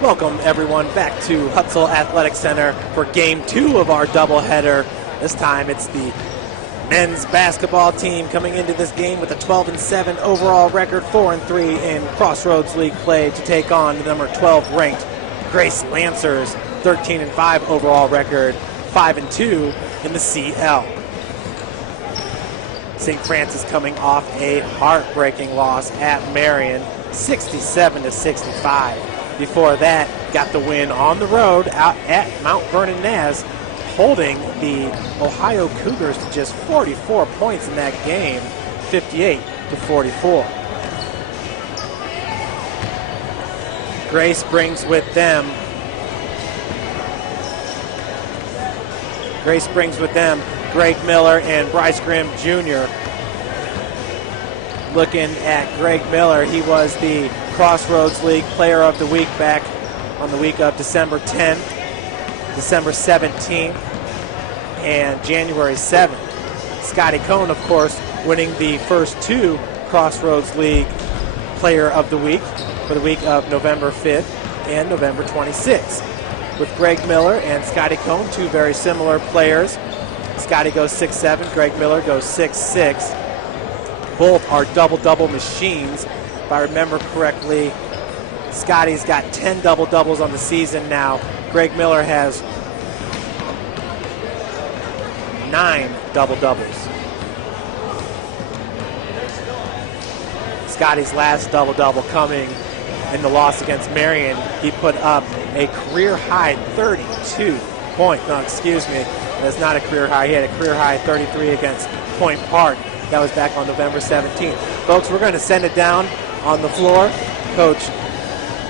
Welcome everyone back to Hutzel Athletic Center for game 2 of our doubleheader. This time it's the men's basketball team coming into this game with a 12-7 overall record, 4-3 in Crossroads League play to take on the number 12 ranked Grace Lancers, 13-5 overall record, 5-2 in the CL. St. Francis coming off a heartbreaking loss at Marion, 67-65. Before that, got the win on the road out at Mount Vernon Naz, holding the Ohio Cougars to just 44 points in that game, 58-44. Grace brings with them Greg Miller and Bryce Grimm Jr. Looking at Greg Miller, he was the Crossroads League Player of the Week back on the week of December 10th, December 17th, and January 7th. Scotty Cohn, of course, winning the first 2 Crossroads League Player of the Week for the week of November 5th and November 26th. With Greg Miller and Scotty Cohn, 2 very similar players. Scotty goes 6'7", Greg Miller goes 6'6". Both are double-double machines. If I remember correctly, Scotty's got 10 double-doubles on the season now. Greg Miller has 9 double-doubles. Scotty's last double-double coming in the loss against Marion. He put up a career-high 32 points. No, excuse me. That's not a career high. He had a career-high 33 against Point Park. That was back on November 17th. Folks, we're going to send it down on the floor. Coach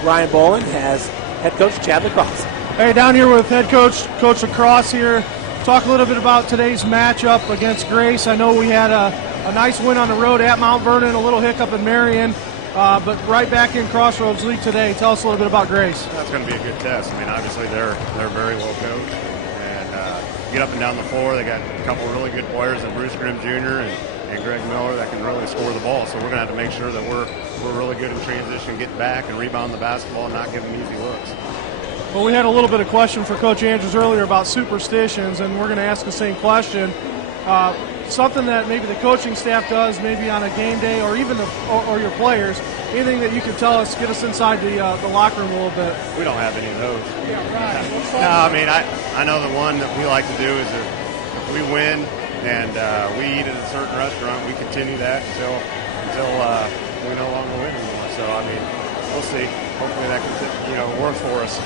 Ryan Bolin has head coach Chad Lacrosse. Hey, down here with head coach Lacrosse here. Talk a little bit about today's matchup against Grace. I know we had a nice win on the road at Mount Vernon, a little hiccup in Marion, but right back in Crossroads League today. Tell us a little bit about Grace. That's going to be a good test. I mean, obviously they're very well coached, and get up and down the floor. They got a couple of really good players in Bruce Grimm Jr. and Greg Miller that can really score the ball. So we're going to have to make sure that we're really good in transition, get back and rebound the basketball and not give them easy looks. Well, we had a little bit of question for Coach Andrews earlier about superstitions, and we're going to ask the same question. Something that maybe the coaching staff does, maybe on a game day, or even or your players. Anything that you can tell us, get us inside the locker room a little bit. We don't have any of those. Yeah, right. No, I mean, I know the one that we like to do is if we win and we eat at a certain restaurant, we continue that until we no longer win anymore. So, I mean, we'll see. Hopefully that can, work for us.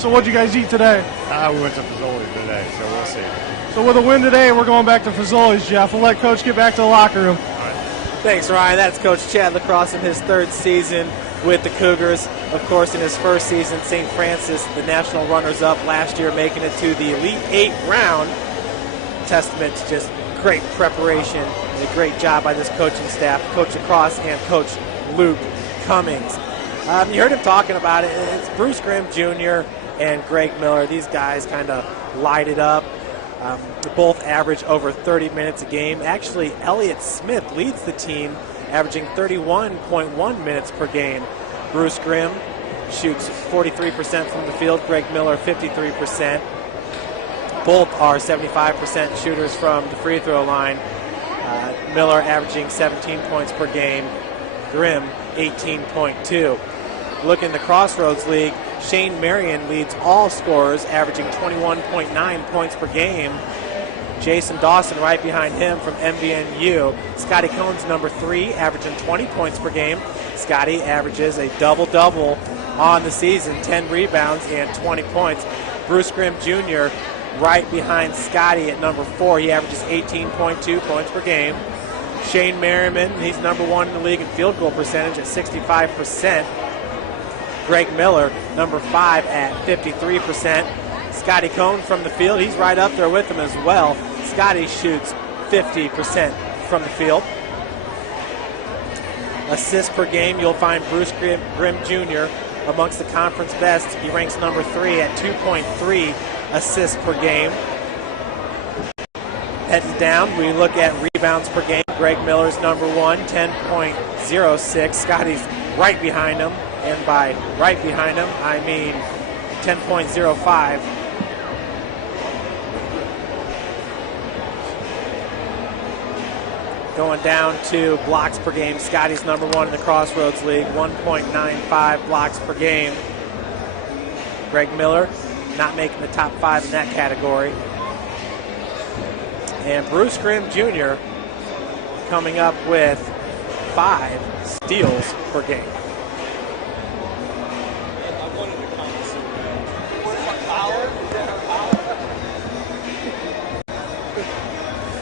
So what did you guys eat today? We went to Fazoli's today, so we'll see. So with a win today, we're going back to Fazoli's, Jeff. We'll let Coach get back to the locker room. All right. Thanks, Ryan. That's Coach Chad Lacrosse in his 3rd season with the Cougars. Of course, in his first season, St. Francis, the national runners-up last year, making it to the Elite 8 round. Testament to just great preparation and a great job by this coaching staff, Coach Lacrosse and Coach Luke Cummings. You heard him talking about it. It's Bruce Grimm Jr. and Greg Miller. These guys kind of light it up. They both average over 30 minutes a game. Actually, Elliott Smith leads the team, averaging 31.1 minutes per game. Bruce Grimm shoots 43% from the field. Greg Miller, 53%. Both are 75% shooters from the free throw line. Miller averaging 17 points per game. Grimm, 18.2. Look in the Crossroads League, Shane Marion leads all scorers, averaging 21.9 points per game. Jason Dawson right behind him from MVNU. Scotty Cohn's number 3, averaging 20 points per game. Scotty averages a double-double on the season, 10 rebounds and 20 points. Bruce Grimm Jr. right behind Scotty at number 4. He averages 18.2 points per game. Shane Merriman, he's number 1 in the league in field goal percentage at 65%. Greg Miller, number 5 at 53%. Scotty Cohn from the field, he's right up there with him as well. Scotty shoots 50% from the field. Assists per game, you'll find Bruce Grimm Jr. amongst the conference best. He ranks number 3 at 2.3 assists per game. Heads down, we look at rebounds per game. Greg Miller's number 1, 10.06. Scotty's right behind him And by right behind him, I mean 10.05. Going down to blocks per game, Scotty's number 1 in the Crossroads League, 1.95 blocks per game. Greg Miller not making the top 5 in that category. And Bruce Grimm Jr. coming up with 5 steals per game.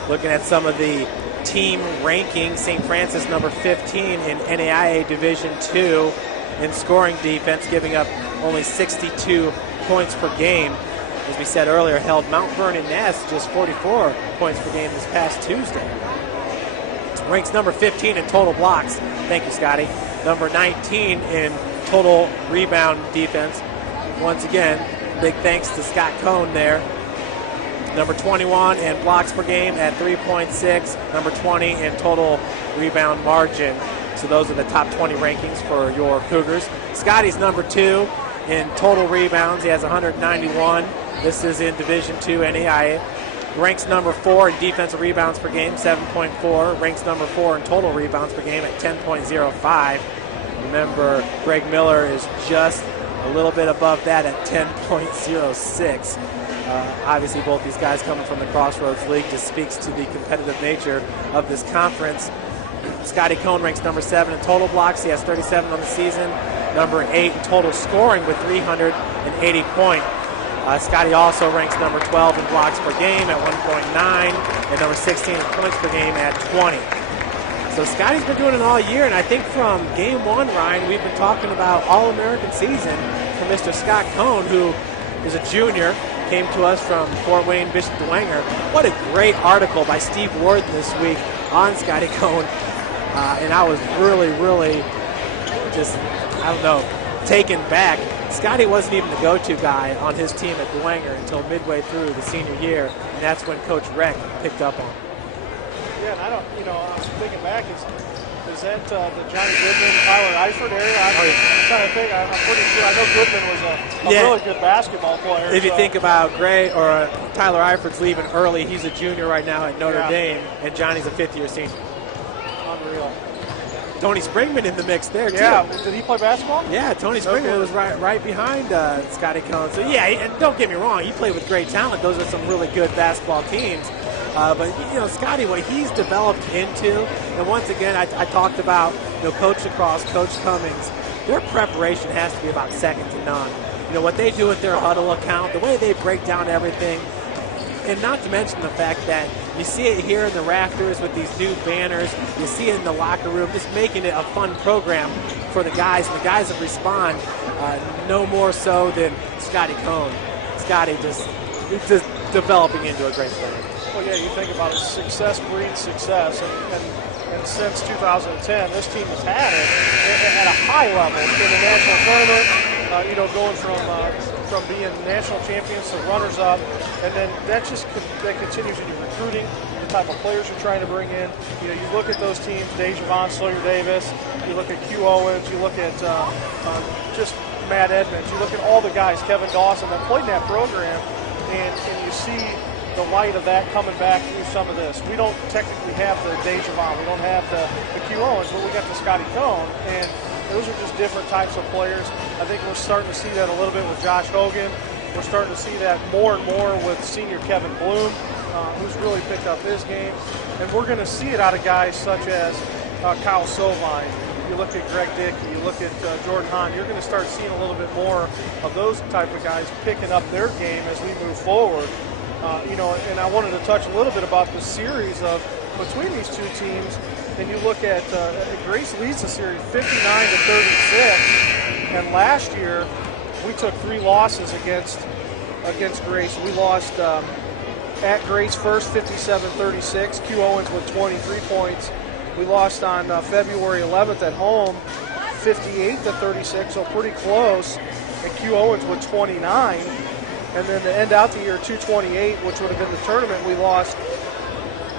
Looking at some of the team rankings, St. Francis number 15 in NAIA Division II in scoring defense, giving up only 62 points per game. As we said earlier, held Mount Vernon Ness just 44 points per game this past Tuesday. Ranks number 15 in total blocks. Thank you, Scotty. Number 19 in total rebound defense. Once again, big thanks to Scott Cohn there. Number 21 in blocks per game at 3.6. Number 20 in total rebound margin. So those are the top 20 rankings for your Cougars. Scotty's number 2 in total rebounds. He has 191. This is in Division II NAIA. Ranks number 4 in defensive rebounds per game, 7.4. Ranks number 4 in total rebounds per game at 10.05. Remember, Greg Miller is just a little bit above that at 10.06. Obviously, both these guys coming from the Crossroads League just speaks to the competitive nature of this conference. Scotty Cohn ranks number 7 in total blocks. He has 37 on the season. Number 8 in total scoring with 380 points. Scotty also ranks number 12 in blocks per game at 1.9 and number 16 in points per game at 20. So Scotty's been doing it all year, and I think from game 1, Ryan, we've been talking about All-American season for Mr. Scott Cohn, who is a junior, came to us from Fort Wayne, Bishop Dwenger. What a great article by Steve Warden this week on Scotty Cohn, and I was really, really just, taken back. Scotty wasn't even the go-to guy on his team at Dwenger until midway through the senior year, and that's when Coach Reck picked up on him. Yeah, and I was thinking back, is that the Johnny Goodman, Tyler Eifert area? I'm trying to think. I'm pretty sure. I know Goodman was a really good basketball player. If you think about Tyler Eifert's leaving early, he's a junior right now at Notre Dame, and Johnny's a 5th-year senior. Unreal. Tony Springman in the mix there, too. Yeah, did he play basketball? Yeah, Tony Springman was right behind Scotty Cohn. So, yeah, and don't get me wrong, he played with great talent. Those are some really good basketball teams. But, Scotty, what he's developed into, and once again, I talked about, Coach Lacrosse, Coach Cummings, their preparation has to be about second to none. What they do with their huddle account, the way they break down everything, and not to mention the fact that you see it here in the rafters with these new banners, you see it in the locker room, just making it a fun program for the guys, and the guys that respond no more so than Scotty Cohn. Scotty just developing into a great player. Well, yeah, you think about it, success breeds success, and since 2010, this team has had it at a high level in the national tournament. Going from being national champions to runners-up, and then that continues in your recruiting, the type of players you're trying to bring in. You look at those teams, DeJavon Sawyer-Davis, you look at Q Owens, you look at just Matt Edmonds, you look at all the guys, Kevin Dawson, that played in that program, and you see the light of that coming back through some of this. We don't technically have the DeJavon, we don't have the Q Owens, but we got the Scotty Cohn, and those are just different types of players. I think we're starting to see that a little bit with Josh Hogan. We're starting to see that more and more with senior Kevin Bloom, who's really picked up his game. And we're going to see it out of guys such as Kyle Sovine. You look at Greg Dickey, you look at Jordan Hahn, you're going to start seeing a little bit more of those type of guys picking up their game as we move forward. And I wanted to touch a little bit about the series between these two teams. And you look at Grace leads the series 59-36, and last year we took 3 losses against Grace. We lost at Grace first, 57-36. Q Owens with 23 points. We lost on February 11th at home, 58-36, so pretty close. And Q Owens with 29. And then to end out the year, 228, which would have been the tournament, we lost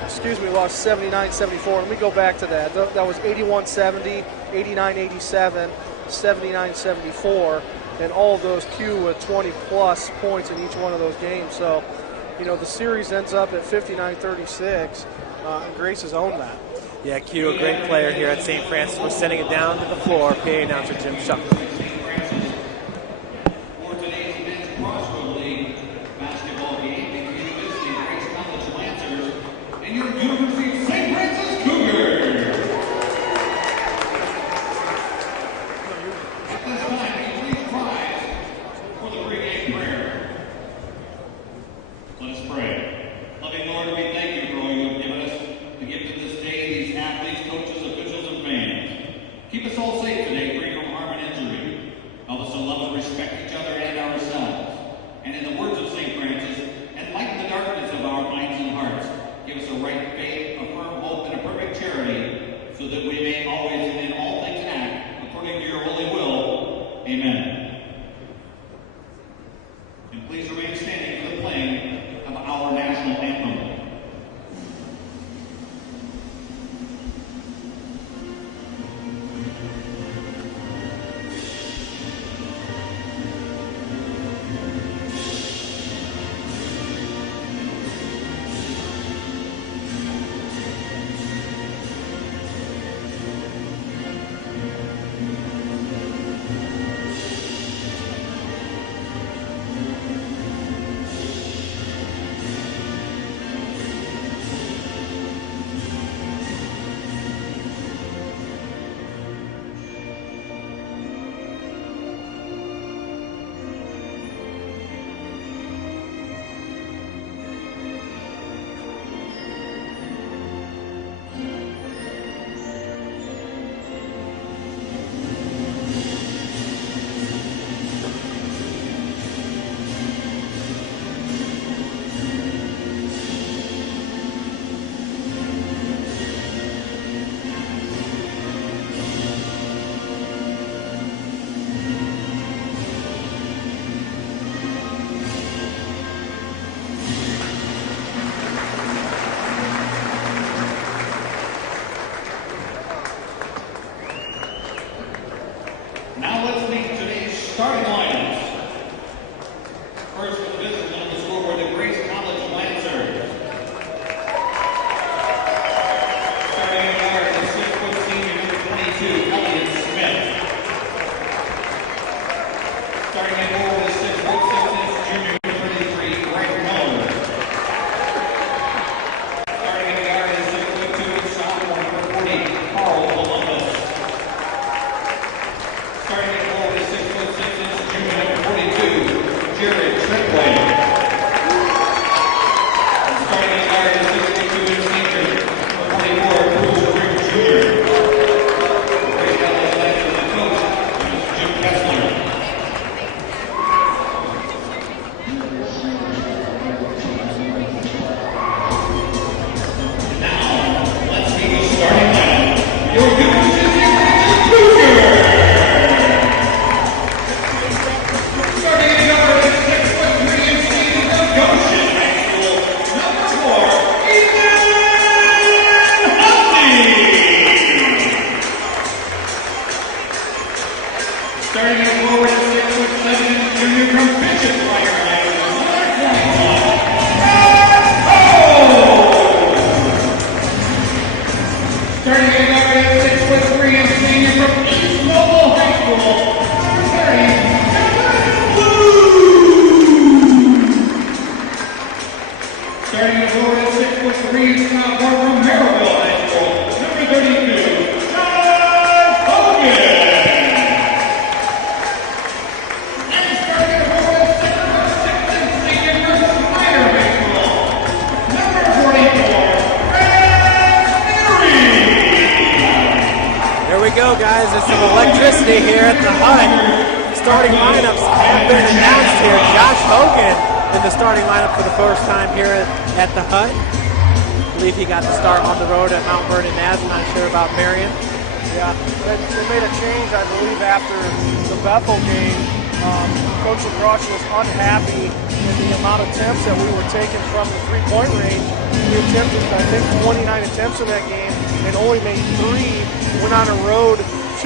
79-74. Let me go back to that. That was 81-70, 89-87, 79-74, and all of those Q with 20-plus points in each one of those games. So, the series ends up at 59-36, and Grace has owned that. Yeah, Q, a great player here at St. Francis. We're sending it down to the floor. PA announcer Jim Shuck.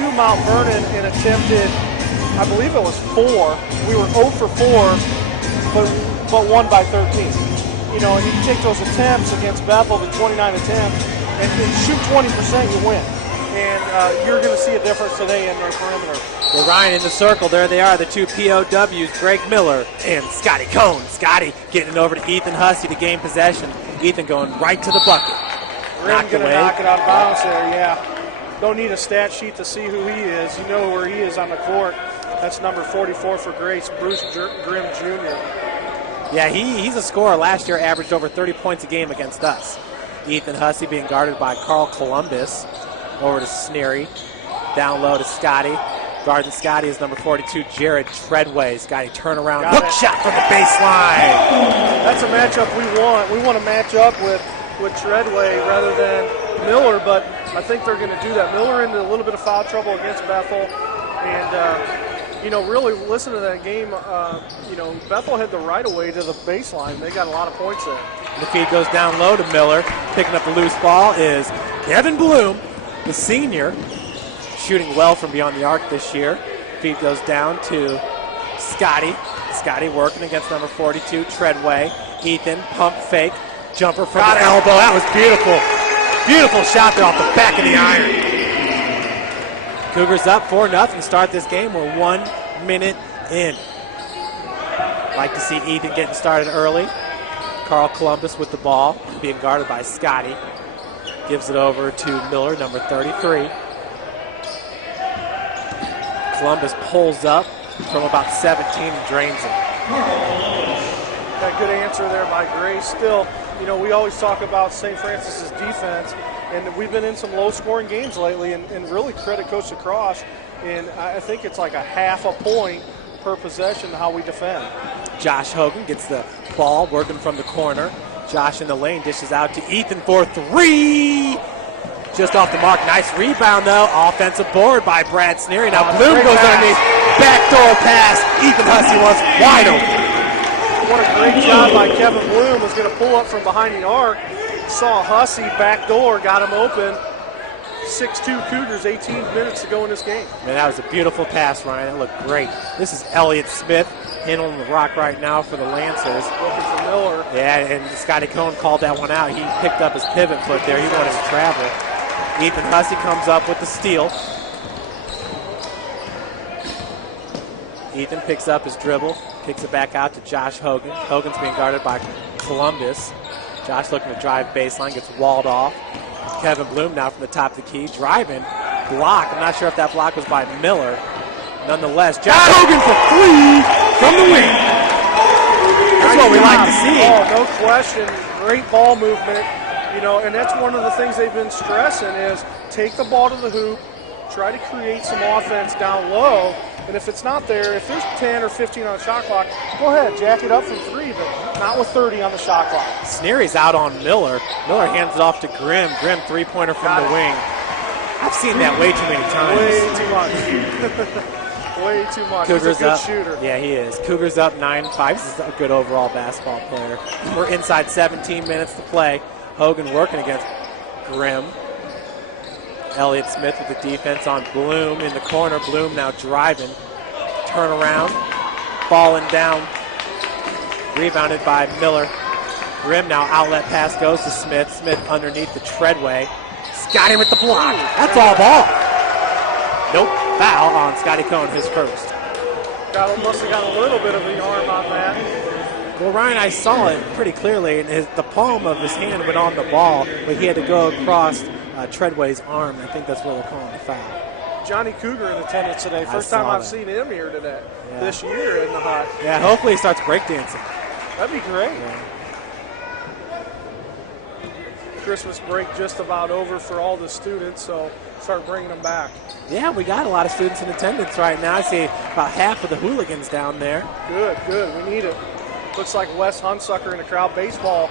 to Mount Vernon and attempted, I believe it was 4. We were 0 for 4, but won by 13. You know, and you take those attempts against Bethel, the 29 attempts, and shoot 20%, you win. And you're going to see a difference today in their perimeter. Well, Ryan in the circle. There they are, the two POWs, Greg Miller and Scotty Cohn. Scotty getting it over to Ethan Hussey to gain possession. Ethan going right to the bucket. Grimm going to knock it out of bounds there, yeah. Don't need a stat sheet to see who he is. You know where he is on the court. That's number 44 for Grace, Bruce Grimm Jr. Yeah, he's a scorer. Last year averaged over 30 points a game against us. Ethan Hussey being guarded by Carl Columbus. Over to Sneary. Down low to Scotty. Guarding Scotty is number 42, Jared Treadway. Scotty turnaround hook shot from the baseline. That's a matchup we want. We want to match up with Treadway rather than Miller, but I think they're going to do that. Miller into a little bit of foul trouble against Bethel. And, you know, really listen to that game. You know, Bethel had the right of way to the baseline. They got a lot of points there. The feed goes down low to Miller. Picking up the loose ball is Kevin Bloom, the senior, shooting well from beyond the arc this year. Feed goes down to Scotty. Scotty working against number 42, Treadway. Ethan, pump fake, jumper from the elbow. That was beautiful. Beautiful shot there off the back of the iron. Cougars up 4-0. Start this game. We're 1 minute in. Like to see Ethan getting started early. Carl Columbus with the ball, being guarded by Scotty. Gives it over to Miller, number 33. Columbus pulls up from about 17 and drains it. That good answer there by Grace. Still, you know, we always talk about St. Francis's defense, and we've been in some low-scoring games lately, and really credit Coach Lacrosse. And I think it's like a half a point per possession how we defend. Josh Hogan gets the ball, working from the corner. Josh in the lane, dishes out to Ethan for 3. Just off the mark. Nice rebound, though. Offensive board by Brad Sneary. Now Bloom goes underneath. Backdoor pass. Ethan Hussey was wide open. What a great job by Kevin Bloom. Was going to pull up from behind the arc. Saw Hussey backdoor, got him open. 6'2 Cougars, 18 minutes to go in this game. Man, that was a beautiful pass, Ryan. It looked great. This is Elliott Smith handling the rock right now for the Lancers. Looking for Miller. Yeah, and Scotty Cohn called that one out. He picked up his pivot foot there. He wanted to travel. Ethan Hussey comes up with the steal. Ethan picks up his dribble, kicks it back out to Josh Hogan. Hogan's being guarded by Columbus. Josh looking to drive baseline, gets walled off. Kevin Bloom now from the top of the key, driving, block. I'm not sure if that block was by Miller. Nonetheless, Josh Hogan for 3 from the wing. That's what we like to see. Oh, no question. Great ball movement. You know, and that's one of the things they've been stressing is take the ball to the hoop, try to create some offense down low, and if it's not there, if there's 10 or 15 on the shot clock, go ahead, jack it up from 3, but not with 30 on the shot clock. Sneary's out on Miller. Miller hands it off to Grimm. Grimm three-pointer from the wing. I've seen that way too many times. Way too much. Way too much. Cougars He's a good up. shooter. Yeah, he is. Cougars up 9-5. This is a good overall basketball player. We're inside 17 minutes to play. Hogan working against Grimm. Elliott Smith with the defense on Bloom in the corner. Bloom now driving. Turn around. Falling down. Rebounded by Miller. Grimm now outlet pass goes to Smith. Smith underneath the Treadway. Scotty with the block. That's all ball. Nope. Foul on Scotty Cohn, his first. Must have got a little bit of the arm on that. Well, Ryan, I saw it pretty clearly, and the palm of his hand went on the ball, but he had to go across Treadway's arm. I think that's what we're calling a foul. Johnny Cougar in attendance today. First time I've seen him here today, this year in the hot. Yeah, hopefully he starts breakdancing. That'd be great. Yeah. Christmas break just about over for all the students, so start bringing them back. Yeah, we got a lot of students in attendance right now. I see about half of the hooligans down there. Good, good. We need it. Looks like Wes Hunsucker in the crowd. Baseball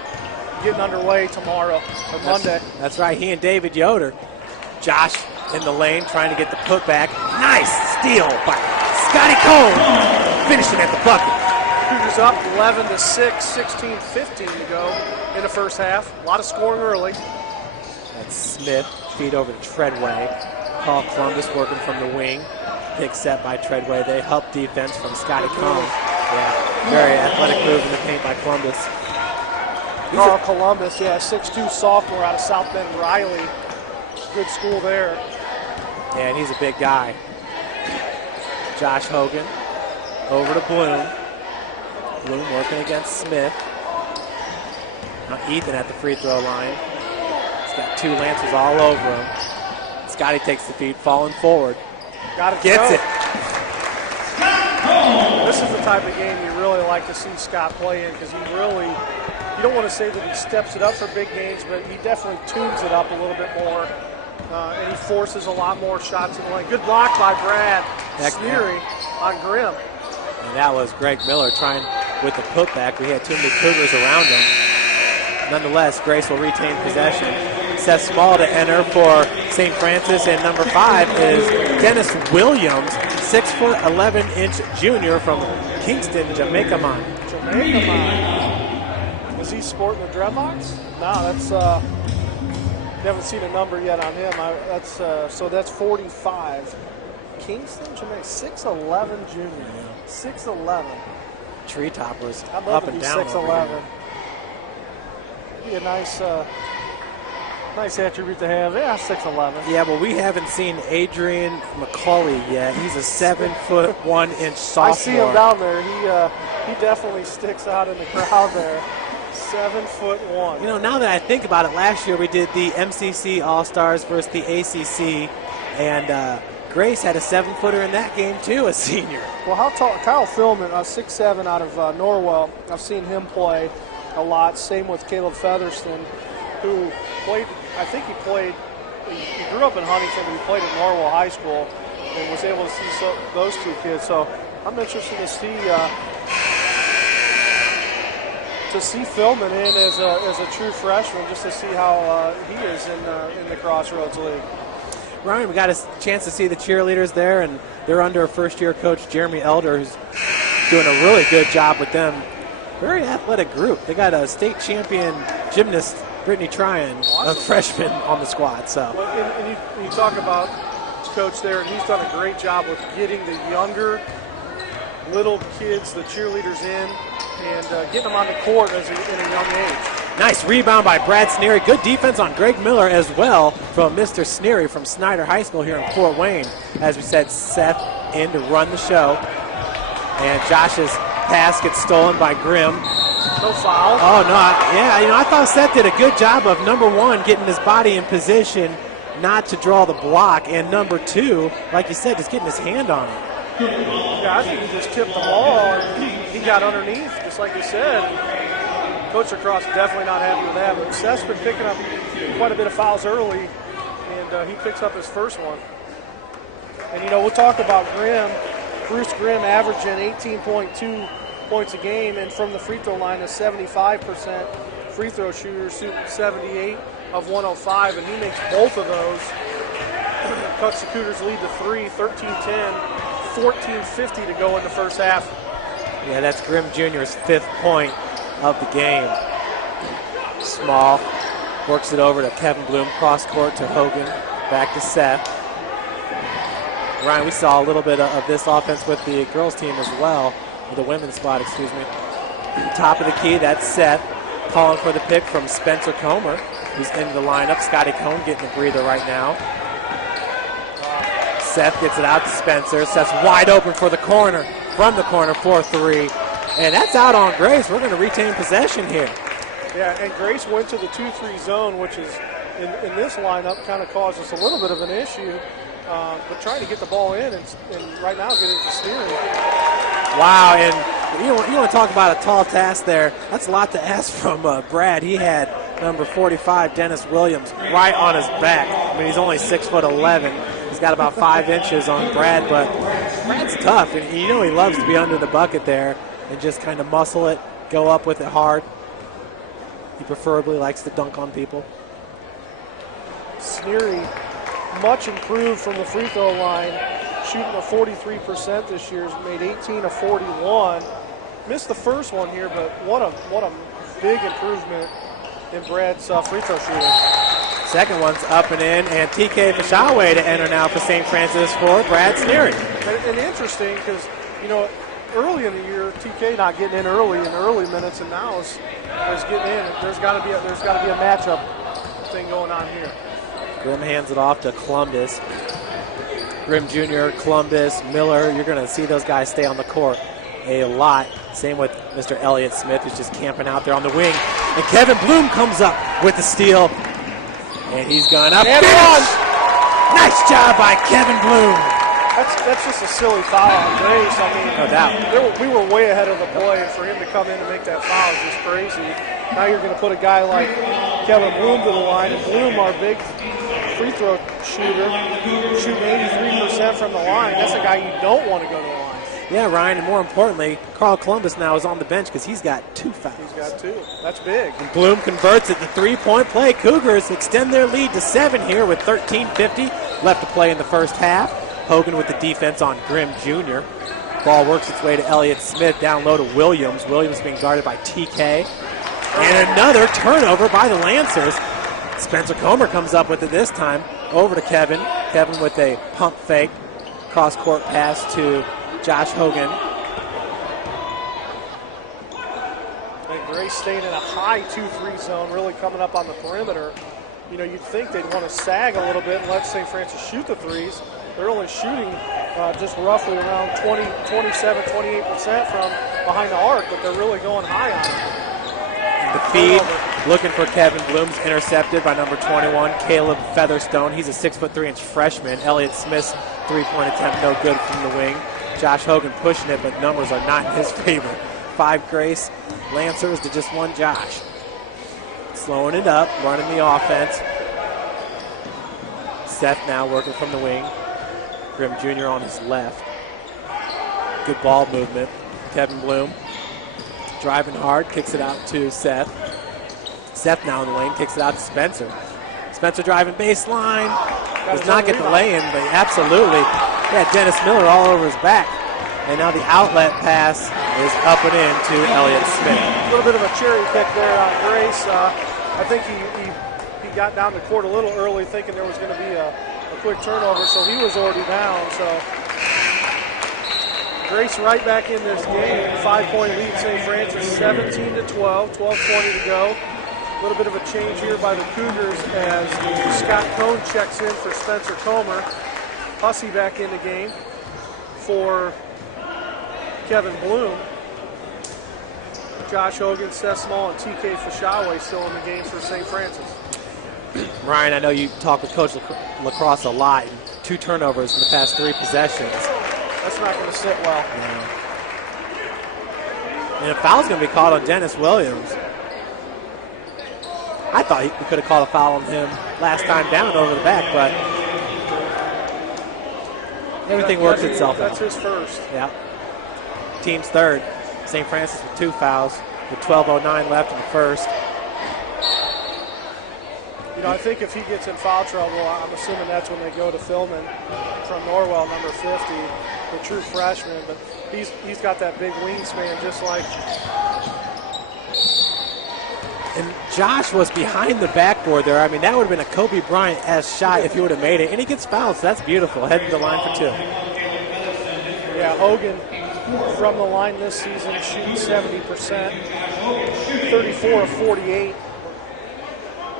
getting underway tomorrow or Monday. That's right. He and David Yoder. Josh in the lane trying to get the putback. Nice steal by Scotty Cohn. Finishing at the bucket. Cougars up 11-6, 16-15 to go in the first half. A lot of scoring early. That's Smith. Feed over to Treadway. Paul Columbus working from the wing. Big set by Treadway. They help defense from Scotty Cohn. Yeah, very athletic move in the paint by Columbus. Carl Columbus, yeah, 6'2 sophomore out of South Bend Riley. Good school there. Yeah, and he's a big guy. Josh Hogan over to Bloom. Bloom working against Smith. Now Ethan at the free throw line. He's got two Lancers all over him. Scotty takes the feed, falling forward. Gets it. This is the type of game you really like to see Scott play in because you don't want to say that he steps it up for big games, but he definitely tunes it up a little bit more. And he forces a lot more shots in the lane. Good block by Brad Sneary on Grimm. And that was Greg Miller trying with the putback. We had too many Cougars around him. Nonetheless, Grace will retain possession. Seth Small to enter for St. Francis, and number 5 is Dennis Williams, 6'11" junior from Kingston, Jamaica. Is he sporting the dreadlocks? No, that's haven't seen a number yet on him. So that's 45. Kingston, Jamaica, 6'11" junior. 6'11". Tree toppers I'd love up to and be down. 6'11". Be a nice attribute to have. Yeah, 6'11". Yeah, but we haven't seen Adrian McCauley yet. He's a 7'1" sophomore. I see him down there. He definitely sticks out in the crowd there. 7'1". You know, now that I think about it, last year we did the MCC All-Stars versus the ACC, and Grace had a 7-footer in that game too, a senior. Well, how tall? Kyle Philman, 6'7" out of Norwell. I've seen him play a lot. Same with Caleb Featherston, who played. I think he grew up in Huntington, but he played at Norwell High School and was able to see those two kids. So I'm interested to see Philman in as a true freshman, just to see how he is in the Crossroads League. Ryan, we got a chance to see the cheerleaders there, and they're under first-year coach Jeremy Elder, who's doing a really good job with them. Very athletic group. They got a state champion gymnast, Brittany Tryon, a freshman on the squad. So, well, and you talk about coach there, and he's done a great job with getting the younger little kids, the cheerleaders in, and getting them on the court in a young age. Nice rebound by Brad Sneary. Good defense on Greg Miller as well from Mr. Sneary from Snyder High School here in Fort Wayne. As we said, Seth in to run the show. And Josh's pass gets stolen by Grimm. No foul. Oh, no. I thought Seth did a good job of, number 1, getting his body in position not to draw the block, and number 2, like you said, just getting his hand on it. Yeah, I think he just tipped the ball, and he got underneath, just like you said. Coach Lacrosse definitely not happy with that, but Seth's been picking up quite a bit of fouls early, and he picks up his first one. And, we'll talk about Grimm. Bruce Grimm averaging 18.2 points a game, and from the free throw line, a 75% free throw shooter, shooting 78 of 105, and he makes both of those. Cuts the Cougars lead to 3, 13-10, 14:50 to go in the first half. Yeah, that's Grimm Jr.'s 5th point of the game. Small works it over to Kevin Bloom, cross court to Hogan, back to Seth. Ryan, we saw a little bit of this offense with the girls team as well, with the women's squad, excuse me. Top of the key, that's Seth, calling for the pick from Spencer Comer, who's in the lineup. Scotty Cohn getting a breather right now. Seth gets it out to Spencer. Seth's wide open for the corner, from the corner, 4-3. And that's out on Grace. We're going to retain possession here. Yeah, and Grace went to the 2-3 zone, which is, in this lineup, kind of caused us a little bit of an issue. But trying to get the ball in and right now get it to steering. Wow, and you want to talk about a tall task there. That's a lot to ask from Brad. He had number 45, Dennis Williams, right on his back. I mean, he's only 6'11". He's got about 5 inches on Brad, but Brad's tough, and he loves to be under the bucket there and just kind of muscle it, go up with it hard. He preferably likes to dunk on people. Sneary, much improved from the free throw line, shooting a 43% this year. He's made 18 of 41. Missed the first one here, but what a big improvement in Brad's free throw shooting. Second one's up and in, and TK Fashawe to enter now for St. Francis for Brad Sneary. And interesting because, early in the year, TK not getting in early in the early minutes, and now is getting in. There's got to be a matchup thing going on here. Grimm hands it off to Columbus. Grimm Jr., Columbus, Miller, you're going to see those guys stay on the court a lot. Same with Mr. Elliott Smith, who's just camping out there on the wing. And Kevin Bloom comes up with the steal. And he's gone up. And one. Nice job by Kevin Bloom. That's just a silly foul on Grace. I mean, No doubt. we were way ahead of the play, and for him to come in and make that foul is just crazy. Now you're going to put a guy like Kevin Bloom to the line, and Bloom, our big free throw shooter, shooting 83% from the line. That's a guy you don't want to go to the line. Yeah, Ryan, and more importantly, Carl Columbus now is on the bench because he's got 2 fouls. He's got 2. That's big. And Bloom converts it. The three-point play. Cougars extend their lead to 7 here with 13:50 left to play in the first half. Hogan with the defense on Grimm Jr. Ball works its way to Elliott Smith, down low to Williams. Williams being guarded by TK. And another turnover by the Lancers. Spencer Comer comes up with it this time. Over to Kevin. Kevin with a pump fake. Cross-court pass to Josh Hogan. And Grace staying in a high 2-3 zone, really coming up on the perimeter. You'd think they'd want to sag a little bit and let St. Francis shoot the threes. They're only shooting just roughly around 27, 28% from behind the arc, but they're really going high on it. The feed, looking for Kevin Bloom's intercepted by number 21, Caleb Featherstone. He's a 6'3" freshman. Elliott Smith's three-point attempt no good from the wing. Josh Hogan pushing it, but numbers are not in his favor. 5 Grace Lancers to just 1 Josh. Slowing it up, running the offense. Seth now working from the wing. Grimm Jr. on his left. Good ball movement. Kevin Bloom driving hard, kicks it out to Seth. Seth now in the lane, kicks it out to Spencer. Spencer driving baseline. Does not get the lay-in, but absolutely. Yeah, Dennis Miller all over his back. And now the outlet pass is up and in to Elliott Smith. A little bit of a cherry pick there on Grace. I think he got down the court a little early thinking there was going to be a quick turnover, so he was already down. So Grace right back in this game. 5-point lead, St. Francis, 17-12, 12:20 to go. A little bit of a change here by the Cougars as Scott Cohn checks in for Spencer Comer. Hussey back in the game for Kevin Bloom. Josh Hogan, Seth Small, and TK Fashawe still in the game for St. Francis. Ryan, I know you talk with Coach Lacrosse a lot. 2 turnovers in the past 3 possessions. That's not going to sit well. And a foul's going to be called on Dennis Williams. I thought we could have called a foul on him last time down over the back, but everything works itself out. That's his first. Yeah. Team's third. St. Francis with 2 fouls with 12:09 left in the first. I think if he gets in foul trouble, I'm assuming that's when they go to Philman from Norwell, number 50, the true freshman. But he's got that big wingspan just like. And Josh was behind the backboard there. I mean, that would have been a Kobe Bryant-esque shot if he would have made it. And he gets fouled, so that's beautiful. Heading to the line for 2. Yeah, Hogan from the line this season shooting 70%, 34 of 48.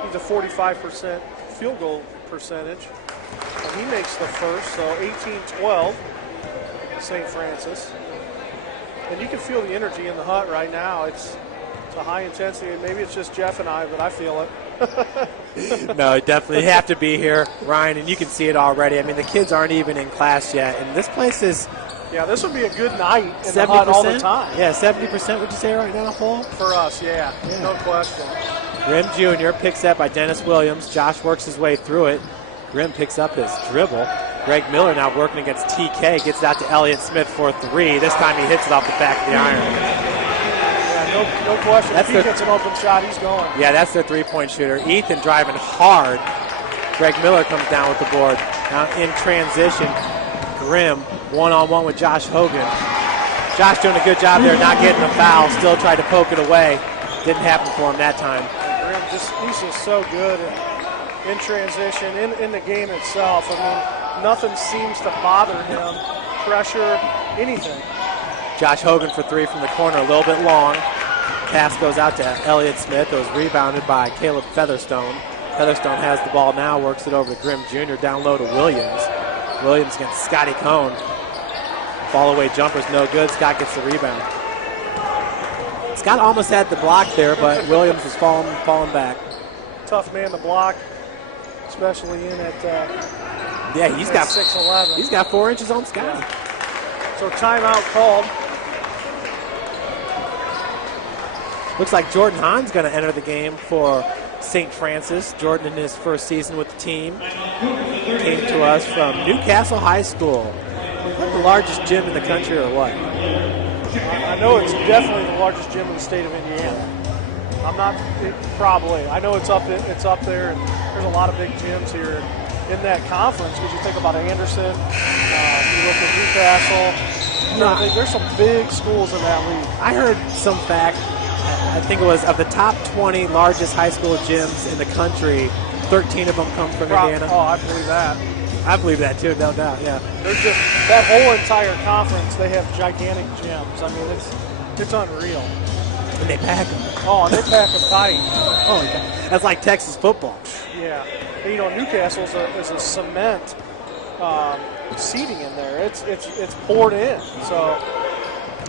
He's a 45% field goal percentage. And he makes the first, so 18-12, St. Francis. And you can feel the energy in the hut right now. It's a high intensity, and maybe it's just Jeff and I, but I feel it. No, definitely have to be here, Ryan, and you can see it already. I mean, the kids aren't even in class yet, and this place is... Yeah, this would be a good night in the hut all the time. Yeah, 70% would you say right now, Paul? For us, yeah, no question. Grimm Jr. picks up by Dennis Williams. Josh works his way through it. Grimm picks up his dribble. Greg Miller now working against TK. Gets it out to Elliott Smith for 3. This time he hits it off the back of the iron. Yeah, no question. If he gets an open shot, he's going. Yeah, that's their 3-point shooter. Ethan driving hard. Greg Miller comes down with the board. Now in transition, Grimm one-on-one with Josh Hogan. Josh doing a good job there, not getting a foul. Still tried to poke it away. Didn't happen for him that time. Grimm he's just so good. And in transition, in the game itself. I mean, nothing seems to bother him, pressure, anything. Josh Hogan for three from the corner, a little bit long. Pass goes out to Elliott Smith. It was rebounded by Caleb Featherstone. Featherstone has the ball now, works it over to Grimm Jr. Down low to Williams. Williams against Scotty Cohn. Fall away jumper's no good. Scott gets the rebound. Scott almost had the block there, but Williams was falling back. Tough man to block, especially in at Yeah, he's got 6'11". He's got 4 inches on Scotty. So timeout called. Looks like Jordan Hahn's going to enter the game for St. Francis. Jordan in his first season with the team. Came to us from Newcastle High School. Is that the largest gym in the country or what? I know it's definitely the largest gym in the state of Indiana. Probably. I know it's up there, and there's a lot of big gyms here in that conference. Because you think about Anderson, you look at Newcastle. There's some big schools in that league. I heard some fact. I think it was of the top 20 largest high school gyms in the country, 13 of them come from Indiana. Oh, I believe that. I believe that too, no doubt. Yeah. There's just that whole entire conference. They have gigantic gyms. I mean, it's unreal. And they pack them. Oh, and they pack them tight. Oh, that's like Texas football. Yeah. And, Newcastle is a cement seating in there. It's poured in, so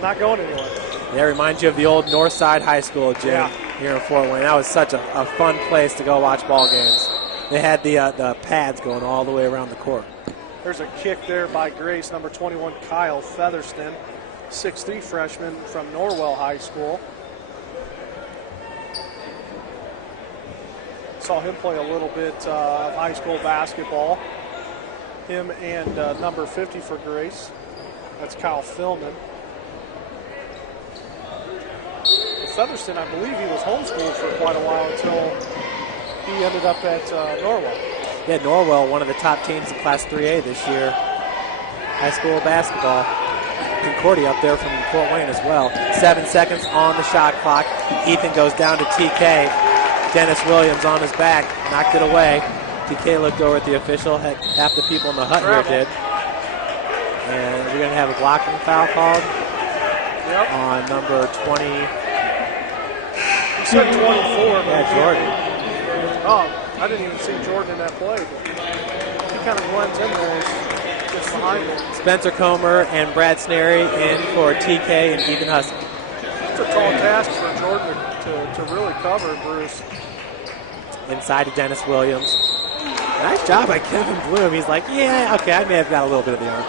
not going anywhere. Yeah, it reminds you of the old Northside High School gym here in Fort Wayne. That was such a fun place to go watch ball games. They had the pads going all the way around the court. There's a kick there by Grace, number 21, Kyle Featherston, 6'3" freshman from Norwell High School. Saw him play a little bit of high school basketball. Him and number 50 for Grace. That's Kyle Philman. Featherston, I believe he was homeschooled for quite a while until he ended up at Norwell. Yeah, Norwell, one of the top teams in Class 3A this year. High school basketball. Concordia up there from Fort Wayne as well. 7 seconds on the shot clock. Ethan goes down to TK. Dennis Williams on his back, knocked it away. TK looked over at the official. Half the people in the hut here did. And we're going to have a blocking foul called on number 20. You said 24. Yeah, Jordan. Oh, I didn't even see Jordan in that play. But he kind of blends in there. Gets behind him. Spencer Comer and Brad Snary in for TK and Ethan Husky. It's a tall task for Jordan to really cover, Bruce. Inside to Dennis Williams. Nice job by Kevin Bloom. He's like, yeah, okay, I may have got a little bit of the arm.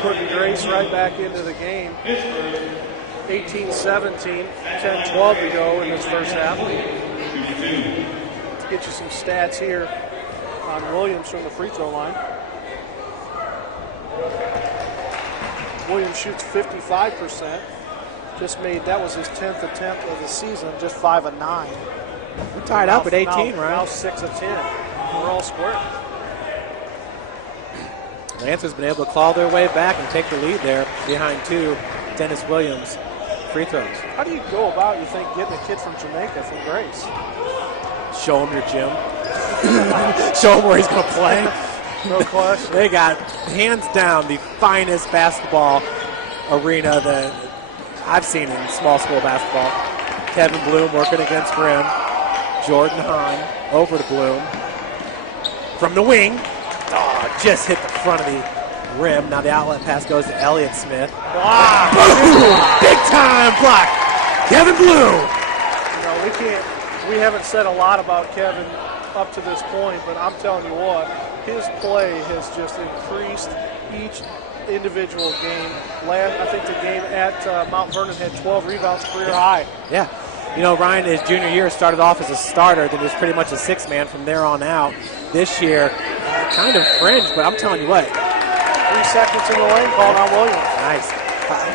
Putting Grace right back into the game. 18-17, 10-12 to go in this first half. Let's get you some stats here on Williams from the free throw line. Williams shoots 55%. That was his 10th attempt of the season, just 5 of 9. We're tied up at 18, right? Now 6 of 10. We're all square. Lancers been able to claw their way back and take the lead there behind 2 Dennis Williams free throws. How do you go about, you think, getting a kid from Jamaica from Grace? Show him your gym. Show him where he's going to play. No question. They got, hands down, the finest basketball arena that I've seen in small school basketball. Kevin Bloom working against Grimm. Jordan Hahn over to Bloom. From the wing. Oh, just hit the front of the rim. Now the outlet pass goes to Elliott Smith. Wow. Boom! Big time block. Kevin Bloom. We haven't said a lot about Kevin up to this point, but I'm telling you what, his play has just increased each individual game. I think the game at Mount Vernon had 12 rebounds, career high. Yeah. Ryan, his junior year, started off as a starter, then he was pretty much a sixth man from there on out. This year, kind of fringe, but I'm telling you what. 3 seconds in the lane, called on Williams. Nice.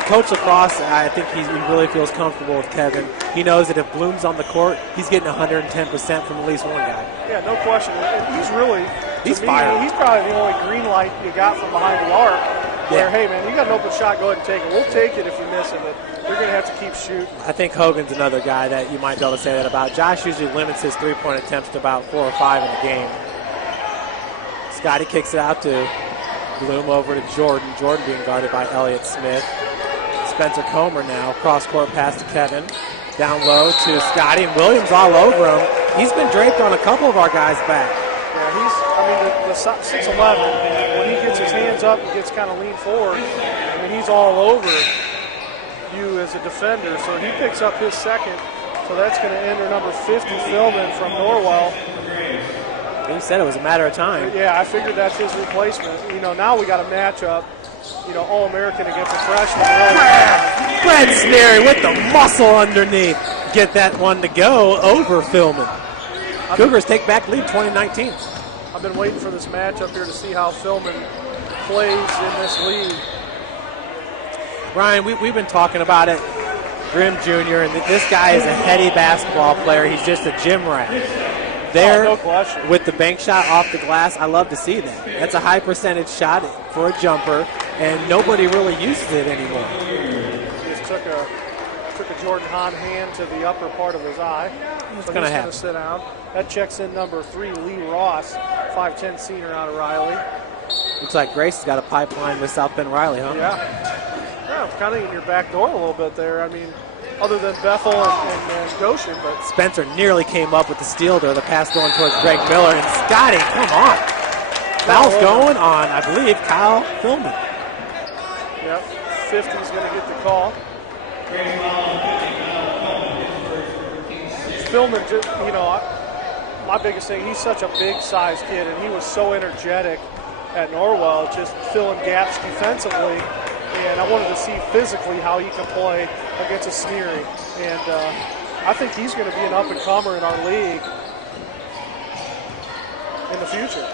Coach Lacrosse, I think he really feels comfortable with Kevin. He knows that if Bloom's on the court, he's getting 110% from at least one guy. Yeah, no question. And he's really, he's fired. He's probably the only green light you got from behind the arc. where, hey, man, you got an open shot, go ahead and take it. We'll take it if you miss it, but you're going to have to keep shooting. I think Hogan's another guy that you might be able to say that about. Josh usually limits his three-point attempts to about 4 or 5 in a game. Scotty kicks it out to Bloom over to Jordan. Jordan being guarded by Elliott Smith. Spencer Comer now, cross-court pass to Kevin. Down low to Scotty, and Williams all over him. He's been draped on a couple of our guys back. Yeah, the 6'11", when he gets his hands up and gets kind of lean forward, he's all over you as a defender. So he picks up his second. So that's going to enter number 50, Philman from Norwell. He said it was a matter of time. Yeah, I figured that's his replacement. Now we got a matchup, All-American against a freshman. Brad Sneary with the muscle underneath. Get that one to go over Philman. Cougars take back lead 2019. I've been waiting for this matchup here to see how Philman plays in this league. Brian, we've been talking about it. Grimm Jr., and this guy is a heady basketball player. He's just a gym rat. There, no question. With the bank shot off the glass, I love to see that. That's a high percentage shot for a jumper, and nobody really uses it anymore. Just took a Jordan Hahn hand to the upper part of his eye. What's so going to happen? He's going to sit down. That checks in number 3, Lee Ross, 5'10" senior out of Riley. Looks like Grace has got a pipeline with South Bend Riley, huh? Yeah, kind of in your back door a little bit there. Other than Bethel and Goshen, but Spencer nearly came up with the steal there. The pass going towards Greg Miller, and Scotty, come on. Foul's going on, I believe, Kyle Philman. Yep, 50's going to get the call. Philman, just, my biggest thing, he's such a big-sized kid, and he was so energetic at Norwell, just filling gaps defensively. And I wanted to see physically how he can play against a Sneary. And I think he's going to be an up-and-comer in our league in the future.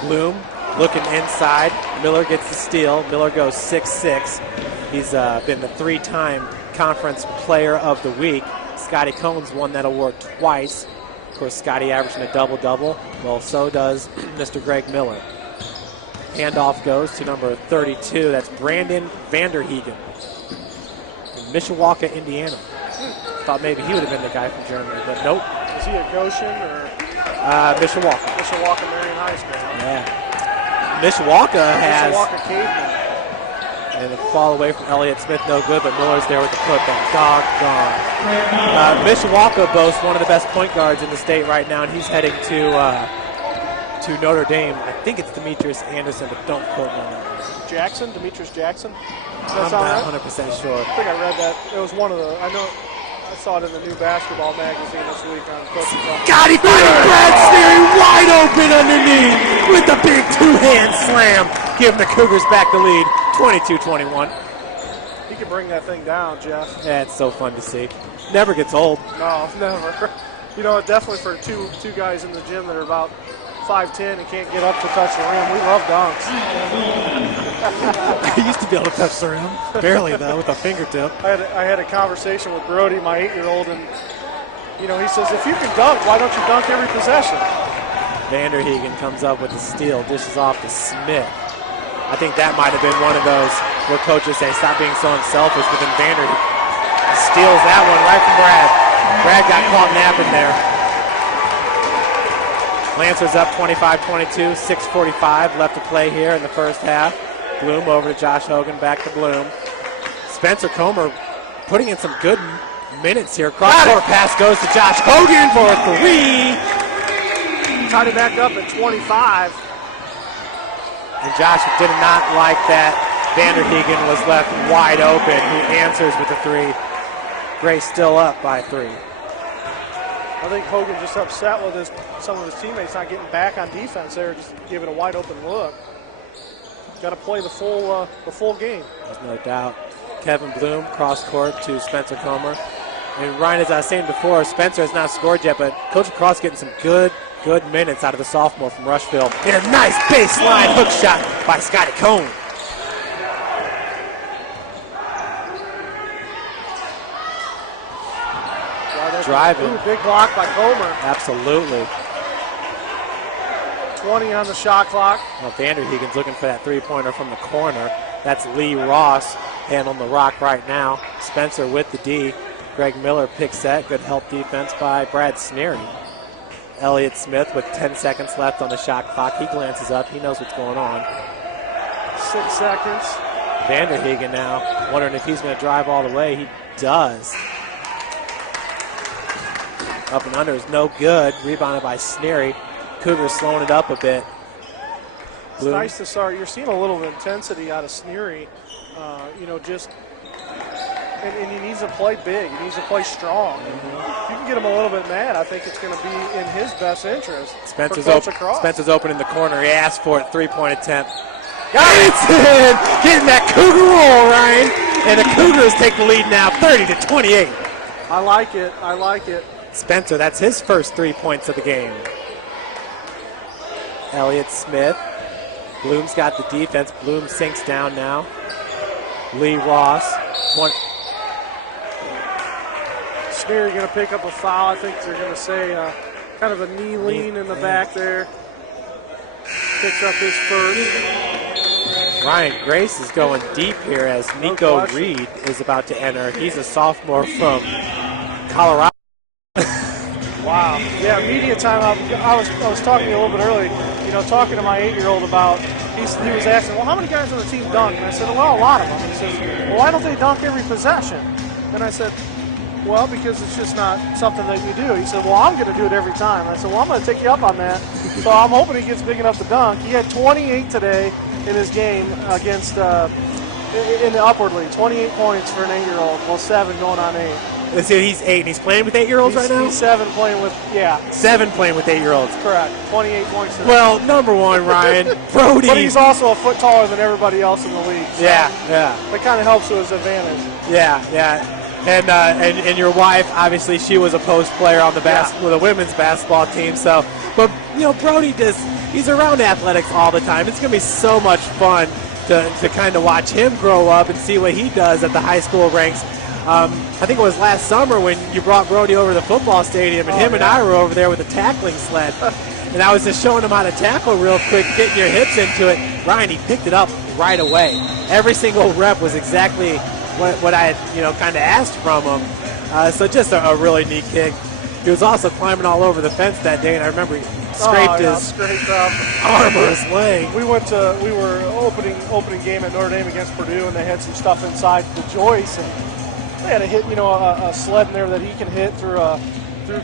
Bloom looking inside. Miller gets the steal. Miller goes 6'6". He's been the 3-time conference player of the week. Scotty Combs won that award twice. Of course, Scotty averaging a double-double. Well, so does Mr. Greg Miller. Handoff goes to number 32. That's Brandon Vanderhegen from Mishawaka, Indiana. Thought maybe he would have been the guy from Germany, but nope. Is he at Goshen or? Mishawaka. Mishawaka Marion High School. Huh? Yeah. Mishawaka has. Mishawaka Caveman. And a fall away from Elliott Smith, no good, but Miller's there with the putback. Doggone. Mishawaka boasts one of the best point guards in the state right now, and he's heading to Notre Dame. I think it's Demetrius Anderson, but don't quote me on that one. Demetrius Jackson? I'm not 100% sure. I think I read that. It was one of the, I saw it in the new basketball magazine this week on Coaching Talk. Got it! Brad Sneary wide open underneath with the big two-hand slam. Giving the Cougars back the lead, 22-21. He can bring that thing down, Jeff. Yeah, it's so fun to see. Never gets old. No, never. Definitely for two guys in the gym that are about 5'10" and can't get up to touch the rim. We love dunks. I used to be able to touch the rim. Barely, though, with a fingertip. I had a conversation with Brody, my 8-year-old, and, he says, if you can dunk, why don't you dunk every possession? Vanderhegen comes up with the steal, dishes off to Smith. I think that might have been one of those where coaches say, stop being so unselfish, but then Vanderhegen steals that one right from Brad. Brad got caught napping there. Lancers up 25-22, 6:45 left to play here in the first half. Bloom over to Josh Hogan, back to Bloom. Spencer Comer putting in some good minutes here. Cross-court pass goes to Josh Hogan for a 3. Tied it back up at 25. And Josh did not like that Vanderhegen was left wide open. He answers with a 3. Gray still up by 3. I think Hogan just upset with some of his teammates not getting back on defense there, just giving a wide open look. Got to play the full game. There's no doubt. Kevin Bloom cross court to Spencer Comer. And Ryan, as I was saying before, Spencer has not scored yet, but Coach Cross getting some good minutes out of the sophomore from Rushville. And a nice baseline hook shot by Scotty Cone. Driving. Ooh, big block by Comer. Absolutely. 20 on the shot clock. Well, Vanderhegen's looking for that three-pointer from the corner. That's Lee Ross handling the rock right now. Spencer with the D. Greg Miller picks that. Good help defense by Brad Sneary. Elliott Smith with 10 seconds left on the shot clock. He glances up. He knows what's going on. 6 seconds. Vanderhegen now wondering if he's going to drive all the way. He does. Up and under is no good. Rebounded by Sneary. Cougars slowing it up a bit. It's nice to start. You're seeing a little intensity out of Sneary. And he needs to play big. He needs to play strong. If you can get him a little bit mad, I think it's going to be in his best interest. Spencer's Spencer's open in the corner. He asked for it. 3-point attempt. Got it in! Getting that Cougar roll, Ryan. And the Cougars take the lead now, 30-28. I like it. I like it. Spencer, that's his first 3 points of the game. Elliott Smith. Bloom's got the defense. Bloom sinks down now. Lee Ross. Sneary going to pick up a foul. I think they're going to say kind of a knee lean in the back there. Picks up his first. Ryan Grace is going deep here as Nico Reed is about to enter. He's a sophomore from Colorado. Wow. Yeah, media timeout. I was talking to you a little bit earlier, talking to my 8-year-old about, he was asking, well, how many guys on the team dunk? And I said, well, a lot of them. He says, well, why don't they dunk every possession? And I said, well, because it's just not something that you do. He said, well, I'm going to do it every time. I said, well, I'm going to take you up on that. So I'm hoping he gets big enough to dunk. He had 28 today in his game against in the Upward League. 28 points for an 8-year-old. Well, 7 going on 8. Let's see, he's 8 and he's playing with 8-year-olds right now? He's 7 playing with, 7 playing with 8-year-olds. Correct. 28 points today. Well, number one, Ryan, Brody. But he's also a foot taller than everybody else in the league. So yeah. That kind of helps to his advantage. Yeah. And your wife, obviously, she was a post player on the with a women's basketball team. So, but Brody he's around athletics all the time. It's going to be so much fun to kind of watch him grow up and see what he does at the high school ranks. I think it was last summer when you brought Brody over to the football stadium, and and I were over there with a tackling sled. And I was just showing him how to tackle real quick, getting your hips into it. Ryan, he picked it up right away. Every single rep was exactly what I had, kind of asked from him. So just a really neat kid. He was also climbing all over the fence that day, and I remember he scraped his arm or his leg. We were opening game at Notre Dame against Purdue, and they had some stuff inside the joist, and they had to hit, a sled in there that he can hit through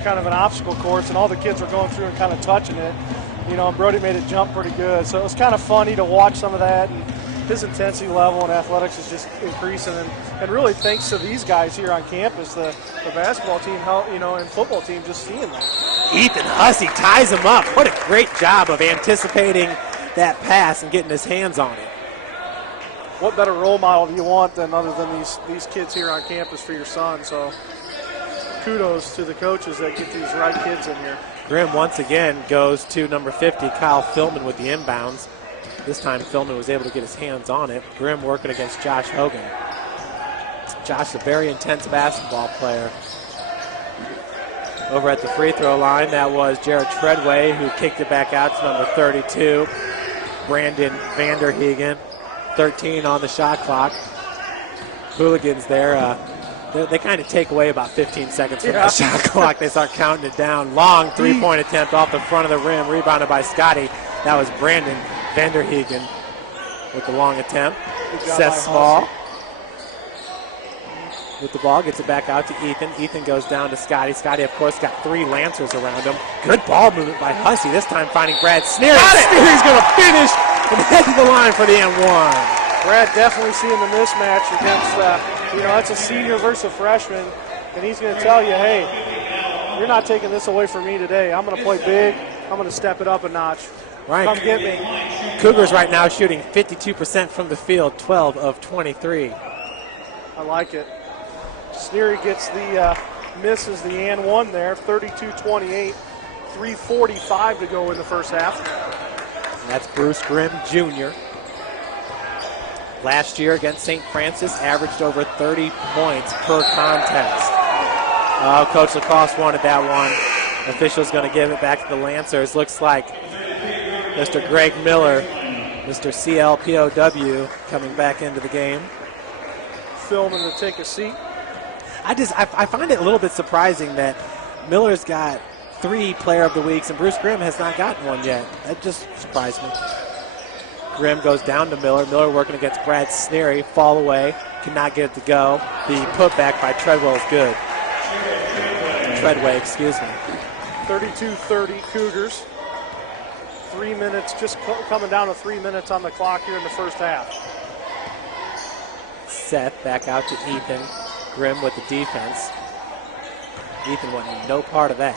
kind of an obstacle course, and all the kids were going through and kind of touching it. And Brody made it jump pretty good. So it was kind of funny to watch some of that, and his intensity level in athletics is just increasing, and really thanks to these guys here on campus, the basketball team, and football team, just seeing that. Ethan Hussey ties him up. What a great job of anticipating that pass and getting his hands on it. What better role model do you want than other than these kids here on campus for your son? So kudos to the coaches that get these right kids in here. Grimm once again goes to number 50, Kyle Philman with the inbounds. This time Philman was able to get his hands on it. Grimm working against Josh Hogan. Josh, a very intense basketball player. Over at the free throw line, that was Jared Treadway, who kicked it back out to number 32, Brandon Vanderhegen. 13 on the shot clock. Hooligans there, they kind of take away about 15 seconds from the shot clock. They start counting it down. Long three-point attempt off the front of the rim, rebounded by Scotty. That was Brandon Vanderhegen with the long attempt. Seth Small with the ball, gets it back out to Ethan. Ethan goes down to Scotty. Scotty, of course, got 3 Lancers around him. Good ball movement by Hussey, this time finding Brad Sneary. Sneary's going to finish and head to the line for the N1. Brad definitely seeing the mismatch against, that's a senior versus a freshman, and he's going to tell you, hey, you're not taking this away from me today. I'm going to play big. I'm going to step it up a notch. Right. Come get me. Cougars right now shooting 52% from the field, 12 of 23. I like it. Sneary gets misses the and one there, 32-28, 3:45 to go in the first half. And that's Bruce Grimm Jr. Last year against St. Francis, averaged over 30 points per contest. Coach Lacrosse wanted that one. Official's going to give it back to the Lancers. Looks like Mr. Greg Miller Mr. CLPOW coming back into the game. Filming to take a seat. I find it a little bit surprising that Miller's got 3 Player of the Weeks and Bruce Grimm has not gotten one yet. That just surprised me. Grimm goes down to Miller. Miller working against Brad Sneary. Fall away. Cannot get it to go. The putback by Treadwell is good. Treadway, excuse me. 32-30 Cougars. 3 minutes, just coming down to 3 minutes on the clock here in the first half. Seth back out to Ethan. Grimm with the defense. Ethan wanted no part of that.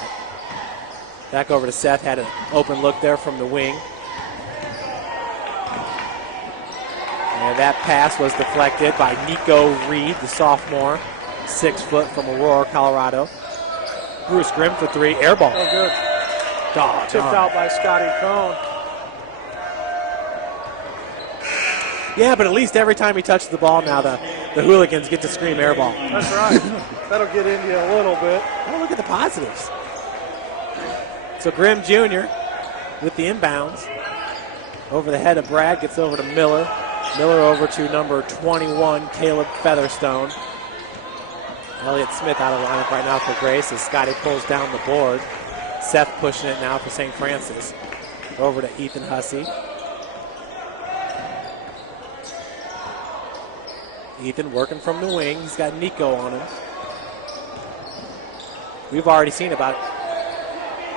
Back over to Seth. Had an open look there from the wing. And that pass was deflected by Nico Reed, the sophomore. 6 foot from Aurora, Colorado. Bruce Grimm for 3. Air ball. Oh, good. Tipped out by Scotty Cohn. Yeah, but at least every time he touches the ball now, the hooligans get to scream air ball. That's right. That'll get into you a little bit. Oh, look at the positives. So Grimm Jr. with the inbounds. Over the head of Brad, gets over to Miller. Miller over to number 21, Caleb Featherstone. Elliott Smith out of the lineup right now for Grace as Scotty pulls down the board. Seth pushing it now for St. Francis. Over to Ethan Hussey. Ethan working from the wing. He's got Nico on him. We've already seen about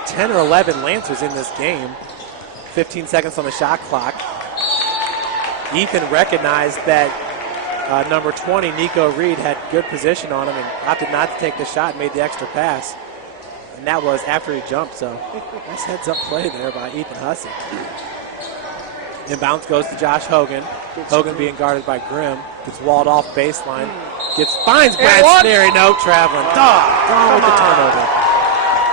10 or 11 Lancers in this game. 15 seconds on the shot clock. Ethan recognized that number 20, Nico Reed, had good position on him and opted not to take the shot and made the extra pass. And that was after he jumped, so nice heads-up play there by Ethan Hussey. Inbounds goes to Josh Hogan. Hogan being guarded by Grimm. Gets walled off baseline. Finds Brad Sneary. No traveling. Gone with the turnover.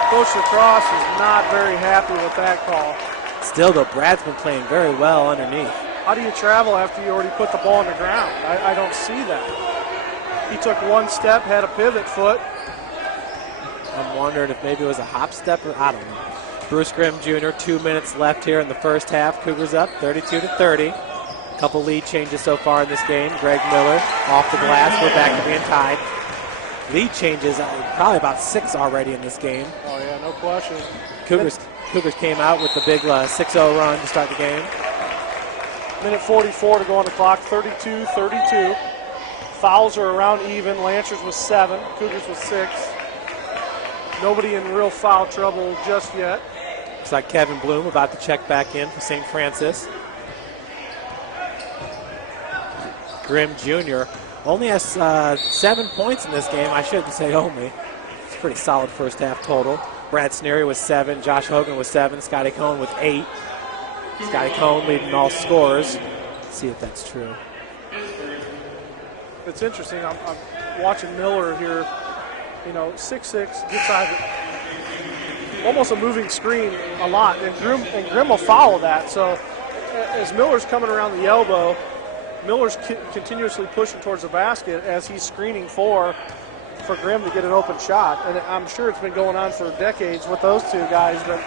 Coach Lacrosse is not very happy with that call. Still, though, Brad's been playing very well underneath. How do you travel after you already put the ball on the ground? I don't see that. He took one step, had a pivot foot. I'm wondering if maybe it was a hop step or I don't know. Bruce Grimm Jr., 2 minutes left here in the first half. Cougars up 32-30. Couple lead changes so far in this game. Greg Miller off the glass. We're back to being tied. Lead changes, probably about 6 already in this game. Oh, yeah, no question. Cougars came out with the big 6-0 run to start the game. Minute 44 to go on the clock, 32-32. Fouls are around even. Lancers with 7, Cougars with 6. Nobody in real foul trouble just yet. Looks like Kevin Bloom about to check back in for St. Francis. Grimm Jr. only has 7 points in this game. I shouldn't say only. It's a pretty solid first half total. Brad Sneary with 7. Josh Hogan with 7. Scotty Cohn with 8. Scotty Cohn leading all scorers. Let's see if that's true. It's interesting. I'm watching Miller here. 6'6", gets out of almost a moving screen a lot, and Grimm will follow that. So as Miller's coming around the elbow, Miller's continuously pushing towards the basket as he's screening for Grimm to get an open shot. And I'm sure it's been going on for decades with those two guys, but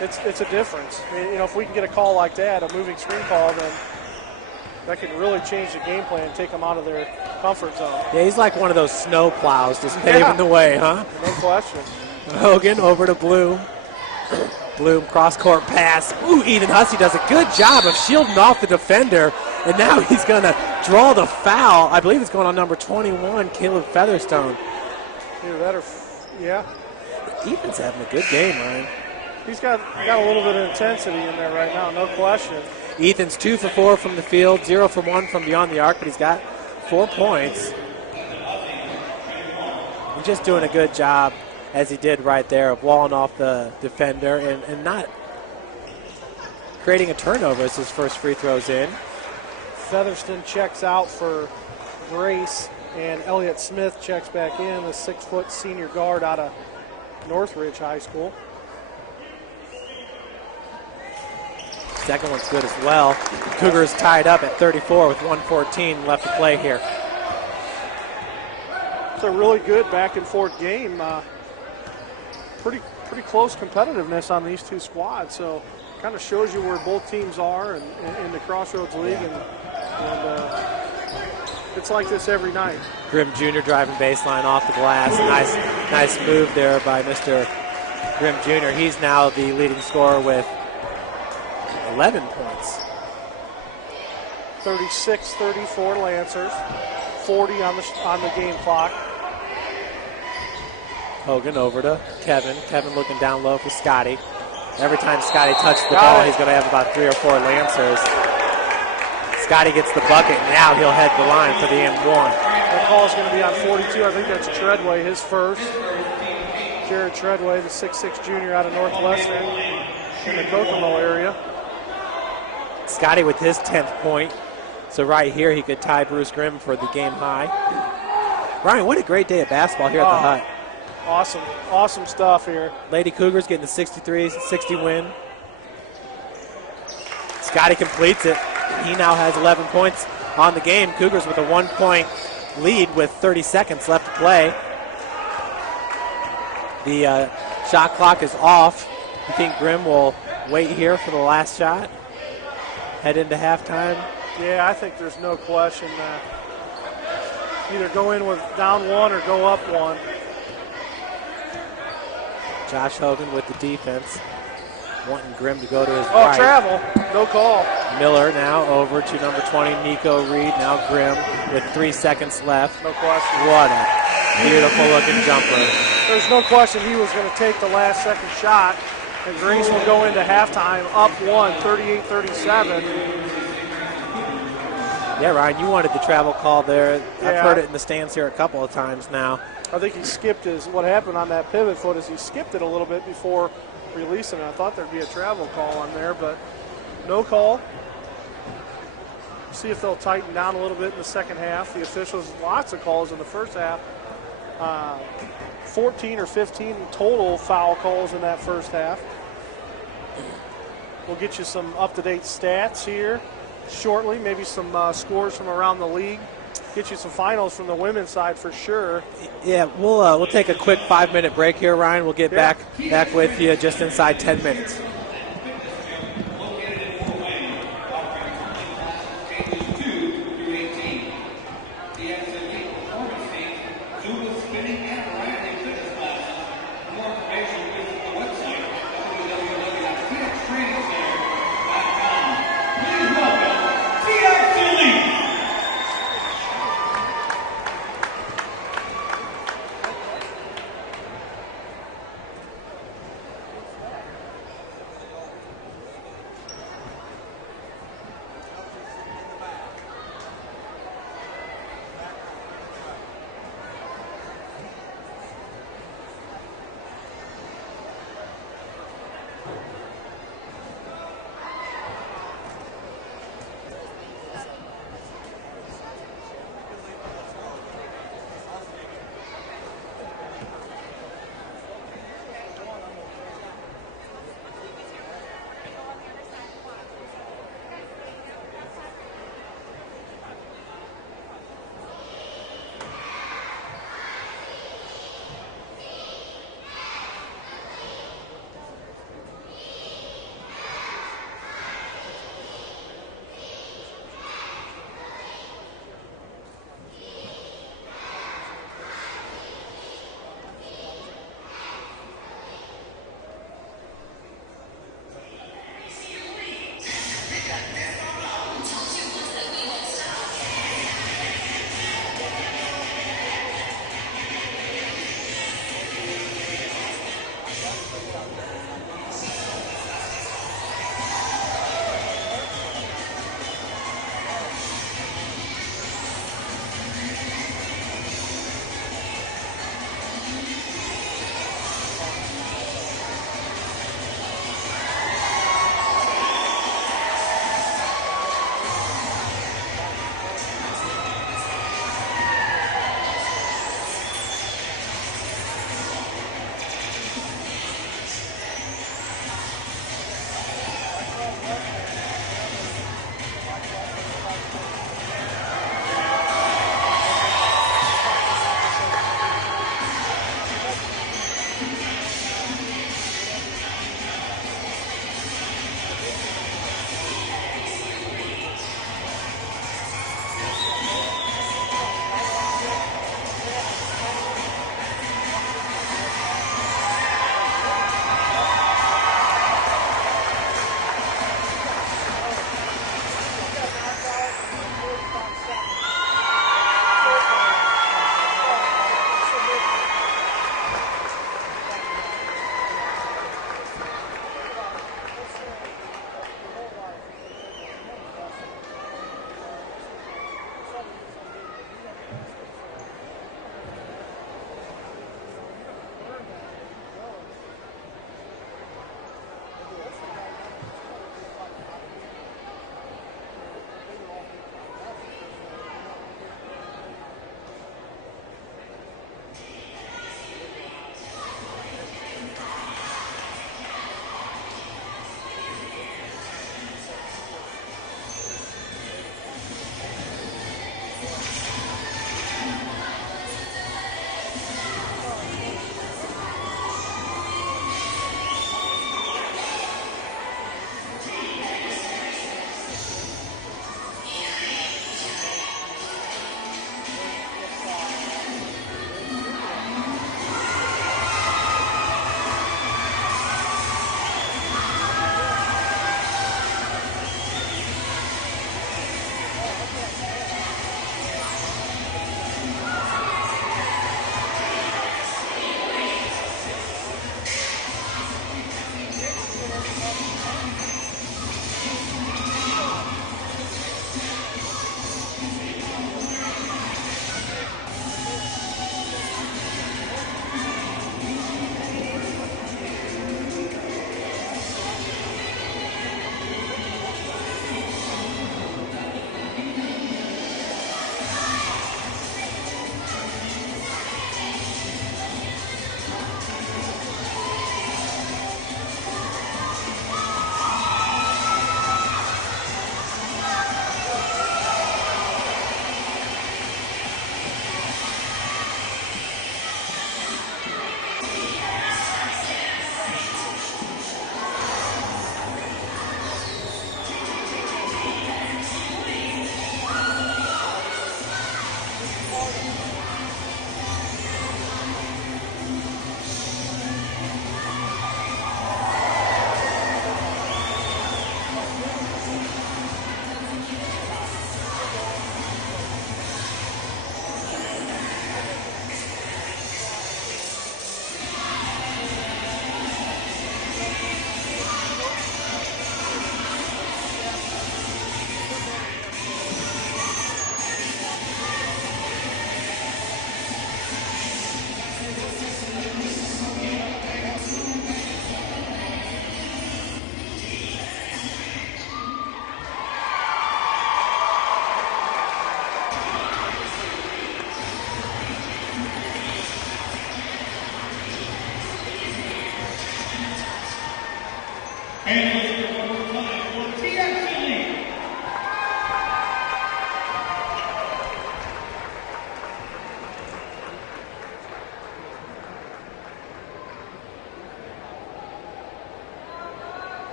it's a difference. If we can get a call like that, a moving screen call, then that could really change the game plan and take them out of their comfort zone. Yeah, he's like one of those snow plows just paving the way, huh? No question. Hogan over to Bloom. Bloom cross-court pass. Ooh, Ethan Hussey does a good job of shielding off the defender, and now he's going to draw the foul. I believe it's going on number 21, Caleb Featherstone. Either that or, yeah. Ethan's having a good game, Ryan. He's got a little bit of intensity in there right now, no question. Ethan's 2 for 4 from the field, 0 for 1 from beyond the arc, but he's got 4 points. He's just doing a good job, as he did right there, of walling off the defender and not creating a turnover as his first free throw's in. Featherston checks out for Grace, and Elliott Smith checks back in, the 6-foot senior guard out of Northridge High School. Second one's good as well. Cougars tied up at 34 with 1:14 left to play here. It's a really good back and forth game. Pretty close competitiveness on these two squads. So kind of shows you where both teams are in the Crossroads League, and it's like this every night. Grimm Jr. driving baseline off the glass. Nice move there by Mr. Grimm Jr. He's now the leading scorer with 11 points. 36-34 Lancers, 40 on the game clock. Hogan over to Kevin. Kevin looking down low for Scotty. Every time Scotty touches the ball, he's going to have about 3 or 4 Lancers. Scotty gets the bucket. Now he'll head the line for the M1. That call is going to be on 42. I think that's Treadway, his first. Jared Treadway, the 6'6 junior out of Northwestern in the Kokomo area. Scotty with his 10th point. So right here, he could tie Bruce Grimm for the game high. Ryan, what a great day of basketball here at the Hut. Awesome stuff here. Lady Cougars getting the 63-60 win. Scotty completes it. He now has 11 points on the game. Cougars with a 1-point lead with 30 seconds left to play. The shot clock is off. You think Grimm will wait here for the last shot? Head into halftime? Yeah, I think there's no question that either go in with down 1 or go up 1. Josh Hogan with the defense, wanting Grimm to go to his right. Travel, no call. Miller now over to number 20, Nico Reed. Now Grimm with 3 seconds left. No question. What a beautiful looking jumper. There's no question he was going to take the last second shot, and Greens will go into halftime up 1, 38-37. Yeah, Ryan, you wanted the travel call there. Yeah. I've heard it in the stands here a couple of times now. I think he skipped what happened on that pivot foot is he skipped it a little bit before releasing it. I thought there'd be a travel call on there, but no call. See if they'll tighten down a little bit in the second half. The officials, lots of calls in the first half. 14 or 15 total foul calls in that first half. We'll get you some up-to-date stats here shortly, maybe some scores from around the league. Get you some finals from the women's side for sure. Yeah, we'll take a quick 5-minute break here, Ryan. We'll get back with you just inside 10 minutes.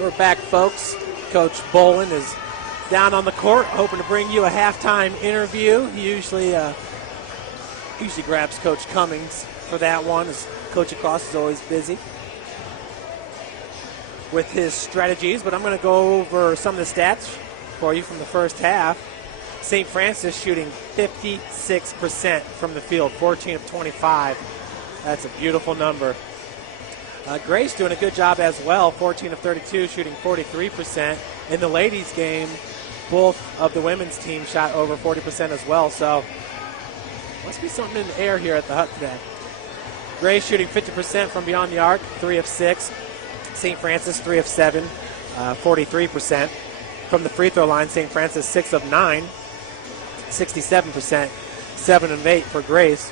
We're back, folks. Coach Bolin is down on the court, hoping to bring you a halftime interview. He usually grabs Coach Cummings for that one, as Coach Across is always busy with his strategies. But I'm going to go over some of the stats for you from the first half. St. Francis shooting 56% from the field, 14 of 25. That's a beautiful number. Grace doing a good job as well, 14 of 32, shooting 43%. In the ladies' game, both of the women's team shot over 40% as well, so must be something in the air here at the Hut today. Grace shooting 50% from beyond the arc, 3 of 6. St. Francis, 3 of 7, 43%. From the free throw line, St. Francis, 6 of 9, 67%. 7 of 8 for Grace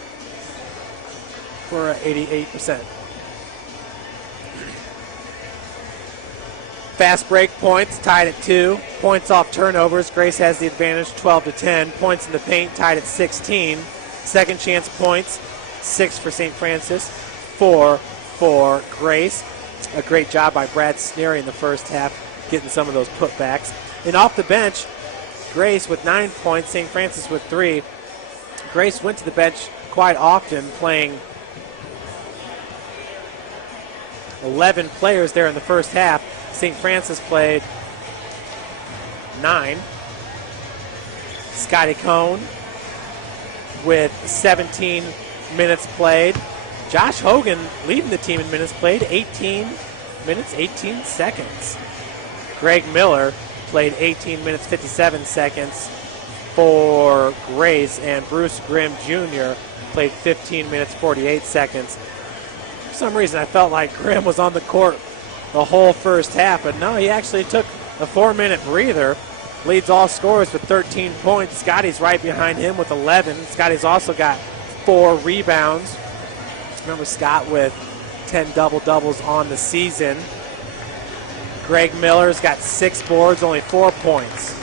for 88%. Fast break points tied at 2. Points off turnovers. Grace has the advantage, 12 to 10. Points in the paint tied at 16. Second chance points, 6 for St. Francis, 4 for Grace. A great job by Brad Sneary in the first half, getting some of those putbacks. And off the bench, Grace with 9 points, St. Francis with 3. Grace went to the bench quite often, playing 11 players there in the first half. St. Francis played 9. Scotty Cohn with 17 minutes played. Josh Hogan leading the team in minutes played, 18 minutes, 18 seconds. Greg Miller played 18 minutes, 57 seconds for Grace, and Bruce Grimm Jr. played 15 minutes, 48 seconds. For some reason, I felt like Grimm was on the court the whole first half, but no, he actually took a 4-minute breather leads all scorers with 13 points. Scotty's right behind him with 11. Scotty's also got 4 rebounds. Remember Scott with 10 double-doubles on the season. Greg Miller's got 6 boards, only 4 points.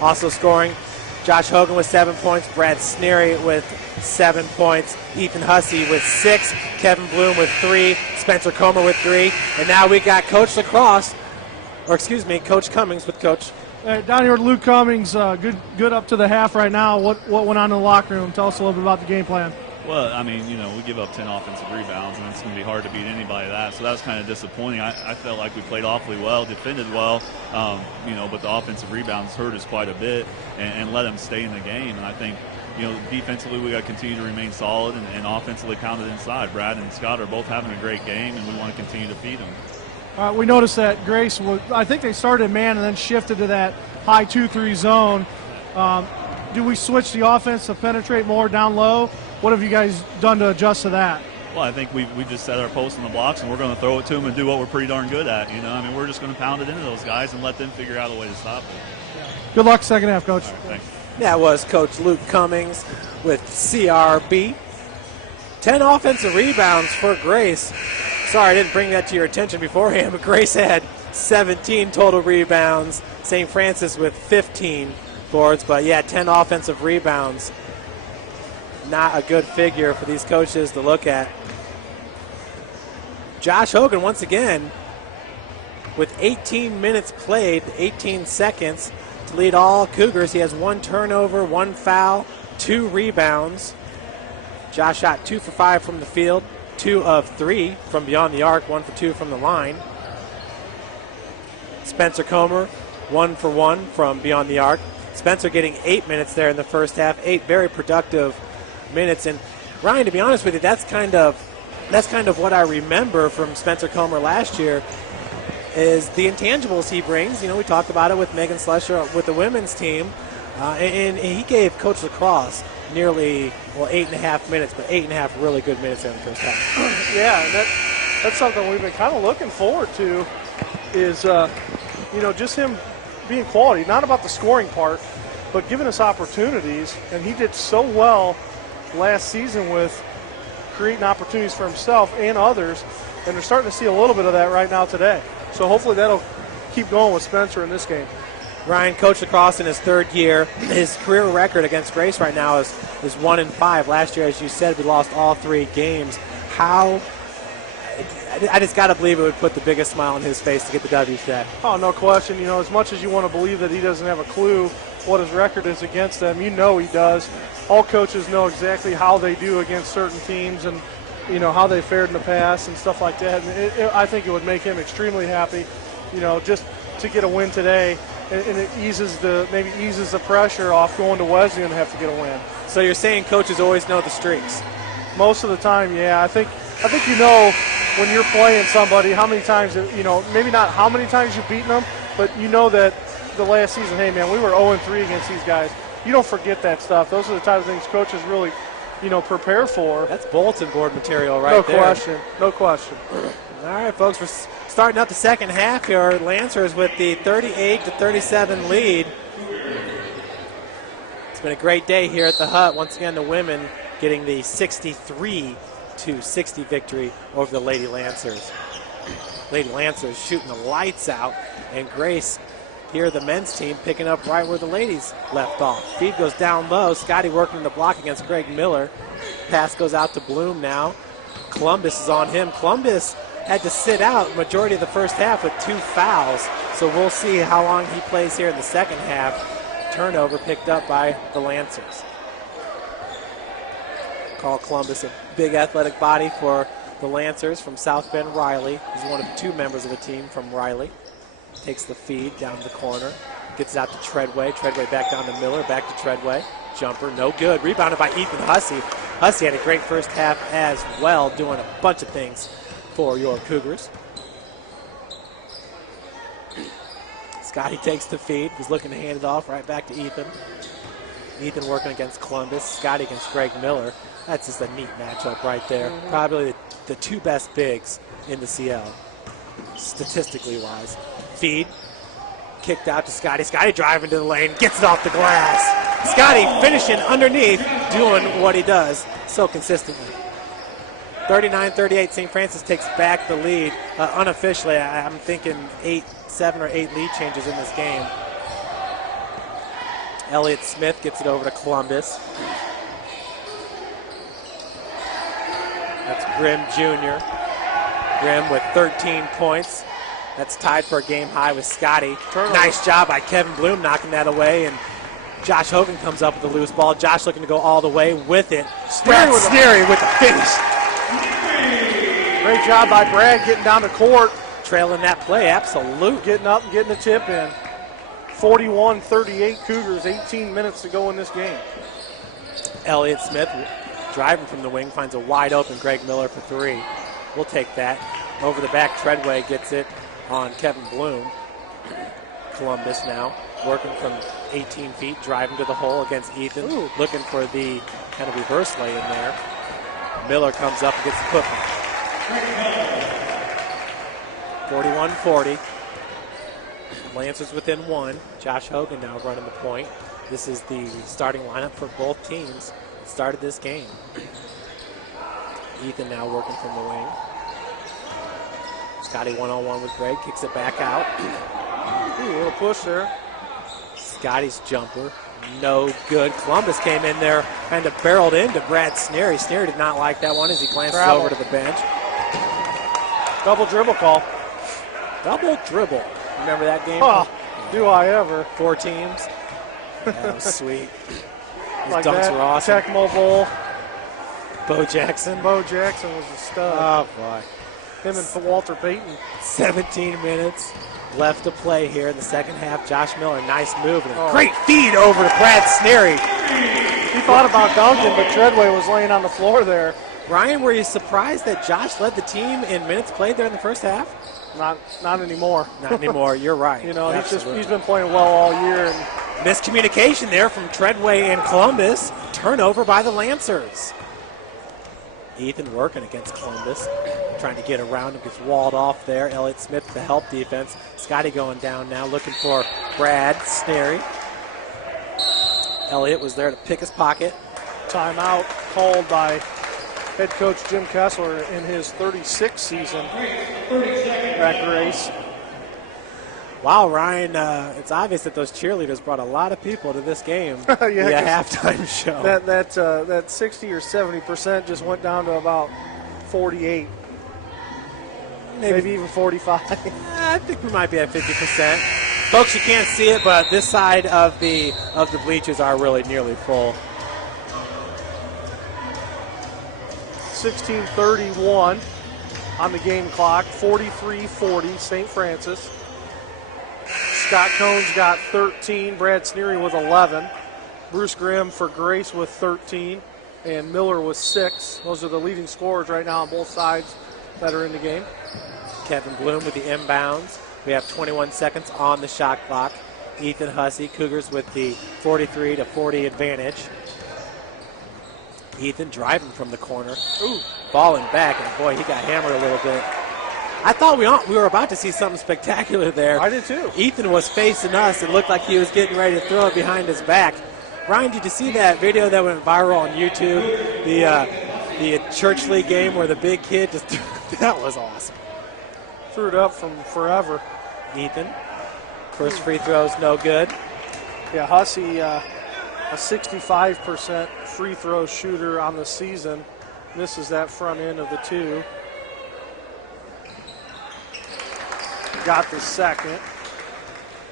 Also scoring, Josh Hogan with 7 points, Brad Sneary with 7 points, Ethan Hussey with 6, Kevin Bloom with 3, Spencer Comer with 3, and now we got Coach Lacrosse, Coach Cummings with Coach. Down here with Luke Cummings, good up to the half right now. What went on in the locker room? Tell us a little bit about the game plan. Well, I mean, we give up 10 offensive rebounds, and it's going to be hard to beat anybody that. So that was kind of disappointing. I felt like we played awfully well, defended well, but the offensive rebounds hurt us quite a bit and let them stay in the game. And I think, defensively we got to continue to remain solid and offensively pound it inside. Brad and Scott are both having a great game, and we want to continue to feed them. We noticed that Grace, I think they started man and then shifted to that high 2-3 zone. Do we switch the offense to penetrate more down low? What have you guys done to adjust to that? Well, I think we just set our posts in the blocks, and we're going to throw it to them and do what we're pretty darn good at. We're just going to pound it into those guys and let them figure out a way to stop it. Good luck second half, Coach. All right, thanks. That was Coach Luke Cummings with CRB. 10 offensive rebounds for Grace. Sorry, I didn't bring that to your attention beforehand, but Grace had 17 total rebounds. St. Francis with 15 boards, but 10 offensive rebounds. Not a good figure for these coaches to look at. Josh Hogan, once again, with 18 minutes played, 18 seconds to lead all Cougars. He has 1 turnover, 1 foul, 2 rebounds. Josh shot 2 for 5 from the field, 2 of 3 from beyond the arc, 1 for 2 from the line. Spencer Comer, 1 for 1 from beyond the arc. Spencer getting 8 minutes there in the first half, 8 very productive minutes. And Ryan, to be honest with you, that's kind of what I remember from Spencer Comer last year is the intangibles he brings. We talked about it with Megan Slusher with the women's team, and he gave Coach Lacrosse nearly 8.5 minutes, but 8.5 really good minutes in the first half. Yeah, and that's something we've been kind of looking forward to is just him being quality, not about the scoring part, but giving us opportunities. And he did so well last season with creating opportunities for himself and others, and they're starting to see a little bit of that right now today. So hopefully that'll keep going with Spencer in this game. Ryan, Coach Lacrosse in his 3rd year. His career record against Grace right now is 1-5. Last year, as you said, we lost all 3 games. I just got to believe it would put the biggest smile on his face to get the W today. Oh, no question. As much as you want to believe that he doesn't have a clue what his record is against them, he does. All coaches know exactly how they do against certain teams and, how they fared in the past and stuff like that. And I think it would make him extremely happy, just to get a win today. And it eases the pressure off going to Wesleyan to have to get a win. So you're saying coaches always know the streaks? Most of the time, yeah. I think when you're playing somebody how many times, maybe not how many times you've beaten them, but that the last season, hey, man, we were 0-3 against these guys. You don't forget that stuff. Those are the type of things coaches really, prepare for. That's bulletin board material right there. No question. All right, folks, we're starting out the second half here. Lancers with the 38-37 lead. It's been a great day here at the Hut. Once again, the women getting the 63-60 victory over the Lady Lancers. Lady Lancers shooting the lights out, and Grace here, the men's team, picking up right where the ladies left off. Feed goes down low. Scotty working the block against Greg Miller. Pass goes out to Bloom now. Columbus is on him. Columbus had to sit out majority of the first half with 2 fouls, so we'll see how long he plays here in the second half. Turnover picked up by the Lancers. Carl Columbus, a big athletic body for the Lancers from South Bend Riley. He's one of 2 members of the team from Riley. Takes the feed down the corner. Gets it out to Treadway. Treadway back down to Miller. Back to Treadway. Jumper, no good. Rebounded by Ethan Hussey. Hussey had a great first half as well, doing a bunch of things for your Cougars. Scotty takes the feed. He's looking to hand it off right back to Ethan. Ethan working against Columbus. Scotty against Greg Miller. That's just a neat matchup right there. Probably the 2 best bigs in the CL, statistically wise. Feed. kicked out to Scotty. Scotty driving to the lane, gets it off the glass. Scotty finishing underneath, doing what he does so consistently. 39-38, St. Francis takes back the lead. Unofficially, I'm thinking 7 or 8 lead changes in this game. Elliott Smith gets it over to Columbus. That's Grimm Jr. Grimm with 13 points. That's tied for a game high with Scotty. Nice job by Kevin Bloom knocking that away, and Josh Hogan comes up with the loose ball. Josh looking to go all the way with it. Brad Sneary with the finish. Great job by Brad getting down the court. Trailing that play, absolute. Getting up and getting the tip in. 41-38 Cougars, 18 minutes to go in this game. Elliott Smith driving from the wing, finds a wide open Greg Miller for 3. We'll take that. Over the back, Treadway gets it on Kevin Bloom. Columbus now working from 18 feet, driving to the hole against Ethan. Ooh. Looking for the kind of reverse lay in there. Miller comes up and gets the putback. 41-40. Lancers within 1. Josh Hogan now running the point. This is the starting lineup for both teams. Started this game. Ethan now working from the wing. Scotty one-on-one with Greg, kicks it back out. Ooh, a little push there. Scotty's jumper, no good. Columbus came in there, kind of barreled into Brad Sneary. Sneary did not like that one as he glances over to the bench. Double dribble call. Double dribble. Remember that game? Oh, do I ever. 4 teams. That was sweet. His Like dunks that. were awesome. Tecmo Bowl. Bo Jackson. Bo Jackson was a stud. Oh, boy. Him and Walter Payton. 17 minutes left to play here in the second half. Josh Miller, nice move. And a Oh. great feed over to Brad Sneary. He thought about dunking, but Treadway was laying on the floor there. Ryan, were you surprised that Josh led the team in minutes played there in the first half? Not anymore. Not anymore. You're right. You know, Absolutely. he's been playing well all year. And Miscommunication there from Treadway and Columbus. Turnover by the Lancers. Ethan working against Columbus. Trying to get around him. Gets walled off there. Elliott Smith, the help defense. Scotty going down now, looking for Brad Sneary. Elliott was there to pick his pocket. timeout called by head coach Jim Kessler in his 36th season at Grace. Wow, Ryan, it's obvious that those cheerleaders brought a lot of people to this game. Yeah, halftime show. That 60 or 70% just went down to about 48, maybe even 45. I think we might be at 50%. Folks, you can't see it, but this side of the bleachers are really nearly full. 16:31 on the game clock, 43-40 St. Francis. Scott Cones got 13, Brad Sneary with 11, Bruce Grimm for Grace with 13, and Miller with 6. Those are the leading scorers right now on both sides that are in the game. Kevin Bloom with the inbounds. We have 21 seconds on the shot clock. Ethan Hussey, Cougars with the 43-40 advantage. Ethan driving from the corner. Ooh, falling back, and boy, he got hammered a little bit. I thought we were about to see something spectacular there. I did too. Ethan was facing us. It looked like he was getting ready to throw it behind his back. Ryan, did you see that video that went viral on YouTube? The Church League game where the big kid just that was awesome. Threw it up from forever. Ethan, first free throw's no good. Yeah, Hussey, a 65% free throw shooter on the season. Misses that front end of the two. Got the second.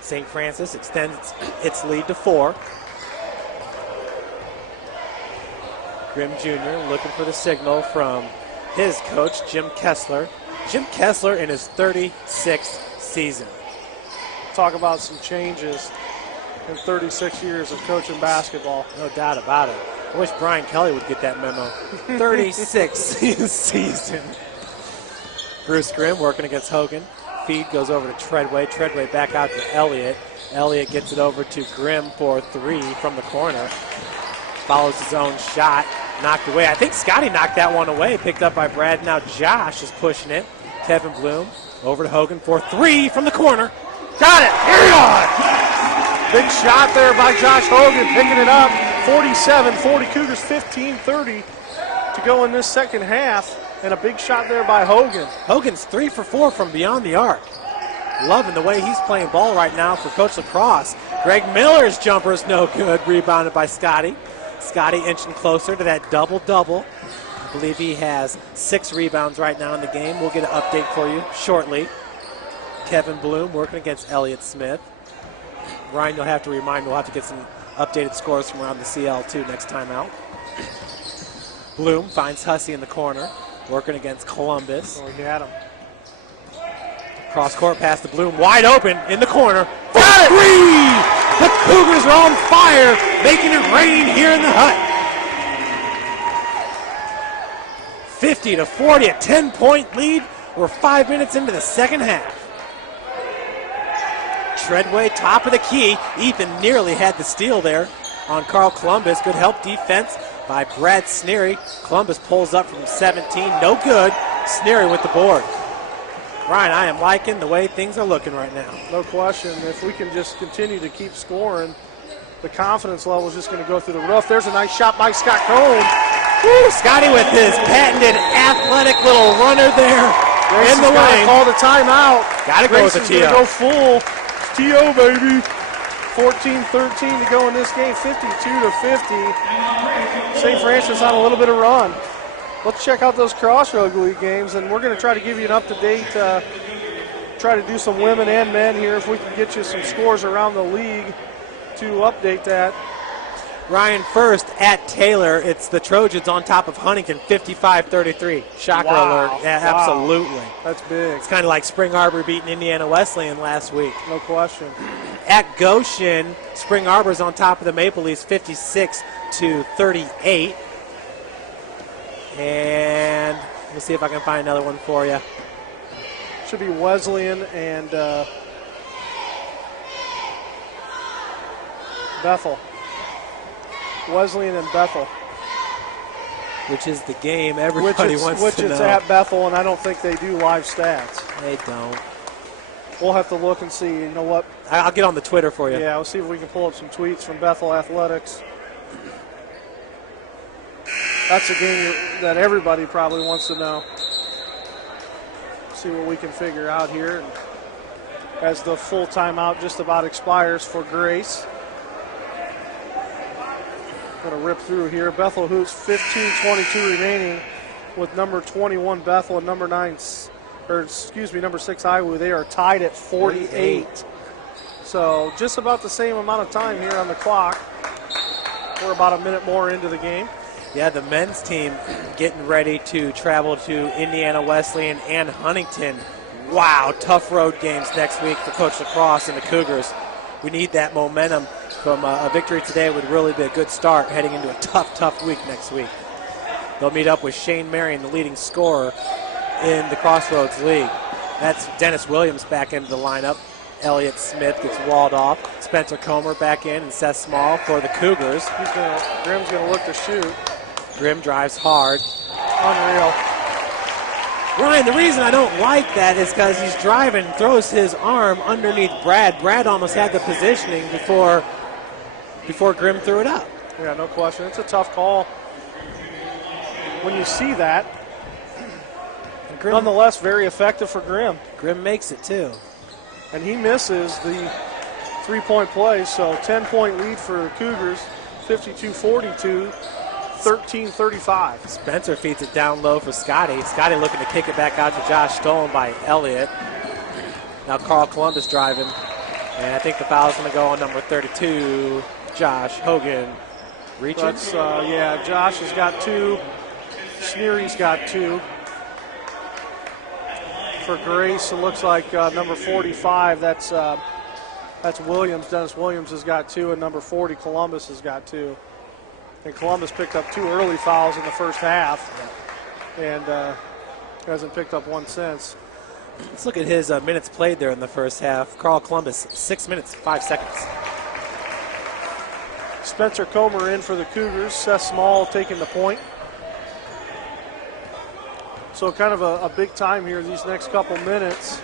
St. Francis extends its lead to 4. Grimm Jr. looking for the signal from his coach, Jim Kessler. Jim Kessler in his 36th season. Talk about some changes in 36 years of coaching basketball. No doubt about it. I wish Brian Kelly would get that memo. 36th season. Bruce Grimm working against Hogan. Feed goes over to Treadway. Treadway back out to Elliott. Elliott gets it over to Grimm for 3 from the corner. Follows his own shot. Knocked away. I think Scotty knocked that one away. Picked up by Brad. Now Josh is pushing it. Kevin Bloom over to Hogan for 3 from the corner. Got it. Carry on. Big shot there by Josh Hogan, picking it up. 47-40. Cougars 15-30 to go in this second half. And a big shot there by Hogan. Hogan's 3 for 4 from beyond the arc. Loving the way he's playing ball right now for Coach Lacrosse. Greg Miller's jumper is no good. Rebounded by Scotty. Scotty inching closer to that double-double. I believe he has 6 rebounds right now in the game. We'll get an update for you shortly. Kevin Bloom working against Elliott Smith. Ryan, you'll have to remind me, we'll have to get some updated scores from around the CL2 next time out. Bloom finds Hussey in the corner, working against Columbus. Oh, he had him. Cross court pass to Bloom, wide open in the corner. Got it! The Cougars are on fire, making it rain here in the Hut. 50-40, a 10-point lead. We're 5 minutes into the second half. Treadway, top of the key. Ethan nearly had the steal there on Carl Columbus. Good help defense by Brad Sneary. Columbus pulls up from 17. No good. Sneary with the board. Ryan, I am liking the way things are looking right now. No question. If we can just continue to keep scoring, the confidence level is just going to go through the roof. There's a nice shot by Scott Cohn. Woo, Scotty with his patented athletic little runner there in the lane. Call the timeout. Got to go with the Grayson's TO. gonna go full. TO, baby. 14-13 to go in this game, 52-50. St. Francis on a little bit of run. Let's check out those Crossroad League games, and we're going to try to give you an up-to-date, try to do some women and men here if we can get you some scores around the league to update that. Ryan, first at Taylor, it's the Trojans on top of Huntington, 55-33. Shocker Wow. alert. Yeah, Wow. absolutely. That's big. It's kind of like Spring Arbor beating Indiana Wesleyan last week. No question. At Goshen, Spring Arbor's on top of the Maple Leafs, 56-38. And we'll see if I can find another one for you. Should be Wesleyan and Bethel. Wesleyan and Bethel. Which is the game everybody wants to know. Which is at Bethel, and I don't think they do live stats. They don't. We'll have to look and see. You know what? I'll get on the Twitter for you. Yeah, we'll see if we can pull up some tweets from Bethel Athletics. That's a game that everybody probably wants to know. See what we can figure out here. And as the full timeout just about expires for Grace. Going to rip through here. Bethel Hoops, 15:22 remaining with number 21 Bethel and number 6 Iowa. They are tied at 48. So just about the same amount of time here on the clock. We're about a minute more into the game. Yeah, the men's team getting ready to travel to Indiana Wesleyan and Huntington. Wow, tough road games next week for Coach Lacrosse and the Cougars. We need that momentum from a victory today would really be a good start heading into a tough week next week. They'll meet up with Shane Marion, the leading scorer in the Crossroads League. That's Dennis Williams back into the lineup. Elliott Smith gets walled off. Spencer Comer back in and Seth Small for the Cougars. Grimm's going to look to shoot. Grimm drives hard. Unreal. Ryan, the reason I don't like that is because he's driving, throws his arm underneath Brad. Brad almost had the positioning before Grimm threw it up. Yeah, no question. It's a tough call. When you see that, nonetheless, very effective for Grimm. Grimm makes it too. And he misses the three-point play, so 10-point lead for Cougars, 52-42. 13-35. Spencer feeds it down low for Scotty. Scotty looking to kick it back out to Josh, stolen by Elliott. Now Carl Columbus driving. And I think the foul's going to go on number 32, Josh Hogan. Reaching. Yeah, Josh has got 2. Sneary's got 2. For Grace, it looks like number 45, that's Williams. Dennis Williams has got 2, and number 40, Columbus, has got 2. And Columbus picked up 2 early fouls in the first half and hasn't picked up one since. Let's look at his minutes played there in the first half. Carl Columbus, 6 minutes, 5 seconds. Spencer Comer in for the Cougars. Seth Small taking the point. So kind of a big time here these next couple minutes.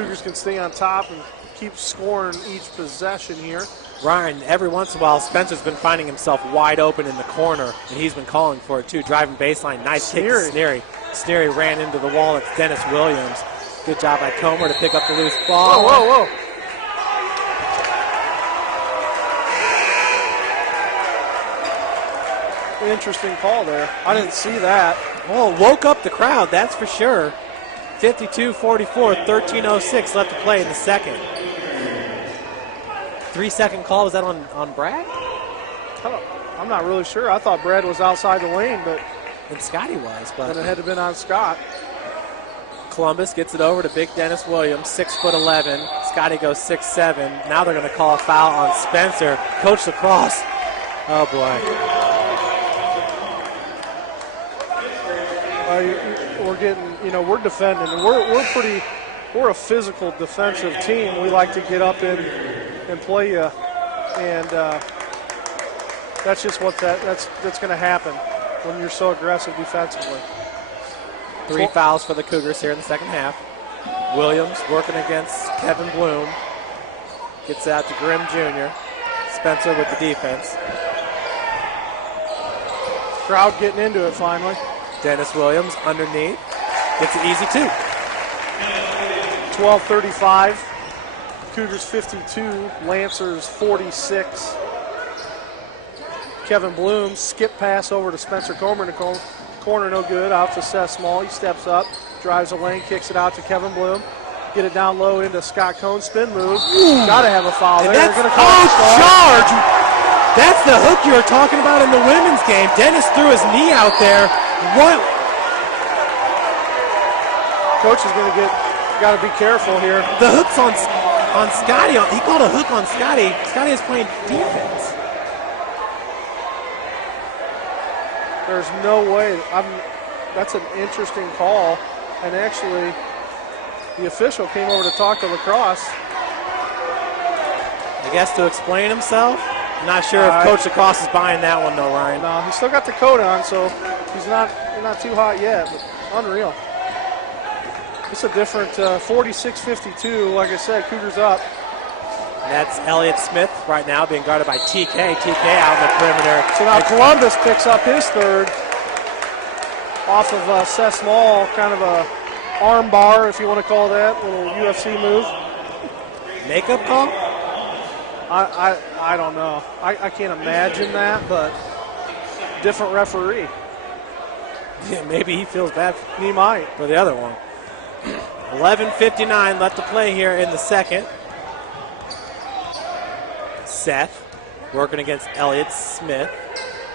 Cougars can stay on top and keep scoring each possession here. Ryan, every once in a while, Spencer's been finding himself wide open in the corner, and he's been calling for it too. Driving baseline, nice kick to Sneary. Sneary ran into the wall. It's Dennis Williams. Good job by Comer to pick up the loose ball. Whoa. Interesting call there. I didn't see that. Oh, woke up the crowd, that's for sure. 52-44, 13:06 left to play in the second. 3-second call, was that on Brad? I'm not really sure. I thought Brad was outside the lane, but And Scotty was, but it had to have been on Scott. Columbus gets it over to big Dennis Williams, 6'11". Scotty goes 6'7". Now they're going to call a foul on Spencer. Coach Lacrosse. Oh boy. We're getting, we're defending, and we're a physical defensive team. We like to get up and play you, and that's just that's going to happen when you're so aggressive defensively. 3 fouls for the Cougars here in the second half. Williams working against Kevin Bloom. Gets out to Grimm Jr. Spencer with the defense. Crowd getting into it finally. Dennis Williams underneath. Gets it easy too. 12:35. Cougars 52. Lancers 46. Kevin Bloom skip pass over to Spencer Comer. Corner no good. Out to Seth Small. He steps up, drives the lane, kicks it out to Kevin Bloom. Get it down low into Scott Cone. Spin move. Got to have a foul there. That's charge. That's the hook you were talking about in the women's game. Dennis threw his knee out there. What? Coach is going to got to be careful here. The hook's on Scotty. He called a hook on Scotty. Scotty is playing defense. There's no way. That's an interesting call. And actually, the official came over to talk to Lacrosse. I guess to explain himself. I'm not sure if Coach Lacrosse is buying that one though, Ryan. No, he's still got the coat on, so he's not too hot yet. But unreal. It's a different 46-52. Like I said, Cougars up. That's Elliott Smith right now being guarded by TK. TK out in the perimeter. So now Columbus picks up his third off of Seth Small, kind of a arm bar, if you want to call that, little UFC move. Makeup call? I don't know. I can't imagine that, but different referee. Yeah, maybe he feels bad He might. for the other one. 11:59 left to play here in the second. Seth working against Elliott Smith.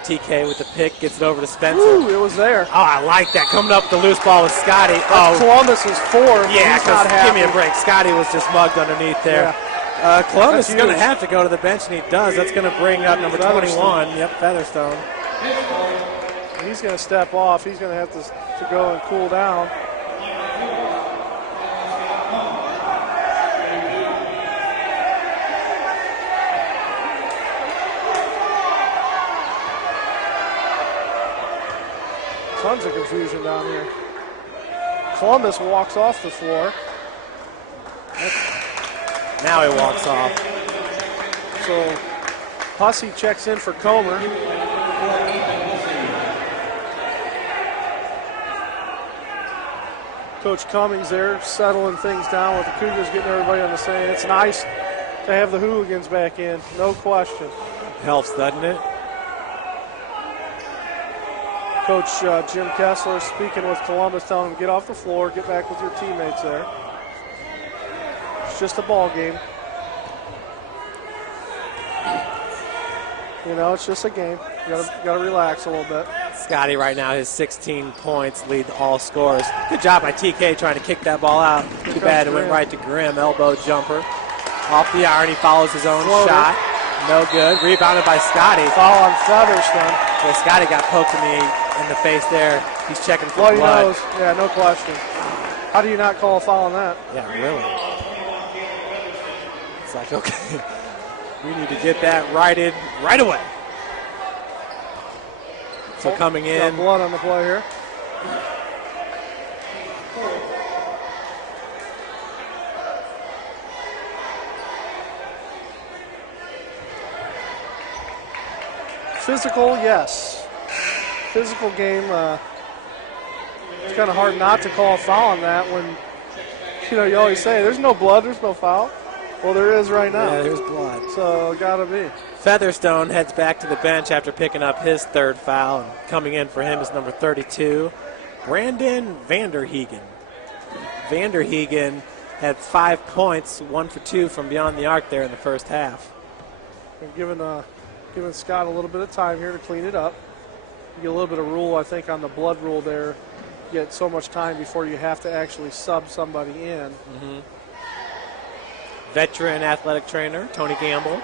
TK with the pick, gets it over to Spencer. Ooh, it was there. Oh, I like that. Coming up the loose ball with Scotty. That's Columbus's fourth. Yeah, he's not give me a happy. break. Scotty was just mugged underneath there. Yeah. Columbus That's is going to huge. have to go to the bench, and he does. That's going to bring up number 21. Yep, Featherstone. He's going to step off. He's going to have to go and cool down. Tons of confusion down here. Columbus walks off the floor. Now he walks off. So Hussey checks in for Comer. Coach Cummings there settling things down with the Cougars, getting everybody on the same. It's nice to have the hooligans back in, no question. Helps, doesn't it? Coach Jim Kessler speaking with Columbus, telling them get off the floor, get back with your teammates there. It's just a ball game. You know, it's just a game. You gotta relax a little bit. Scotty right now, his 16 points lead all scorers. Good job by TK trying to kick that ball out. Too bad it went right to Grimm. Elbow jumper. Off the iron, he follows his own shot. No good. Rebounded by Scotty. Foul on Featherstone. So Scotty got poked in the face there. He's checking for Well, he blood. knows. Yeah, no question. How do you not call a foul on that? Yeah, really. It's like, okay, we need to get that righted right away. So coming Got in, blood on the play here. Physical, yes. Physical game. It's kind of hard not to call a foul on that when, you always say, there's no blood, there's no foul. Well, there is right now. Yeah, there's blood. So, got to be. Featherstone heads back to the bench after picking up his third foul. And coming in for him is number 32, Brandon Vanderhegen. Vanderhegen had 5 points, 1 for 2 from beyond the arc there in the first half. And giving Scott a little bit of time here to clean it up. You get a little bit of rule, I think, on the blood rule there. You get so much time before you have to actually sub somebody in. Mm-hmm. Veteran athletic trainer, Tony Gamble.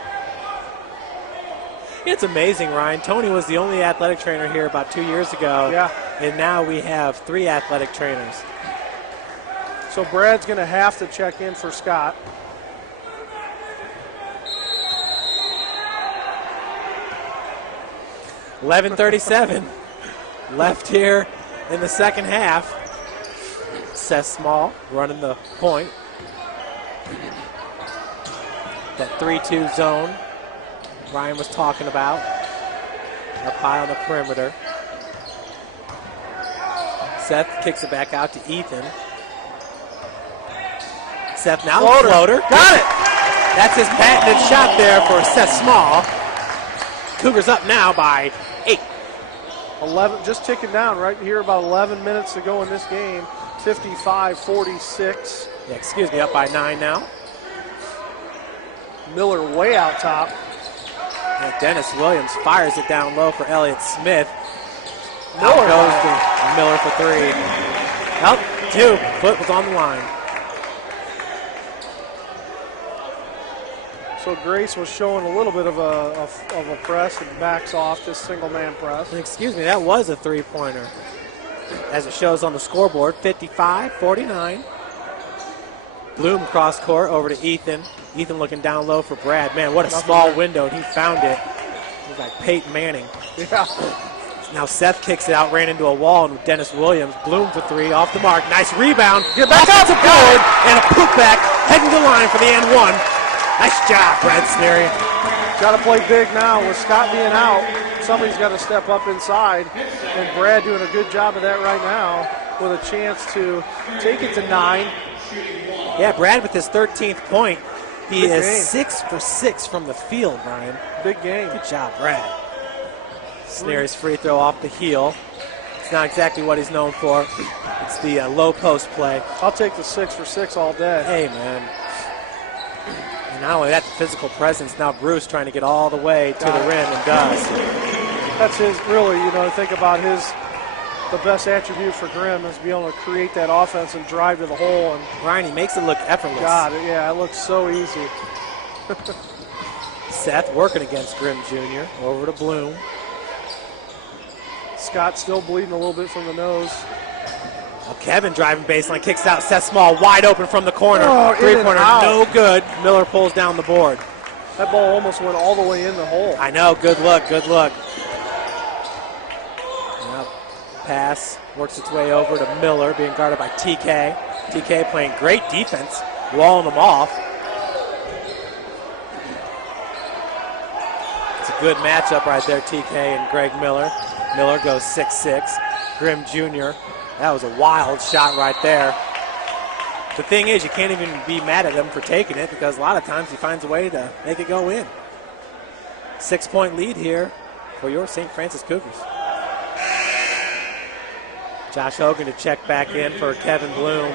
It's amazing, Ryan. Tony was the only athletic trainer here about 2 years ago. Yeah. And now we have 3 athletic trainers. So Brad's going to have to check in for Scott. $11:37 left here in the second half. Seth Small running the point. That 3-2 zone Ryan was talking about. Up high on the perimeter. Seth kicks it back out to Ethan. Seth now floater. Got it! That's his patented shot there for Seth Small. Cougars up now by 8. 11, just ticking down right here, about 11 minutes to go in this game. 55-46. Yeah, excuse me, up by 9 now. Miller way out top. And Dennis Williams fires it down low for Elliott Smith. Miller Out goes to Miller for 3. Out 2. Foot was on the line. So Grace was showing a little bit of a press and backs off, just single man press. And excuse me, that was a 3-pointer. As it shows on the scoreboard, 55-49. Bloom cross court over to Ethan. Ethan looking down low for Brad. Man, what a small window, and he found it. It was like Peyton Manning. Yeah. Now Seth kicks it out, ran into a wall, and Dennis Williams. Bloom for 3, off the mark. Nice rebound. Get back out the board, and a putback, heading to the line for the and 1. Nice job, Brad Sneary. Got to play big now. With Scott being out, somebody's got to step up inside. And Brad doing a good job of that right now with a chance to take it to 9. Yeah, Brad with his 13th point. He Big is game. 6 for 6 from the field, Ryan. Big game. Good job, Brad. Sneary's free throw off the heel. It's not exactly what he's known for. It's the low post play. I'll take the 6 for 6 all day. Hey, man. And not only that, the physical presence. Now Bruce trying to get all the way to the rim and does. That's his, really, think about the best attribute for Grimm is being able to create that offense and drive to the hole. And Ryan, he makes it look effortless. God, yeah, it looks so easy. Seth working against Grimm Jr. Over to Bloom. Scott still bleeding a little bit from the nose. Well, Kevin driving baseline, kicks out. Seth Small wide open from the corner. Oh, in and Three-pointer, out. no good. Miller pulls down the board. That ball almost went all the way in the hole. I know, good look, good look. Yep. Pass works its way over to Miller, being guarded by TK. TK playing great defense, walling them off. It's a good matchup right there, TK and Greg Miller. Miller goes 6'6". Grimm Jr., that was a wild shot right there. The thing is, you can't even be mad at him for taking it because a lot of times he finds a way to make it go in. 6-point lead here for your St. Francis Cougars. Josh Hogan to check back in for Kevin Bloom.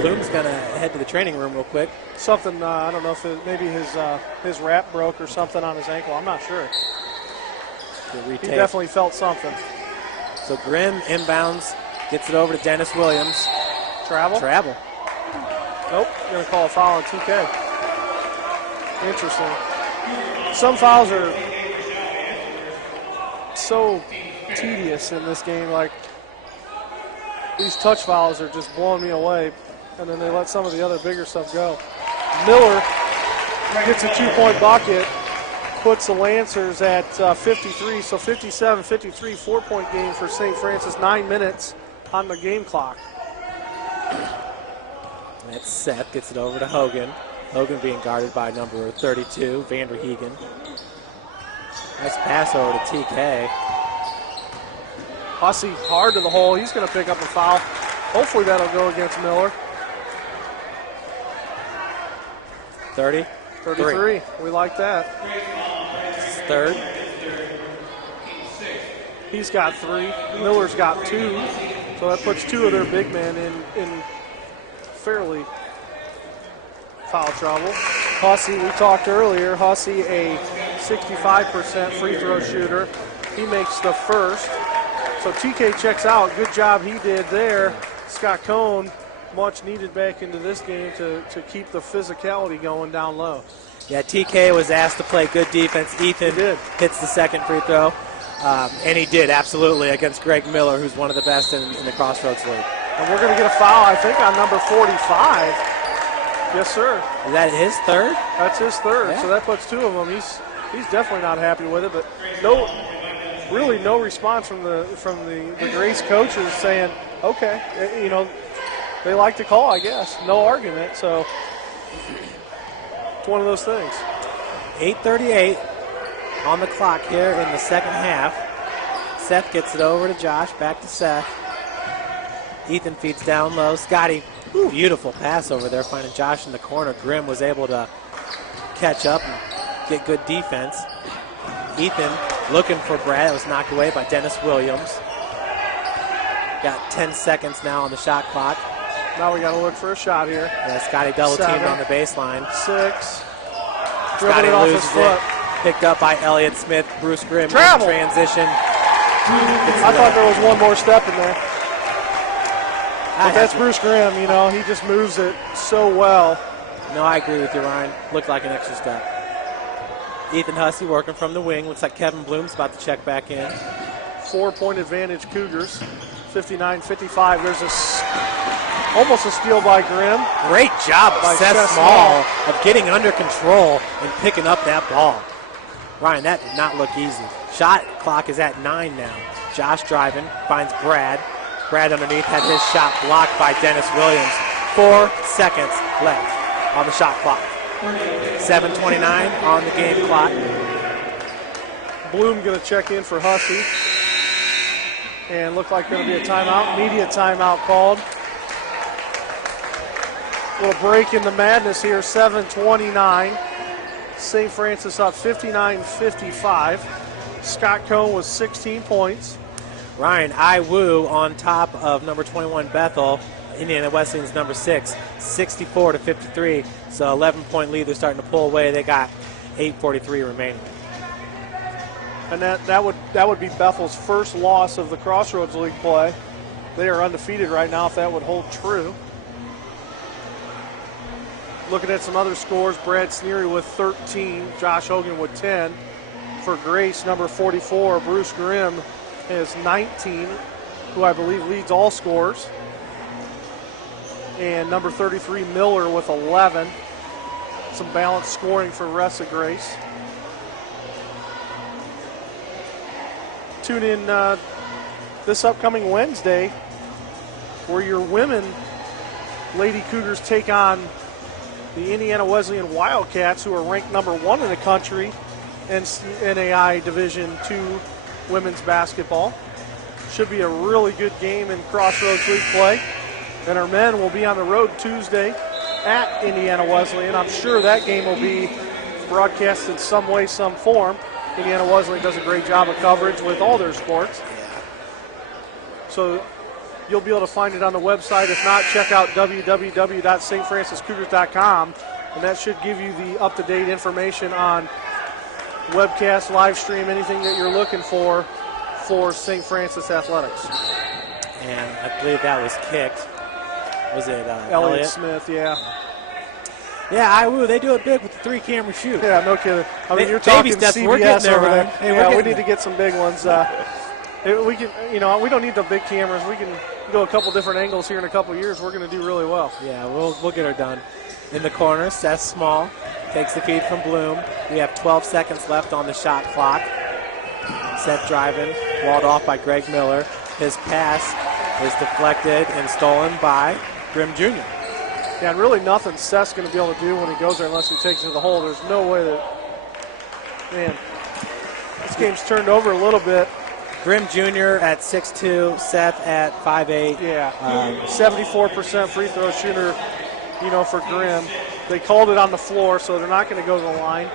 Bloom's going to head to the training room real quick. Something, I don't know if maybe his wrap broke or something on his ankle. I'm not sure. He definitely felt something. So Grimm inbounds, gets it over to Dennis Williams. Travel? Nope, going to call a foul on TK. Interesting. Some fouls are so tedious in this game. Like, these touch fouls are just blowing me away, and then they let some of the other bigger stuff go. Miller gets a 2-point bucket, puts the Lancers at 53, so 57-53, 4-point game for St. Francis, 9 minutes on the game clock. That's Seth, gets it over to Hogan. Hogan being guarded by number 32, Vanderhegen. Nice pass over to TK. Hussey hard to the hole. He's going to pick up a foul. Hopefully that'll go against Miller. 30. 33. We like that. Third. He's got 3. Miller's got 2. So that puts 2 of their big men in fairly foul trouble. Hussey, we talked earlier, Hussey a 65% free throw shooter. He makes the first. So TK checks out. Good job he did there. Scott Cohn, much needed back into this game to keep the physicality going down low. Yeah, TK was asked to play good defense. Ethan hits the second free throw. And he did, absolutely, against Greg Miller, who's one of the best in the Crossroads League. And we're going to get a foul, I think, on number 45. Yes, sir. Is that his third? That's his third, Yeah. so that puts 2 of them. He's definitely not happy with it, but really no response from the Grace coaches saying, okay, they like the call, I guess. No argument, so it's one of those things. 8:38 on the clock here in the second half. Seth gets it over to Josh, back to Seth. Ethan feeds down low. Scotty, beautiful pass over there, finding Josh in the corner. Grimm was able to catch up and get good defense. Ethan looking for Brad. It was knocked away by Dennis Williams. Got 10 seconds now on the shot clock. Now we got to look for a shot here. Yeah, Scotty double teamed on the baseline. 6. Scotty Dribbling it off his loses foot. it. Picked up by Elliott Smith. Bruce Grimm in Travel. transition. I thought there was one more step in there. But that's Bruce Grimm, he just moves it so well. No, I agree with you, Ryan. Looked like an extra step. Ethan Hussey working from the wing. Looks like Kevin Bloom's about to check back in. 4-point advantage Cougars, 59-55. There's almost a steal by Grimm. Great job By by Seth Seth Small of getting under control and picking up that ball. Ryan, that did not look easy. Shot clock is at 9 now. Josh driving, finds Brad. Brad underneath had his shot blocked by Dennis Williams. 4 seconds left on the shot clock. 7:29 on the game clock. Bloom going to check in for Hussey. And looked like going to be a timeout. Media timeout called. A little break in the madness here. 7:29. St. Francis up 59-55. Scott Cohn with 16 points. Ryan Iwu on top of number 21 Bethel. Indiana Wesleyan's number 6, 64-53. So 11-point lead. They're starting to pull away. They got 8:43 remaining. And that would be Bethel's first loss of the Crossroads League play. They are undefeated right now if that would hold true. Looking at some other scores, Brad Sneary with 13, Josh Hogan with 10. For Grace, number 44, Bruce Grimm has 19, who I believe leads all scores. And number 33, Miller with 11. Some balanced scoring for the rest of Grace. Tune in this upcoming Wednesday where your women Lady Cougars take on the Indiana Wesleyan Wildcats, who are ranked number 1 in the country in NAI Division II women's basketball. Should be a really good game in Crossroads League play. And our men will be on the road Tuesday at Indiana Wesleyan. I'm sure that game will be broadcast in some way, some form. Indiana Wesleyan does a great job of coverage with all their sports. So you'll be able to find it on the website. If not, check out www.stfranciscougars.com, and that should give you the up-to-date information on webcast, live stream, anything that you're looking for St. Francis Athletics. And I believe that was kicked. Was it Elliott Smith, yeah. Yeah, Iwu, they do it big with the 3-camera shoot. Yeah, no kidding. I mean, you're Baby talking steps, CBS we're getting there, over there. Ryan. Hey, Yeah, we're we getting need to get some big ones. We can, we don't need the big cameras. We can go a couple different angles here in a couple years. We're going to do really well. Yeah, we'll get her done. In the corner, Seth Small takes the feed from Bloom. We have 12 seconds left on the shot clock. Seth driving, walled off by Greg Miller. His pass is deflected and stolen by Grimm Jr. Yeah, and really nothing Seth's going to be able to do when he goes there unless he takes it to the hole. There's no way that, man, game's turned over a little bit. Grimm Jr. at 6'2", Seth at 5'8". Yeah, 74% free throw shooter, for Grimm. They called it on the floor, so they're not going to go to the line.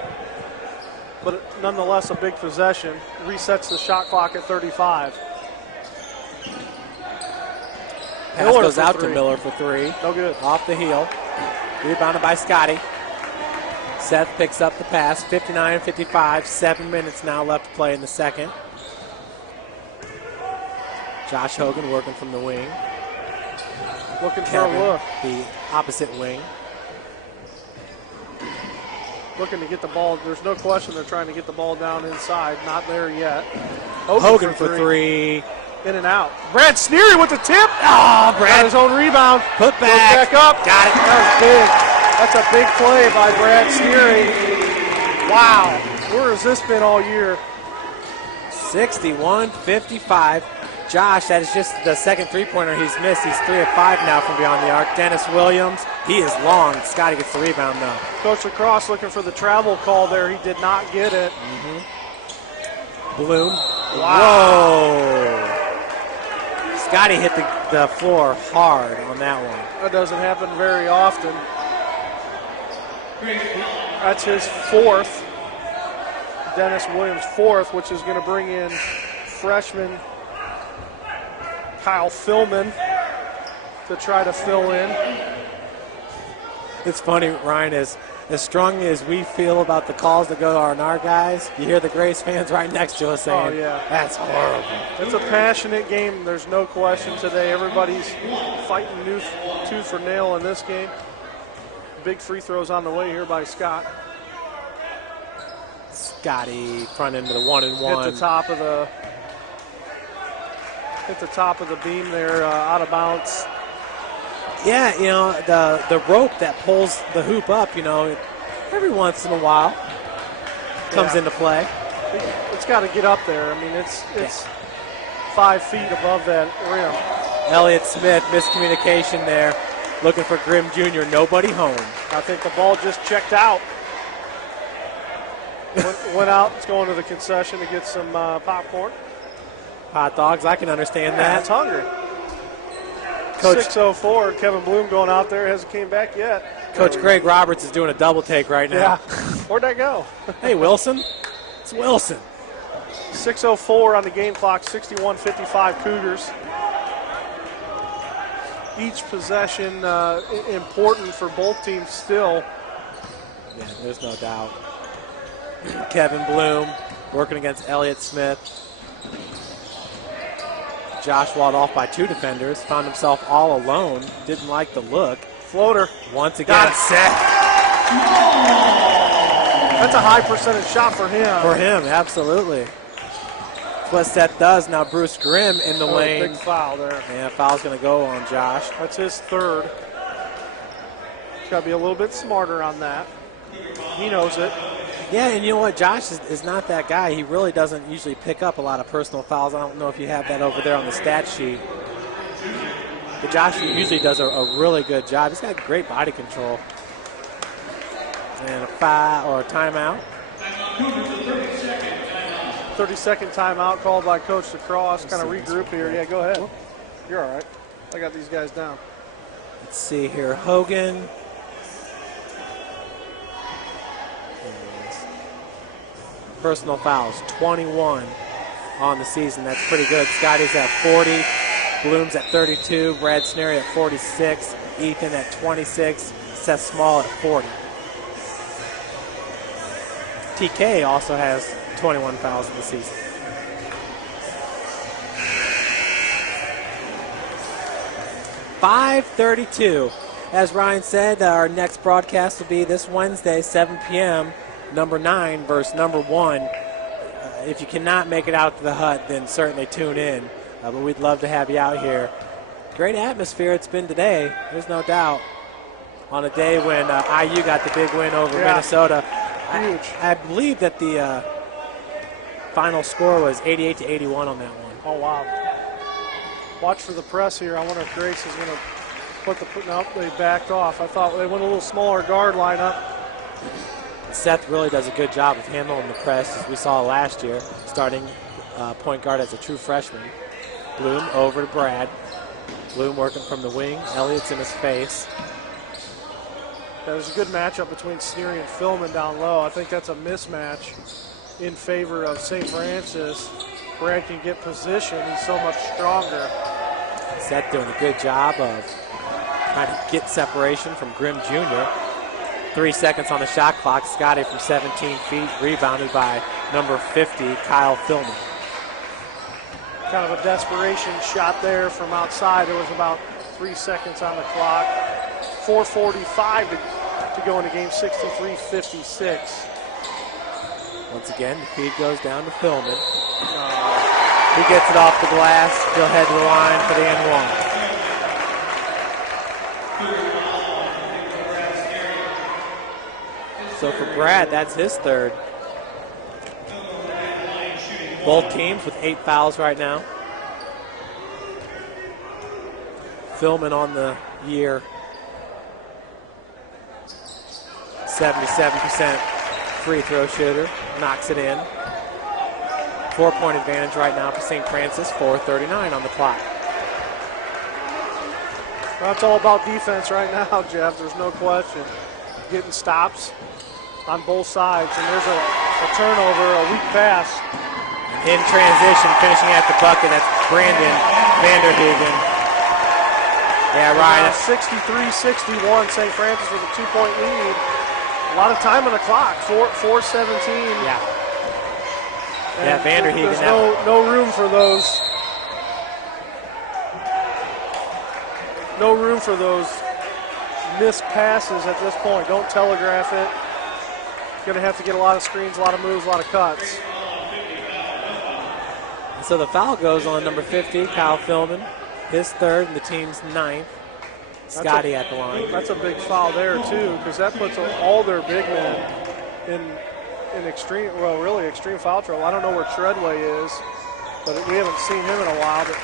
But nonetheless, a big possession. Resets the shot clock at 35. Pass Miller goes for out three. to Miller for three. No good. Off the heel. Rebounded by Scotty. Seth picks up the pass. 59-55. 7 minutes now left to play in the second. Josh Hogan working from the wing. Looking for Kevin, a look. the opposite wing. Looking to get the ball. There's no question they're trying to get the ball down inside. Not there yet. Hogan for three. In and out. Brad Sneary with the tip. Oh, Got Brad his own rebound. put Goes back. back up. Got it. That was big. That's a big play by Brad Sneary. Wow. Where has this been all year? 61-55. Josh, that is just the second three-pointer he's missed. He's 3 of 5 now from beyond the arc. Dennis Williams, he is long. Scotty gets the rebound though. Coach Lacrosse looking for the travel call there. He did not get it. Bloom. Wow. Whoa. Scotty hit the floor hard on that one. That doesn't happen very often. That's his fourth. Dennis Williams' fourth, which is going to bring in freshman Kyle Philman to try to fill in. It's funny, Ryan, as strongly as we feel about the calls that go on our guys, you hear the Grace fans right next to us saying, Oh, yeah. that's horrible. It's a passionate game. There's no question today. Everybody's fighting tooth for nail in this game. Big free throws on the way here by Scott. Scotty front end of the 1-and-1. Hit the top of the beam there, out of bounds. Yeah, the rope that pulls the hoop up, every once in a while comes Yeah. into play. It's got to get up there. I mean, it's 5 feet above that rim. Elliott Smith, miscommunication there, looking for Grimm Jr., nobody home. I think the ball just checked out. Went out. It's going to the concession to get some popcorn. Hot dogs, I can understand That's that. hungry. Coach 6:04. Kevin Bloom going out there. Hasn't came back yet. Coach Greg Roberts is doing a double take right now. Yeah. Where'd that go? Hey, Wilson. It's Wilson. 6:04 on the game clock. 61-55 Cougars. Each possession important for both teams still. Yeah, there's no doubt. Kevin Bloom working against Elliott Smith. Josh walled off by 2 defenders, found himself all alone, didn't like the look. Floater. Once again, set That's a high percentage shot for him. for him, absolutely. That's what Seth does. Now Bruce Grimm in the lane. Big foul there. And foul's going to go on Josh. That's his third. He's got to be a little bit smarter on that. He knows it. Yeah, and you know what? Josh is not that guy. He really doesn't usually pick up a lot of personal fouls. I don't know if you have that over there on the stat sheet. But Josh usually does a really good job. He's got great body control. And a foul or a timeout. 30-second timeout called by Coach Lacrosse. Kind of regroup here. Yeah, go ahead. You're all right. I got these guys down. Let's see here. Hogan. Personal fouls, 21 on the season. That's pretty good. Scotty's at 40. Bloom's at 32. Brad Sneary at 46. Ethan at 26. Seth Small at 40. TK also has 21 fouls in the season. .532. As Ryan said, our next broadcast will be this Wednesday, 7 p.m., number 9 versus number 1. If you cannot make it out to the hut, then certainly tune in. But we'd love to have you out here. Great atmosphere it's been today, there's no doubt. On a day when IU got the big win over Minnesota. Huge. I believe that the final score was 88-81 on that one. Oh, wow. Watch for the press here. I wonder if Grace is going to put the – no, they backed off. I thought they went a little smaller guard lineup. Seth really does a good job of handling the press, as we saw last year, starting point guard as a true freshman. Bloom over to Brad. Bloom working from the wing. Elliott's in his face. There's a good matchup between Sneary and Philman down low. I think that's a mismatch in favor of St. Francis. Brad can get position. He's so much stronger. Seth doing a good job of trying to get separation from Grimm Jr. 3 seconds on the shot clock. Scotty from 17 feet, rebounded by number 50, Kyle Philman. Kind of a desperation shot there from outside. There was about 3 seconds on the clock. 4:45 to go into game 63-56. Once again, the feed goes down to Philman. He gets it off the glass. He'll head to the line for the end one. So for Brad, that's his third. Both teams with 8 fouls right now. Philman on the year. 77% free throw shooter. Knocks it in. 4-point advantage right now for St. Francis. 4:39 on the clock. Well, it's all about defense right now, Jeff. There's no question. Getting stops on both sides, and there's a turnover, a weak pass. In transition, finishing at the bucket, that's Brandon Vanderhoogen. Yeah, Ryan. 63-61, St. Francis with a 2-point lead. A lot of time on the clock, 4:17. Yeah. And Yeah, Vanderhoogen. There's no room for those. No room for those missed passes at this point. Don't telegraph it. Going to have to get a lot of screens, a lot of moves, a lot of cuts. So the foul goes on number 50, Kyle Philman. His third and the team's 9th. Scotty at the line. That's a big foul there, too, because that puts all their big men in extreme, well, really extreme foul trouble. I don't know where Treadway is, but we haven't seen him in a while. But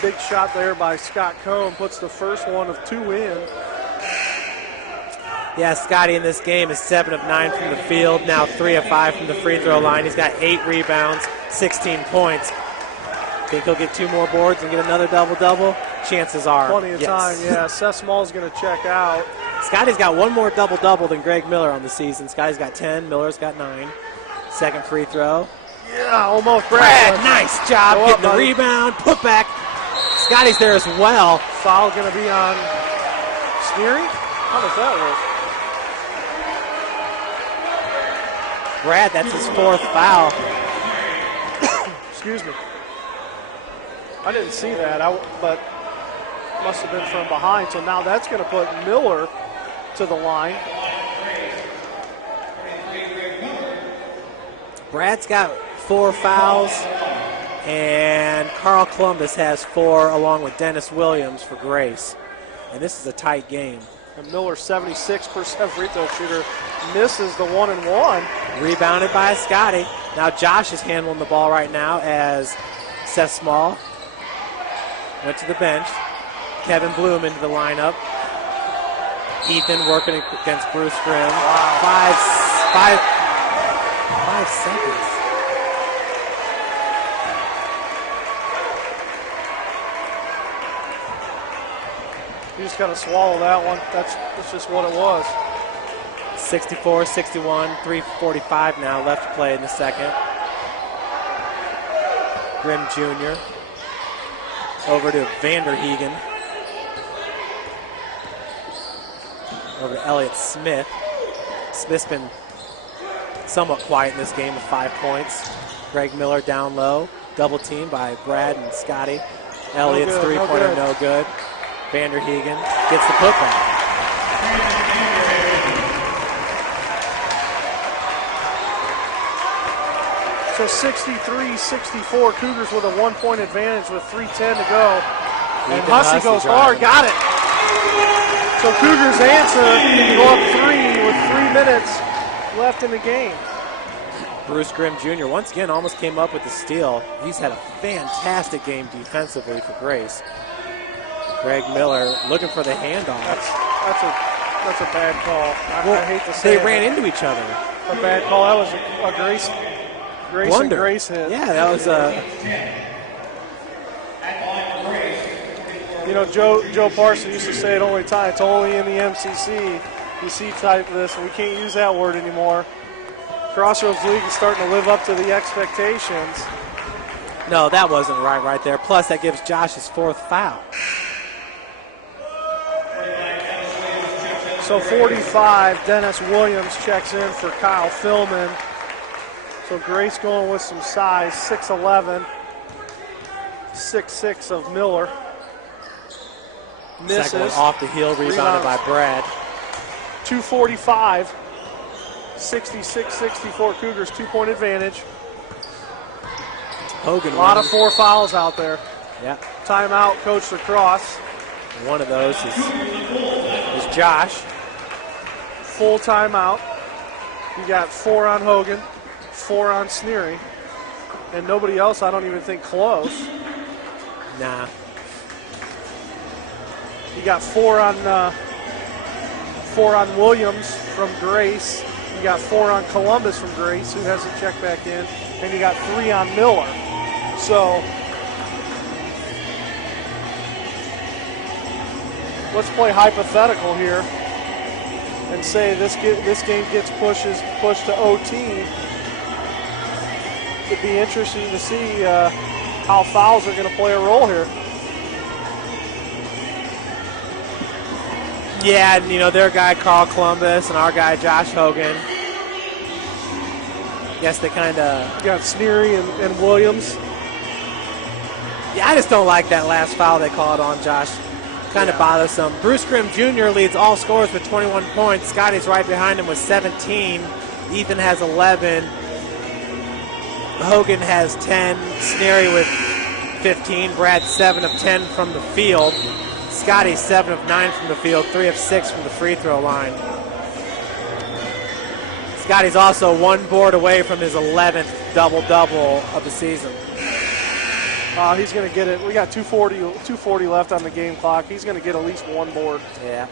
big shot there by Scott Cohn puts the first one of 2 in. Yeah, Scotty in this game is 7 of 9 from the field, now 3 of 5 from the free throw line. He's got 8 rebounds, 16 points. Think he'll get 2 more boards and get another double-double? Chances are, Plenty of time, yeah. Seth Small's going to check out. Scotty's got 1 more double-double than Greg Miller on the season. Scotty's got 10, Miller's got 9. Second free throw. Yeah, almost. Brad, nice job Go getting up, the buddy. rebound, put back. Scotty's there as well. Foul going to be on Sneary? How does that work? Brad, that's his 4th foul. Excuse me. I didn't see that, but must have been from behind. So now that's going to put Miller to the line. Brad's got 4 fouls, and Carl Columbus has 4, along with Dennis Williams for Grace. And this is a tight game. And Miller, 76% free throw shooter, misses the 1-and-1. Rebounded by Scotty. Now Josh is handling the ball right now as Seth Small went to the bench. Kevin Bloom into the lineup. Ethan working against Bruce Grimm. Wow. 5 seconds. You just got to swallow that one. That's just what it was. 64-61, 3:45 now left to play in the second. Grimm Jr. over to Vanderhoogen. Over to Elliott Smith. Smith's been somewhat quiet in this game with 5 points. Greg Miller down low. Double team by Brad and Scotty. Elliott's No good, three-pointer no good. Vanderhoogen gets the putback. So 63-64, Cougars with a 1-point advantage with 3:10 to go. And Hussey goes hard, got it. So Cougars answer, go up 3 with 3 minutes left in the game. Bruce Grimm Jr. once again almost came up with the steal. He's had a fantastic game defensively for Grace. Greg Miller looking for the handoff. That's a That's a bad call. I hate to say They it, ran but into each other. a bad call. That was a Grace and Grace hit. Yeah, that was You know, Joe Parson used to say it only time. It's only in the MCC you see type of this. We can't use that word anymore. Crossroads League is starting to live up to the expectations. No, that wasn't right there. Plus, that gives Josh his 4th foul. So 45, Dennis Williams checks in for Kyle Philman. So Grace going with some size, 6'11", 6'6" of Miller. Misses. Second one off the heel, rebounded by Brad. 2:45, 66-64 Cougars, 2-point advantage. Hogan. A lot of 4 fouls out there. Yeah. Timeout, Coach Lacrosse. One of those is Josh. Full timeout. You got 4 on Hogan, 4 on Sneary, and nobody else, I don't even think, close. Nah. You got 4 on Williams from Grace. You got 4 on Columbus from Grace, who hasn't checked back in, and you got 3 on Miller. So let's play hypothetical here and say this game gets pushed to OT. It'd be interesting to see how fouls are going to play a role here. Yeah, and, you know, their guy Carl Columbus and our guy Josh Hogan. Guess they kind of... You got Sneary and Williams. Yeah, I just don't like that last foul they called on Josh. Kind of bothersome. Bruce Grimm Jr. leads all scorers with 21 points. Scotty's right behind him with 17. Ethan has 11. Hogan has 10. Sneary with 15. Brad 7 of 10 from the field. Scotty 7 of 9 from the field. 3 of 6 from the free throw line. Scotty's also 1 board away from his 11th double-double of the season. He's going to get it. We got 2:40 left on the game clock. He's going to get at least 1 board. Yeah.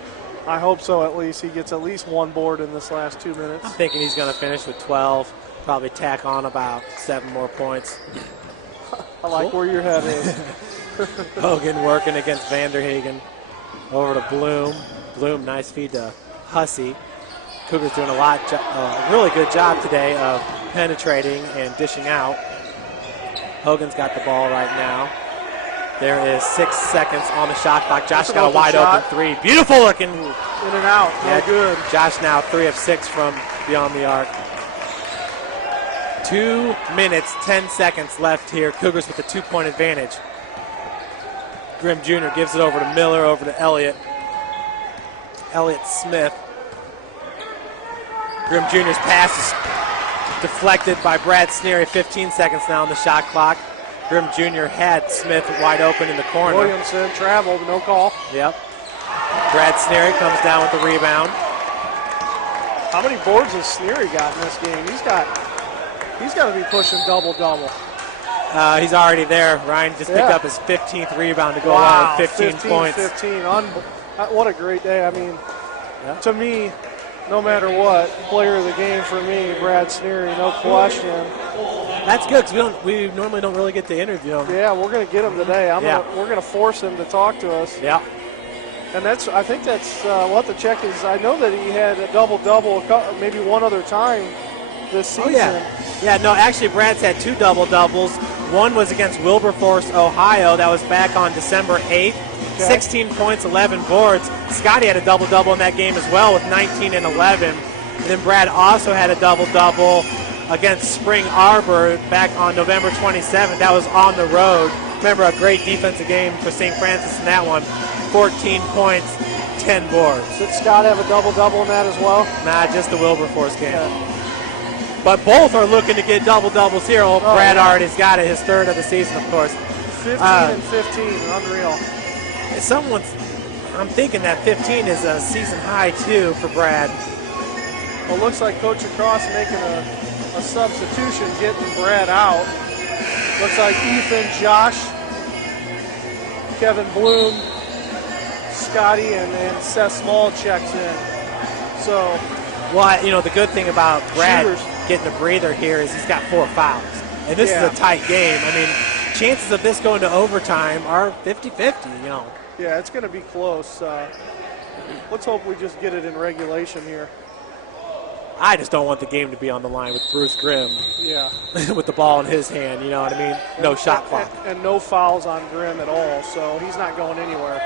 I hope so, at least. He gets at least 1 board in this last 2 minutes. I'm thinking he's going to finish with 12. Probably tack on about 7 more points. I like where your head is. Hogan working against Vanderhagen. Over to Bloom. Bloom, nice feed to Hussey. Cougars doing a really good job today of penetrating and dishing out. Hogan's got the ball right now. There is 6 seconds on the shot clock. Josh got a wide open 3. Beautiful looking. In and out. Yeah, No good. Josh now 3 of 6 from beyond the arc. 2 minutes, 10 seconds left here. Cougars with a 2-point advantage. Grimm Jr. gives it over to Miller, over to Elliott. Elliott Smith. Grimm Jr.'s pass is deflected by Brad Sneary. 15 seconds now on the shot clock. Grimm Jr. had Smith wide open in the corner. Williamson traveled, no call. Yep. Brad Sneary comes down with the rebound. How many boards has Sneary got in this game? He's got to be pushing double-double. He's already there. Ryan just picked up his 15th rebound to go along with 15 points. 15. What a great day. I mean, to me, no matter what, player of the game for me, Brad Sneary, no question. That's good because we normally don't really get to interview him. Yeah, we're going to get him today. We're going to force him to talk to us. Yeah. And I think that's we'll have to check his. I know that he had a double-double maybe one other time this season. Oh, yeah. Yeah, no, actually, Brad's had 2 double-doubles. One was against Wilberforce, Ohio. That was back on December 8th. Okay. 16 points, 11 boards. Scotty had a double-double in that game as well with 19 and 11. And then Brad also had a double-double against Spring Arbor back on November 27th. That was on the road. Remember, a great defensive game for St. Francis in that one. 14 points, 10 boards. Did Scott have a double-double in that as well? Nah, just the Wilberforce game. Yeah. But both are looking to get double-doubles here. Brad already's got it, his 3rd of the season, of course. 15 and 15, unreal. I'm thinking that 15 is a season high, too, for Brad. Well, it looks like Coach Lacrosse making a substitution, getting Brad out. Looks like Ethan, Josh, Kevin Bloom, Scotty, and Seth Small checks in. So, well, the good thing about Brad Shooters. getting a breather here is he's got 4 fouls. And this is a tight game. I mean, chances of this going to overtime are 50-50, yeah, it's going to be close. Let's hope we just get it in regulation here. I just don't want the game to be on the line with Bruce Grimm Yeah. with the ball in his hand, you know what I mean? No shot clock. And no fouls on Grimm at all, so he's not going anywhere.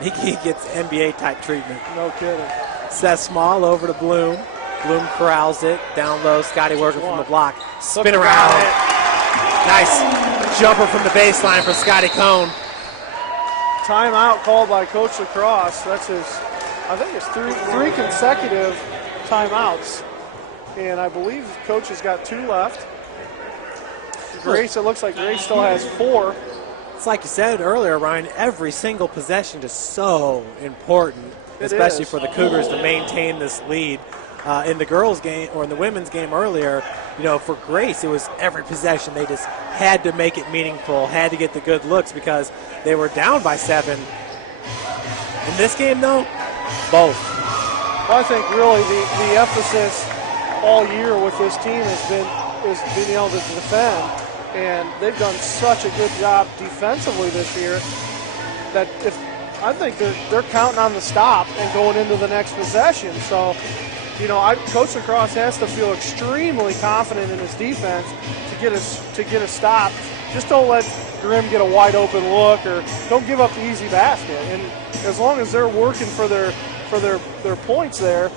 He gets NBA-type treatment. No kidding. Seth Small over to Bloom. Bloom corrals it. Down low, Scotty working from the block. Spin Look around. at Nice jumper from the baseline for Scotty Cohn. Timeout called by Coach Lacrosse. That's I think it's three consecutive timeouts. And I believe Coach has got 2 left. Grace, it looks like Grace still has 4. It's like you said earlier, Ryan, every single possession is so important, especially is. for the Cougars to maintain this lead. In the girls' game or in the women's game earlier, for Grace, it was every possession. They just had to make it meaningful, had to get the good looks because they were down by 7. In this game, though, both. Well, I think really the emphasis all year with this team is being able to defend, and they've done such a good job defensively this year that I think they're counting on the stop and going into the next possession. So, Coach Lacrosse has to feel extremely confident in his defense to get a stop. Just don't let Grimm get a wide open look, or don't give up the easy basket. And as long as they're working for their points there,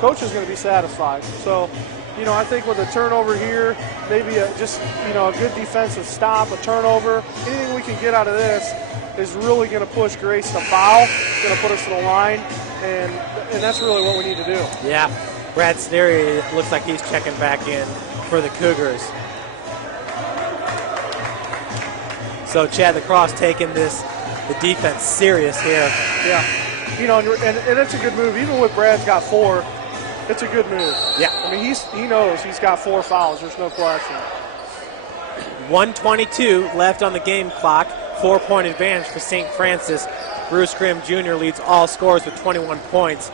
Coach is going to be satisfied. So, I think with a turnover here, maybe a good defensive stop, a turnover, anything we can get out of this is really going to push Grace to foul, going to put us in the line, and that's really what we need to do. Yeah, Brad Sneary looks like he's checking back in for the Cougars. So Chad Lacrosse taking the defense serious here. Yeah, and it's a good move. Even with Brad's got 4, it's a good move. Yeah. I mean, he knows he's got 4 fouls. There's no question. 1:22 left on the game clock. 4-point advantage for St. Francis. Bruce Grimm Jr. leads all scorers with 21 points.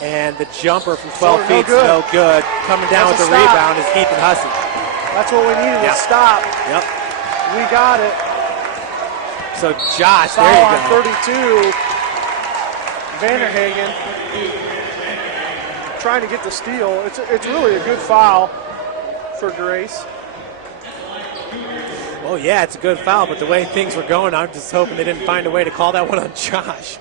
And the jumper from 12 feet is no good. Coming down with the rebound is Ethan Hussey. That's what we needed, a stop. Yep. We got it. So Josh, Foul there you on go. 32. Vanderhagen trying to get the steal. It's really a good foul for Grace. Oh, yeah, it's a good foul, but the way things were going, I'm just hoping they didn't find a way to call that one on Josh.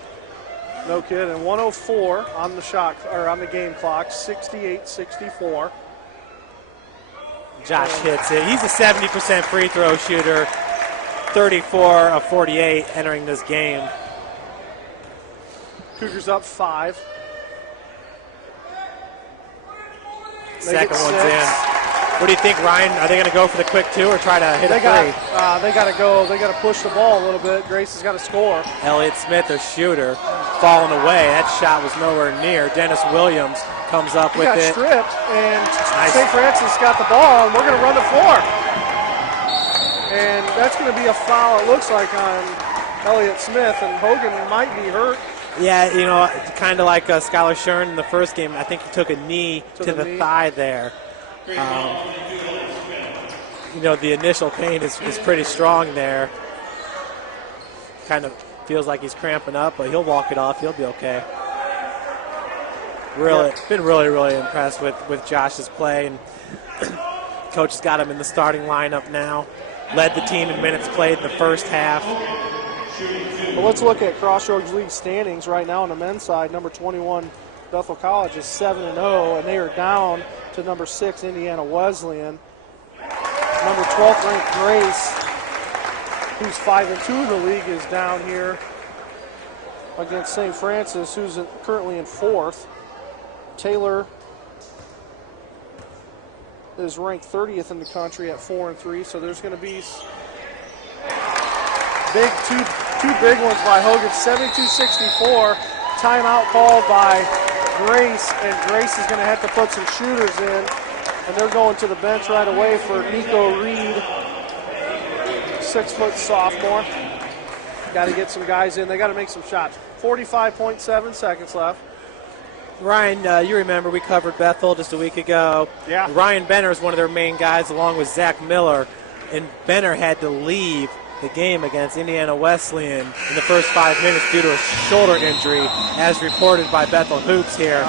No kidding. 104 on the game clock. 68-64. Josh hits it. He's a 70% free throw shooter. 34 of 48 entering this game. Cougars up 5. Second one's in. What do you think, Ryan? Are they going to go for the quick 2 or try to hit a 3? They got to go. They got to push the ball a little bit. Grace has got to score. Elliott Smith, their shooter, falling away. That shot was nowhere near. Dennis Williams comes up with Got it. stripped, and St. Francis got the ball, and we're going to run the floor. And that's going to be a foul, it looks like, on Elliott Smith, and Hogan might be hurt. Yeah, kind of like Skylar Shern in the first game. I think he took a knee to the thigh there. The initial pain is pretty strong there. Kind of feels like he's cramping up, but he'll walk it off. He'll be okay. Been really, really impressed with Josh's play, and Coach has got him in the starting lineup now. Led the team in minutes played in the first half. Well, let's look at Crossroads League standings right now on the men's side. Number 21, Bethel College, is 7-0, and they are down to number 6, Indiana Wesleyan. Number 12th ranked Grace, who's 5-2 in the league, is down here against St. Francis, who's currently in 4th. Taylor is ranked 30th in the country at 4-3, so there's going to be two big ones by Hogan. 72-64. Timeout called by Grace, and Grace is going to have to put some shooters in, and they're going to the bench right away for Nico Reed, 6-foot sophomore. Got to get some guys in. They got to make some shots. 45.7 seconds left. Ryan, you remember we covered Bethel just a week ago. Yeah. Ryan Benner is one of their main guys, along with Zach Miller. And Benner had to leave the game against Indiana Wesleyan in the first 5 minutes due to a shoulder injury, as reported by Bethel Hoops here.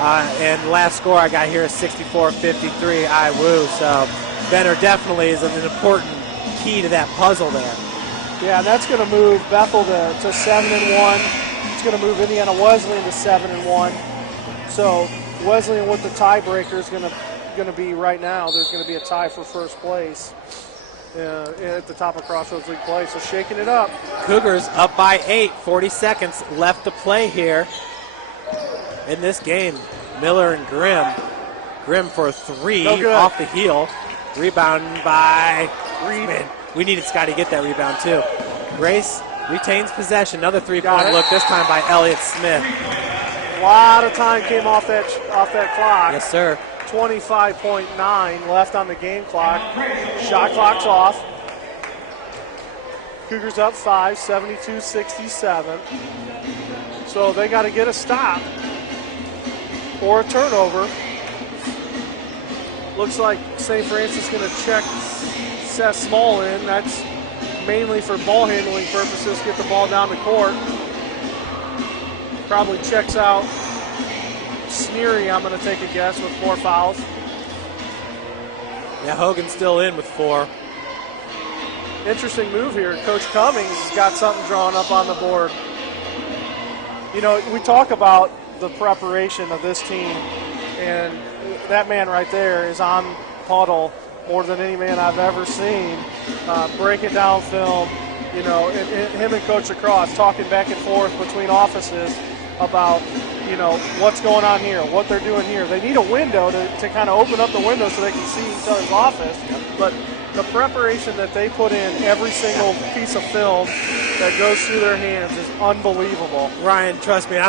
And last score I got here is 64-53 IWU. So Benner definitely is an important key to that puzzle there. Yeah, that's going to move Bethel to 7-1. It's going to move Indiana Wesleyan to 7-1. So Wesleyan with the tiebreaker is going to be right now. There's going to be a tie for first place at the top of Crossroads League play. So shaking it up. Cougars up by 8. 40 seconds left to play here in this game. Miller and Grimm. Grimm for a 3 off the heel. Rebound by Reed. Man, we needed Scotty to get that rebound too. Grace retains possession. Another three-point look, this time by Elliott Smith. A lot of time came off that clock. Yes, sir. 25.9 left on the game clock. Shot clock's off. Cougars up 5, 72-67. So they got to get a stop or a turnover. Looks like St. Francis going to check Seth Small in. That's mainly for ball handling purposes, get the ball down the court. Probably checks out Sneery, I'm going to take a guess, with 4 fouls. Yeah, Hogan's still in with 4. Interesting move here. Coach Cummings has got something drawn up on the board. You know, we talk about the preparation of this team, and that man right there is on huddle more than any man I've ever seen, breaking down film, you know, and him and Coach Lacrosse talking back and forth between offices about, you know, what's going on here, what they're doing here. They need a window to kind of open up the window so they can see each other's office, but the preparation that they put in every single piece of film that goes through their hands is unbelievable. Ryan, trust me,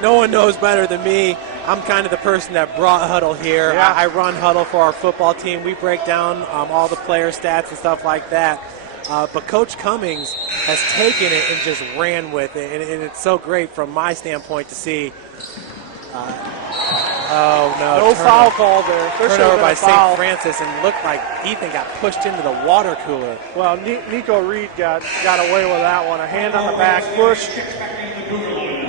no one knows better than me. I'm kind of the person that brought Huddle here. Yeah. I run Huddle for our football team. We break down all the player stats and stuff like that. But Coach Cummings has taken it and just ran with it, and it's so great from my standpoint to see. No foul call there. Turnover by St. Francis, and looked like Ethan got pushed into the water cooler. Well, Nico Reed got away with that one. A hand on the back, push.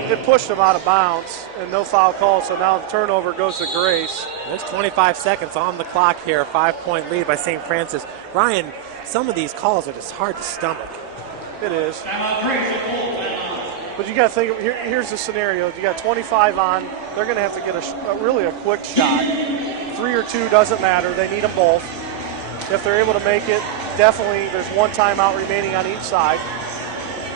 It pushed him out of bounds, and no foul call, so now the turnover goes to Grace. There's 25 seconds on the clock here, a 5-point lead by St. Francis. Ryan, some of these calls are just hard to stomach. It is. But you got to think, here's the scenario. You got 25 on. They're going to have to get really a quick shot. 3 or 2 doesn't matter. They need them both. If they're able to make it, definitely there's 1 timeout remaining on each side.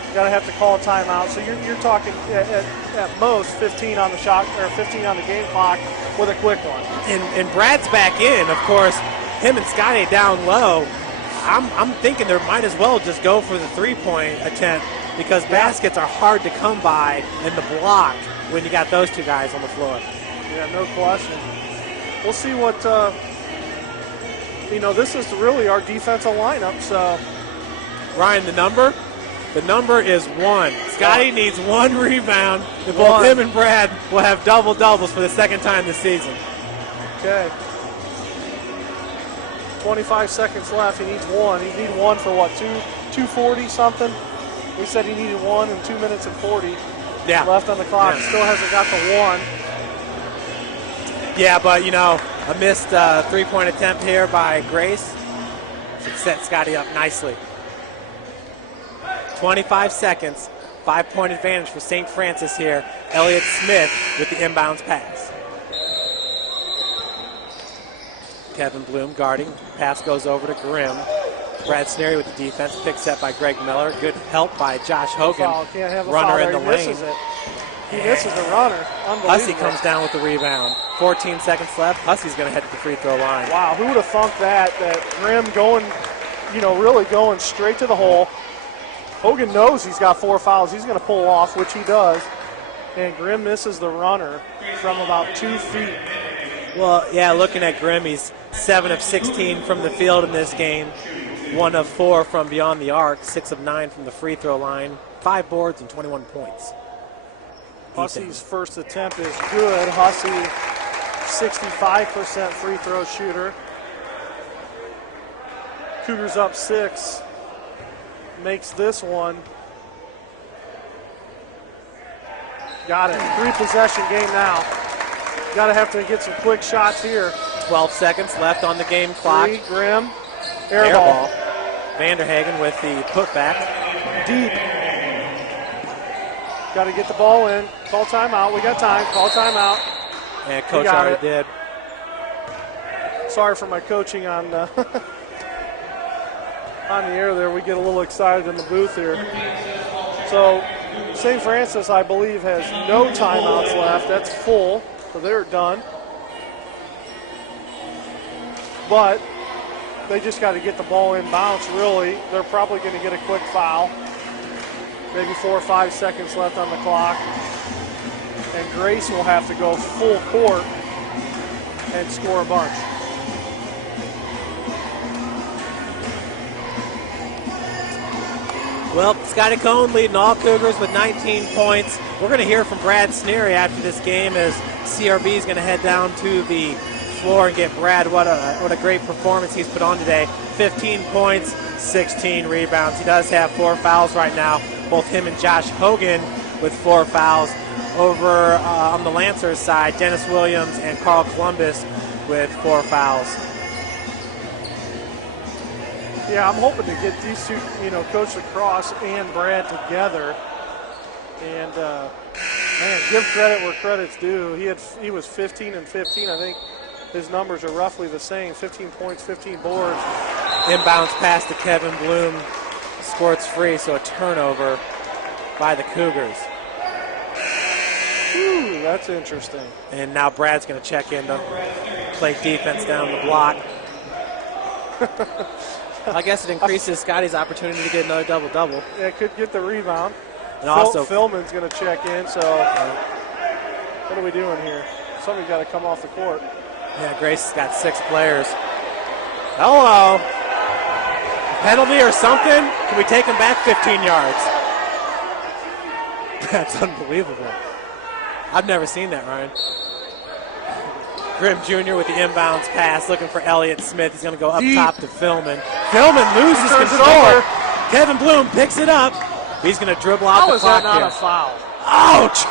You got to have to call a timeout. So you're talking at most 15 on the shot, or 15 on the game clock with a quick one. And Brad's back in, of course. Him and Scotty down low. I'm thinking there might as well just go for the 3-point attempt, because baskets are hard to come by in the block when you got those 2 guys on the floor. Yeah, no question. We'll see what, this is really our defensive lineup. So, Ryan, the number? The number is 1. Scotty needs 1 rebound, and both him and Brad will have double-doubles for the second time this season. Okay. 25 seconds left. He needs 1. He needs 1 for what, 2:40 something? We said he needed 1 in 2 minutes and 40 left on the clock. Yeah. Still hasn't got the 1. Yeah, but, a missed 3-point attempt here by Grace should set Scotty up nicely. 25 seconds, 5-point advantage for St. Francis here. Elliott Smith with the inbounds pass. Kevin Bloom guarding. Pass goes over to Grimm. Brad Sneery with the defense. Pick set by Greg Miller. Good help by Josh Hogan. Can't have a runner foul in the he lane. misses it. He misses the runner. Unbelievable. Hussey comes down with the rebound. 14 seconds left. Hussey's going to head to the free throw line. Wow, who would have thunk that Grimm going, really going straight to the hole. Hogan knows he's got 4 fouls. He's going to pull off, which he does. And Grimm misses the runner from about 2 feet. Well, yeah, looking at Grimm, he's 7 of 16 from the field in this game. 1 of 4 from beyond the arc. 6 of 9 from the free throw line. 5 boards and 21 points. Hussey's first attempt is good. Hussey, 65% free throw shooter. Cougars up 6. Makes this one. Got it. 3-possession game now. Got to have to get some quick shots here. 12 seconds left on the game clock. 3, Grimm. Air ball. Vanderhagen with the putback. Deep. Got to get the ball in. Call timeout. We got time. Call timeout. And Coach got already it. did. Sorry for my coaching on on the air there. We get a little excited in the booth here. So St. Francis, I believe, has no timeouts left. That's full, so they're done. But they just got to get the ball in bounce, really. They're probably going to get a quick foul. Maybe 4 or 5 seconds left on the clock. And Grace will have to go full court and score a bunch. Well, Scotty Cohn leading all Cougars with 19 points. We're going to hear from Brad Sneary after this game as CRB is going to head down to the floor and get Brad. What a great performance he's put on today. 15 points, 16 rebounds. He does have 4 fouls right now. Both him and Josh Hogan with 4 fouls. Over on the Lancers side, Dennis Williams and Carl Columbus with 4 fouls. Yeah, I'm hoping to get these two, Coach Lacrosse and Brad together. And, man, give credit where credit's due. He was 15 and 15. I think his numbers are roughly the same, 15 points, 15 boards. Inbounds pass to Kevin Bloom. Squirts free, so a turnover by the Cougars. Ooh, that's interesting. And now Brad's going to check in to play defense down the block. I guess it increases Scotty's opportunity to get another double-double. Yeah, could get the rebound. And also, Philman's going to check in, so what are we doing here? Somebody's got to come off the court. yeah, Grace has got 6 players. Hello. Penalty or something? Can we take him back 15 yards? That's unbelievable. I've never seen that, Ryan. Grimm Jr. with the inbounds pass, looking for Elliott Smith. He's going to go up top to Philman. Philman loses Turns it control. over. Kevin Bloom picks it up. He's going to dribble out How the is clock that not here. a foul? Ouch!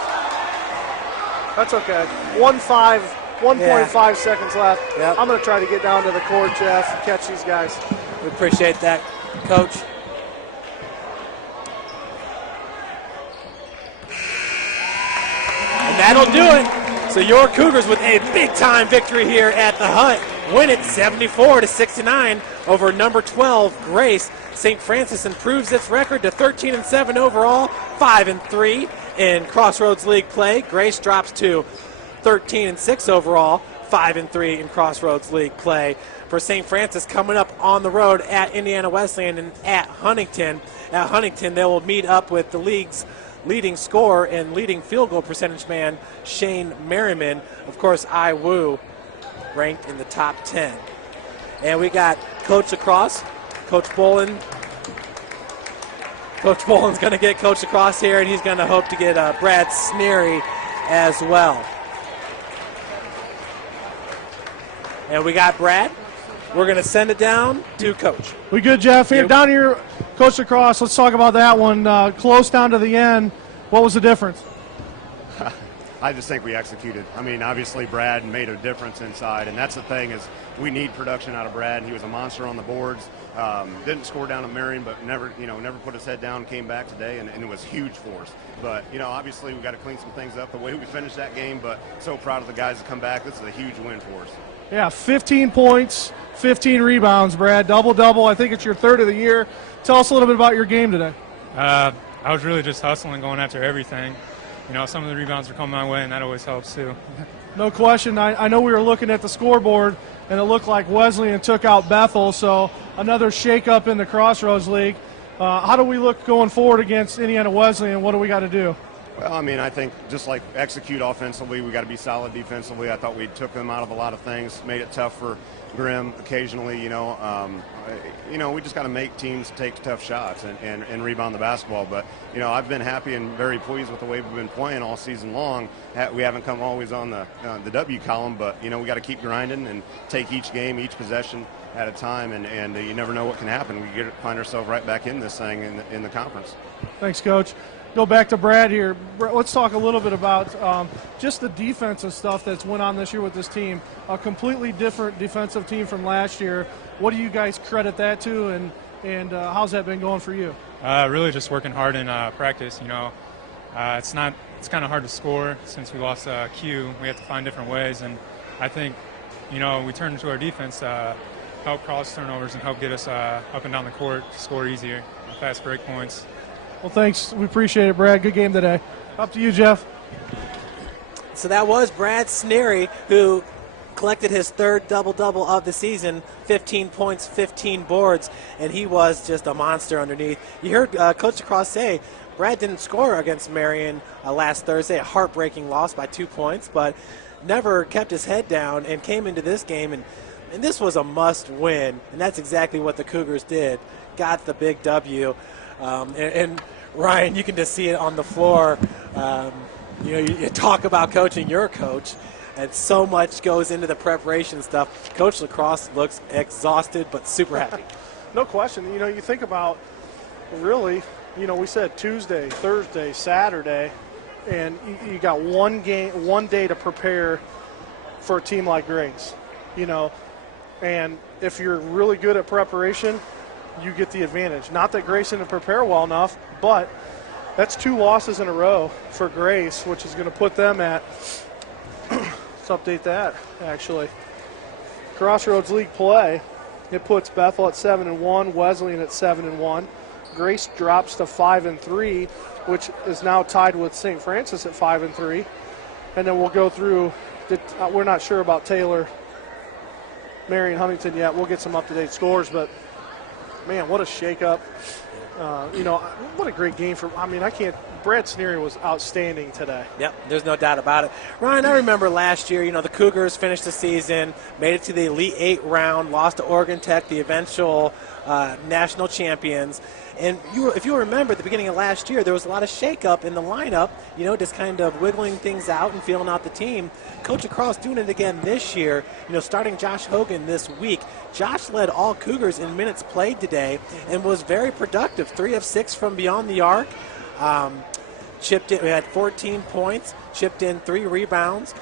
That's okay. 1.5 seconds left. Yep. I'm going to try to get down to the court, Jeff, and catch these guys. We appreciate that, Coach. And that'll do it. So your Cougars with a big-time victory here at the Hut. Win it 74-69 over number 12, Grace. St. Francis improves its record to 13-7 overall, 5-3 in Crossroads League play. Grace drops to 13-6 overall, 5-3 in Crossroads League play. For St. Francis coming up on the road at Indiana Wesleyan and at Huntington. At Huntington, they will meet up with the league's leading scorer and leading field goal percentage man, Shane Merriman. Of course, IWU ranked in the top 10. And we got Coach Lacrosse, Coach Bolin. Coach Bolin's going to get Coach Lacrosse here, and he's going to hope to get Brad Sneary as well. And we got Brad. We're going to send it down to Coach. We good, Jeff? Here, down here, Coach Lacrosse, let's talk about that one. Close down to the end. What was the difference? I just think we executed. I mean, obviously Brad made a difference inside, and that's the thing is we need production out of Brad. He was a monster on the boards. Didn't score down at Marion, but never put his head down. Came back today, and it was huge for us. But obviously we got to clean some things up the way we finished that game. But so proud of the guys to come back. This is a huge win for us. Yeah, 15 points, 15 rebounds, Brad. Double-double. I think it's your third of the year. Tell us a little bit about your game today. I was really just hustling, going after everything. Some of the rebounds were coming my way, and that always helps too. No question. I know we were looking at the scoreboard, and it looked like Wesleyan took out Bethel, so another shake-up in the Crossroads League. How do we look going forward against Indiana Wesleyan? What do we got to do? Well, I mean, I think just like execute offensively, we got to be solid defensively. I thought we took them out of a lot of things, made it tough for Grimm occasionally. We just got to make teams take tough shots and rebound the basketball. But I've been happy and very pleased with the way we've been playing all season long. We haven't come always on the W column, but we got to keep grinding and take each game, each possession at a time, and you never know what can happen. We find ourselves right back in this thing in the conference. Thanks, Coach. Go back to Brad here. Let's talk a little bit about just the defensive stuff that's went on this year with this team. A completely different defensive team from last year. What do you guys credit that to, and how's that been going for you? Really just working hard in practice. It's kind of hard to score since we lost Q. We have to find different ways, and I think we turned into our defense, help cause turnovers and help get us up and down the court to score easier, fast break points. Well, thanks. We appreciate it, Brad. Good game today. Up to you, Jeff. So that was Brad Sneary, who collected his third double-double of the season, 15 points, 15 boards, and he was just a monster underneath. You heard Coach Lacrosse say Brad didn't score against Marion last Thursday, a heartbreaking loss by 2 points, but never kept his head down and came into this game, and this was a must-win, and that's exactly what the Cougars did. Got the big W. And Ryan, you can just see it on the floor. You talk about coaching your coach, and so much goes into the preparation stuff. Coach Lacrosse looks exhausted but super happy. No question. You think about really, we said Tuesday, Thursday, Saturday, and you got one day to prepare for a team like Grace. And if you're really good at preparation, you get the advantage. Not that Grace didn't prepare well enough, but that's 2 losses in a row for Grace, which is going to put them at, let's update that, actually. Crossroads League play, it puts Bethel at 7-1, Wesleyan at 7-1. Grace drops to 5-3, which is now tied with St. Francis at 5-3. And then we'll go through, we're not sure about Taylor, Marion, Huntington yet. We'll get some up-to-date scores, but man, what a shakeup. What a great game Brad Sneary was outstanding today. Yep, there's no doubt about it. Ryan, I remember last year, the Cougars finished the season, made it to the Elite 8 round, lost to Oregon Tech, the eventual national champions. And if you remember at the beginning of last year, there was a lot of shakeup in the lineup, just kind of wiggling things out and feeling out the team. Coach Lacrosse doing it again this year, starting Josh Hogan this week. Josh led all Cougars in minutes played today and was very productive, 3 of 6 from beyond the arc. Chipped in, we had 14 points, chipped in 3 rebounds.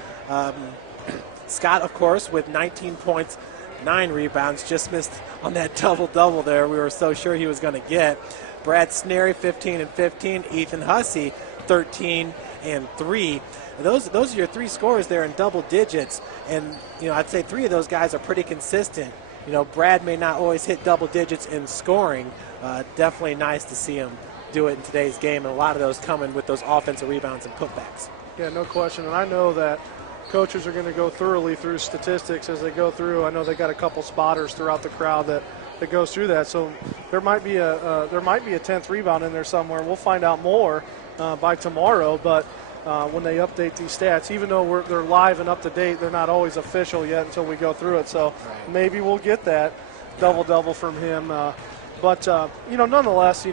Scott, of course, with 19 points, 9 rebounds, just missed on that double-double there we were so sure he was going to get. Brad Sneary, 15 and 15. Ethan Hussey, 13 and 3. Those are your 3 scores there in double digits, and I'd say 3 of those guys are pretty consistent. Brad may not always hit double digits in scoring. Definitely nice to see him do it in today's game, and a lot of those coming with those offensive rebounds and putbacks. Yeah, no question. And I know that coaches are going to go thoroughly through statistics as they go through. I know they got a couple spotters throughout the crowd that goes through that. So there might be a 10th rebound in there somewhere. We'll find out more by tomorrow. But when they update these stats, even though they're live and up to date, they're not always official yet until we go through it. So maybe we'll get that double-double from him. But nonetheless,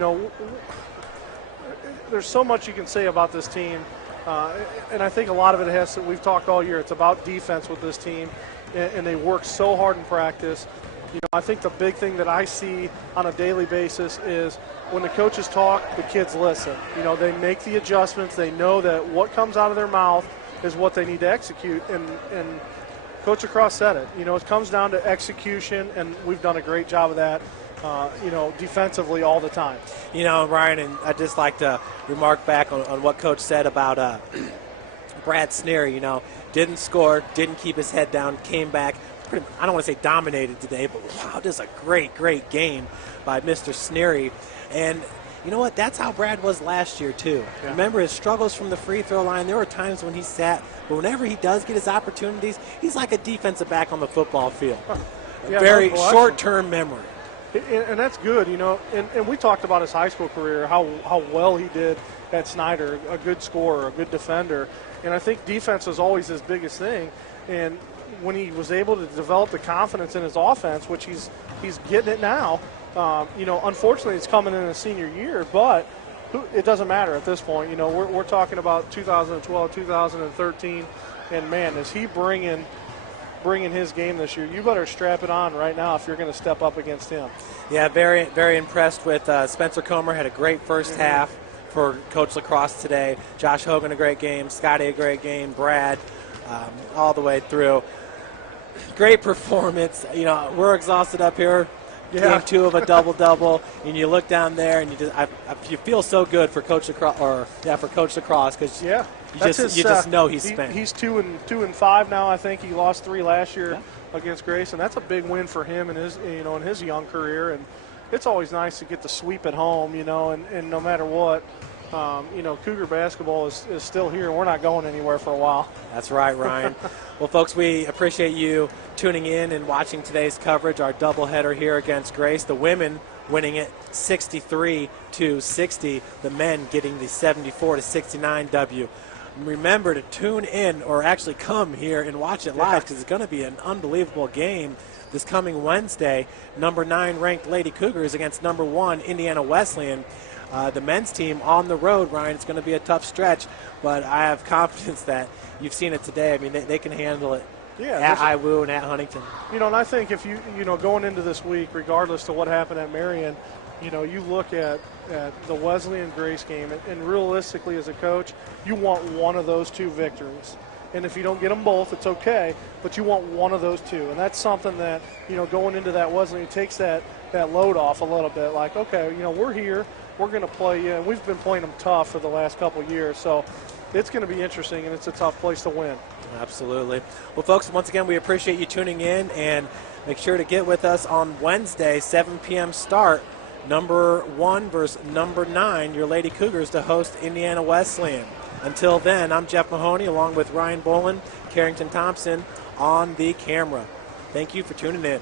there's so much you can say about this team. And I think a lot of it has to, we've talked all year, it's about defense with this team, and they work so hard in practice. I think the big thing that I see on a daily basis is when the coaches talk, the kids listen. They make the adjustments. They know that what comes out of their mouth is what they need to execute. And Coach Lacrosse said it. It comes down to execution, and we've done a great job of that. Defensively all the time. Ryan, and I'd just like to remark back on what Coach said about Brad Sneary. Didn't score, didn't keep his head down, came back. I don't want to say dominated today, but wow, just a great, great game by Mr. Sneary. And you know what? That's how Brad was last year, too. Yeah. Remember his struggles from the free throw line? There were times when he sat, but whenever he does get his opportunities, he's like a defensive back on the football field. Yeah, very short-term memory. And that's good, and we talked about his high school career, how well he did at Snyder, a good scorer, a good defender. And I think defense was always his biggest thing. And when he was able to develop the confidence in his offense, which he's getting it now. Unfortunately, it's coming in his senior year, but it doesn't matter at this point. We're talking about 2012, 2013, and man, is he bringing his game this year. You better strap it on right now if you're going to step up against him. Yeah, very, very impressed with Spencer Comer. Had a great first half for Coach Lacrosse today. Josh Hogan, a great game. Scotty, a great game. Brad, all the way through. Great performance. We're exhausted up here. Yeah. Game 2 of a double-double, and you look down there, and you feel so good for Coach Lacrosse, for Coach Lacrosse, because you just know he's spent. He's 2-5 now. I think he lost 3 last year against Grace, and that's a big win for him in his young career. And it's always nice to get the sweep at home, and no matter what, Cougar basketball is still here, and we're not going anywhere for a while. That's right, Ryan. Well, folks, we appreciate you tuning in and watching today's coverage, our doubleheader here against Grace. The women winning it 63-60, the men getting the 74-69 W. Remember to tune in, or actually come here and watch it live, because it's going to be an unbelievable game this coming Wednesday. Number 9 ranked Lady Cougars against number 1 Indiana Wesleyan. The men's team on the road, Ryan, it's going to be a tough stretch, but I have confidence that you've seen it today. I mean, they can handle it at IWU and at Huntington. And I think if going into this week, regardless of what happened at Marion, you look at the Wesleyan Grace game, and realistically as a coach, you want one of those 2 victories. And if you don't get them both, it's okay, but you want one of those 2. And that's something that, going into that Wesleyan takes that load off a little bit. Like, okay, we're here. We're going to play you, and we've been playing them tough for the last couple of years. So it's going to be interesting, and it's a tough place to win. Absolutely. Well, folks, once again, we appreciate you tuning in, and make sure to get with us on Wednesday, 7 p.m. start. Number 1 versus number 9, your Lady Cougars, to host Indiana Wesleyan. Until then, I'm Jeff Mahoney, along with Ryan Boland, Carrington Thompson on the camera. Thank you for tuning in.